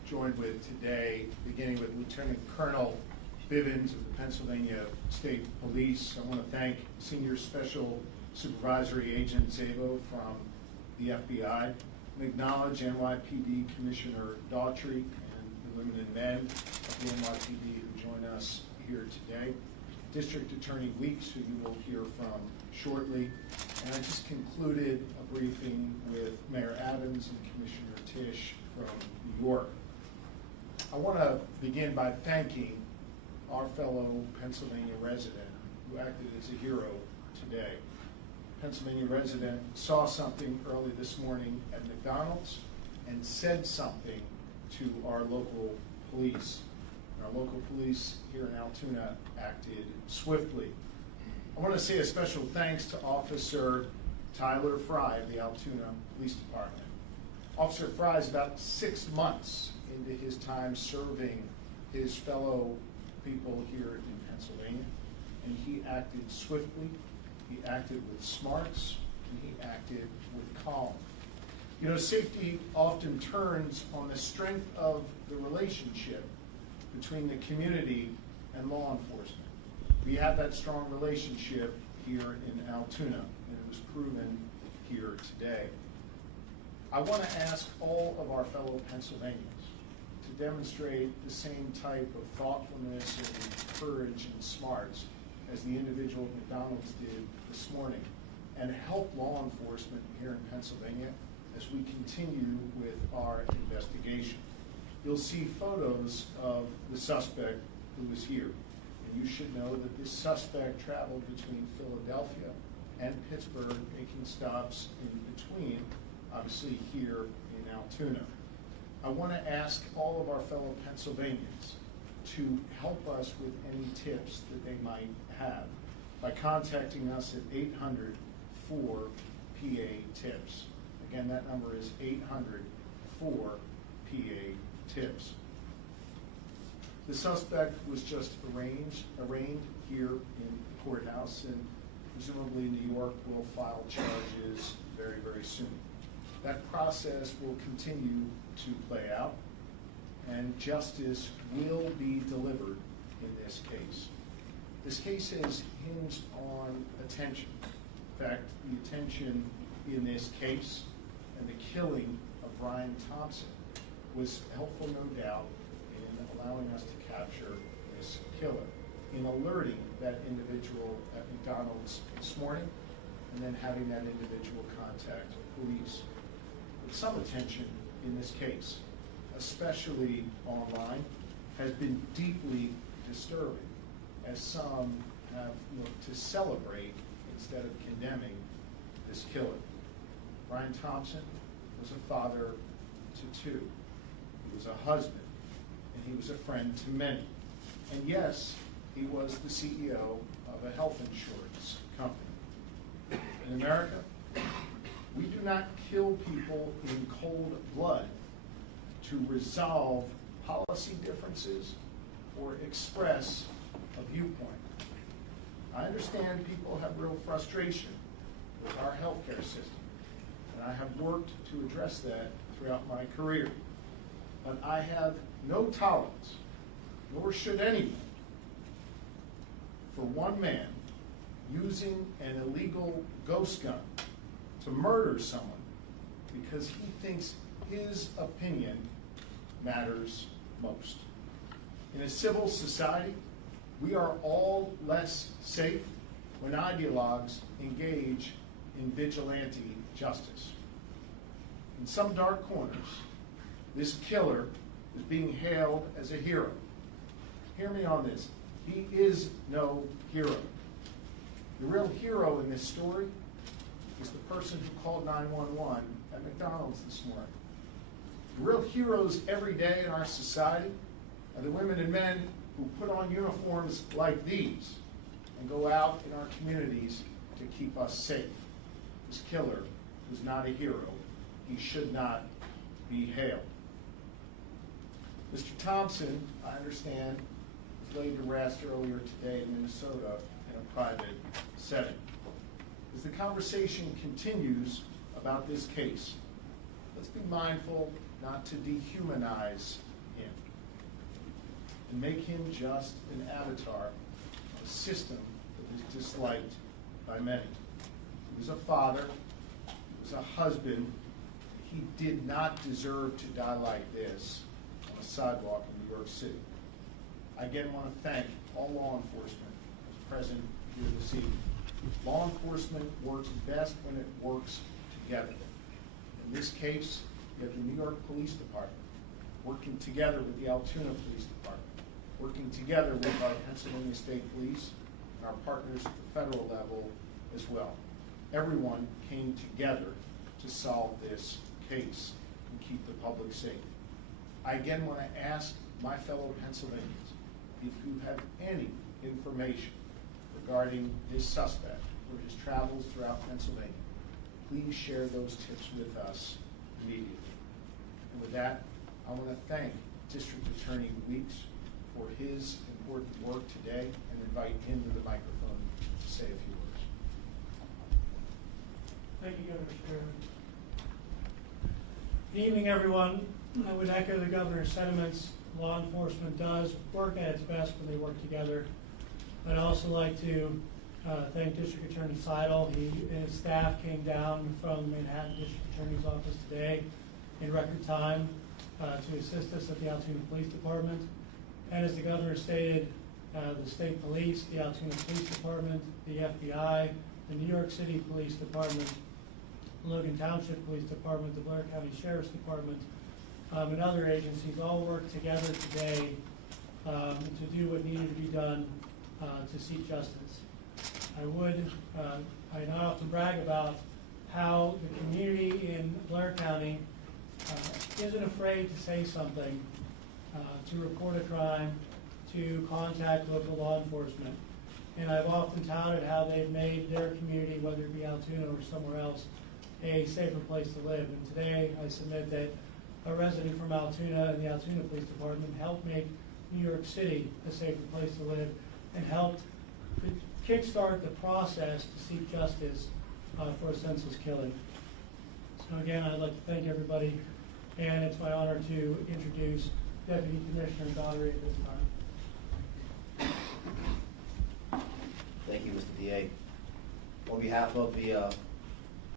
joined with today, beginning with Lieutenant Colonel Bivens of the Pennsylvania State Police. I want to thank Senior Special Supervisory Agent Zabo from the FBI, and acknowledge NYPD Commissioner Daughtry and the women and men of the NYPD who join us here today, District Attorney Weeks, who you will hear from shortly, and I just concluded a briefing with Mayor Adams and Commissioner Tisch from New York. I want to begin by thanking our fellow Pennsylvania resident who acted as a hero today. Pennsylvania resident saw something early this morning at McDonald's and said something to our local police. And our local police here in Altoona acted swiftly. I want to say a special thanks to Officer Tyler Fry of the Altoona Police Department. Officer Fry is about 6 months into his time serving his fellow people here in Pennsylvania, and he acted swiftly, he acted with smarts, and he acted with calm. You know, safety often turns on the strength of the relationship between the community and law enforcement. We have that strong relationship here in Altoona, and it was proven here today. I want to ask all of our fellow Pennsylvanians to demonstrate the same type of thoughtfulness and courage and smarts as the individual at McDonald's did this morning, and help law enforcement here in Pennsylvania as we continue with our investigation. You'll see photos of the suspect who was here, and you should know that this suspect traveled between Philadelphia and Pittsburgh, making stops in between, obviously here in Altoona. I want to ask all of our fellow Pennsylvanians to help us with any tips that they might have by contacting us at 800-4-PA-TIPS. Again, that number is 800-4-PA-TIPS. The suspect was just arraigned here in the courthouse, and presumably New York will file charges very, very soon. That process will continue to play out, and justice will be delivered in this case. This case is hinged on attention. In fact, the attention in this case and the killing of Brian Thompson was helpful, no doubt, in allowing us to capture this killer, in alerting that individual at McDonald's this morning, and then having that individual contact police. But some attention in this case, especially online, has been deeply disturbing, as some have looked to celebrate instead of condemning this killer. Brian Thompson was a father to two. He was a husband, and he was a friend to many. And yes, he was the CEO of a health insurance company. In America, we do not kill people in cold blood to resolve policy differences or express a viewpoint. I understand people have real frustration with our healthcare system, and I have worked to address that throughout my career. But I have no tolerance, nor should anyone, for one man using an illegal ghost gun to murder someone because he thinks his opinion matters most. In a civil society, we are all less safe when ideologues engage in vigilante justice. In some dark corners, this killer is being hailed as a hero. Hear me on this. He is no hero. The real hero in this story is the person who called 911 at McDonald's this morning. The real heroes every day in our society are the women and men who put on uniforms like these and go out in our communities to keep us safe. This killer was not a hero. He should not be hailed. Mr. Thompson, I understand, was laid to rest earlier today in Minnesota in a private setting. As the conversation continues about this case, let's be mindful not to dehumanize him and make him just an avatar of a system that was disliked by many. He was a father, he was a husband. He did not deserve to die like this on a sidewalk in New York City. I again want to thank all law enforcement who's present here this evening. Law enforcement works best when it works together. In this case, you have the New York Police Department working together with the Altoona Police Department, working together with our Pennsylvania State Police and our partners at the federal level as well. Everyone came together to solve this case and keep the public safe. I again want to ask my fellow Pennsylvanians, if you have any information regarding this suspect or his travels throughout Pennsylvania, please share those tips with us immediately. And with that, I want to thank District Attorney Weeks for his important work today and invite him to the microphone to say a few words. Thank you, Governor Sherman. Good evening, everyone. I would echo the governor's sentiments. Law enforcement does work at its best when they work together. I'd also like to thank District Attorney Seidel. He and his staff came down from the Manhattan District Attorney's office today in record time to assist us at the Altoona Police Department. And as the governor stated, the state police, the Altoona Police Department, the FBI, the New York City Police Department, Logan Township Police Department, the Blair County Sheriff's Department, and other agencies all work together today to do what needed to be done to seek justice. I not often brag about how the community in Blair County isn't afraid to say something, to report a crime, to contact local law enforcement. And I've often touted how they've made their community, whether it be Altoona or somewhere else, a safer place to live. And today I submit that a resident from Altoona and the Altoona Police Department helped make New York City a safer place to live and helped kickstart the process to seek justice for a senseless killing. So again, I'd like to thank everybody, and it's my honor to introduce Deputy Commissioner Daugherty at this time. Thank you, Mr. DA. On behalf of the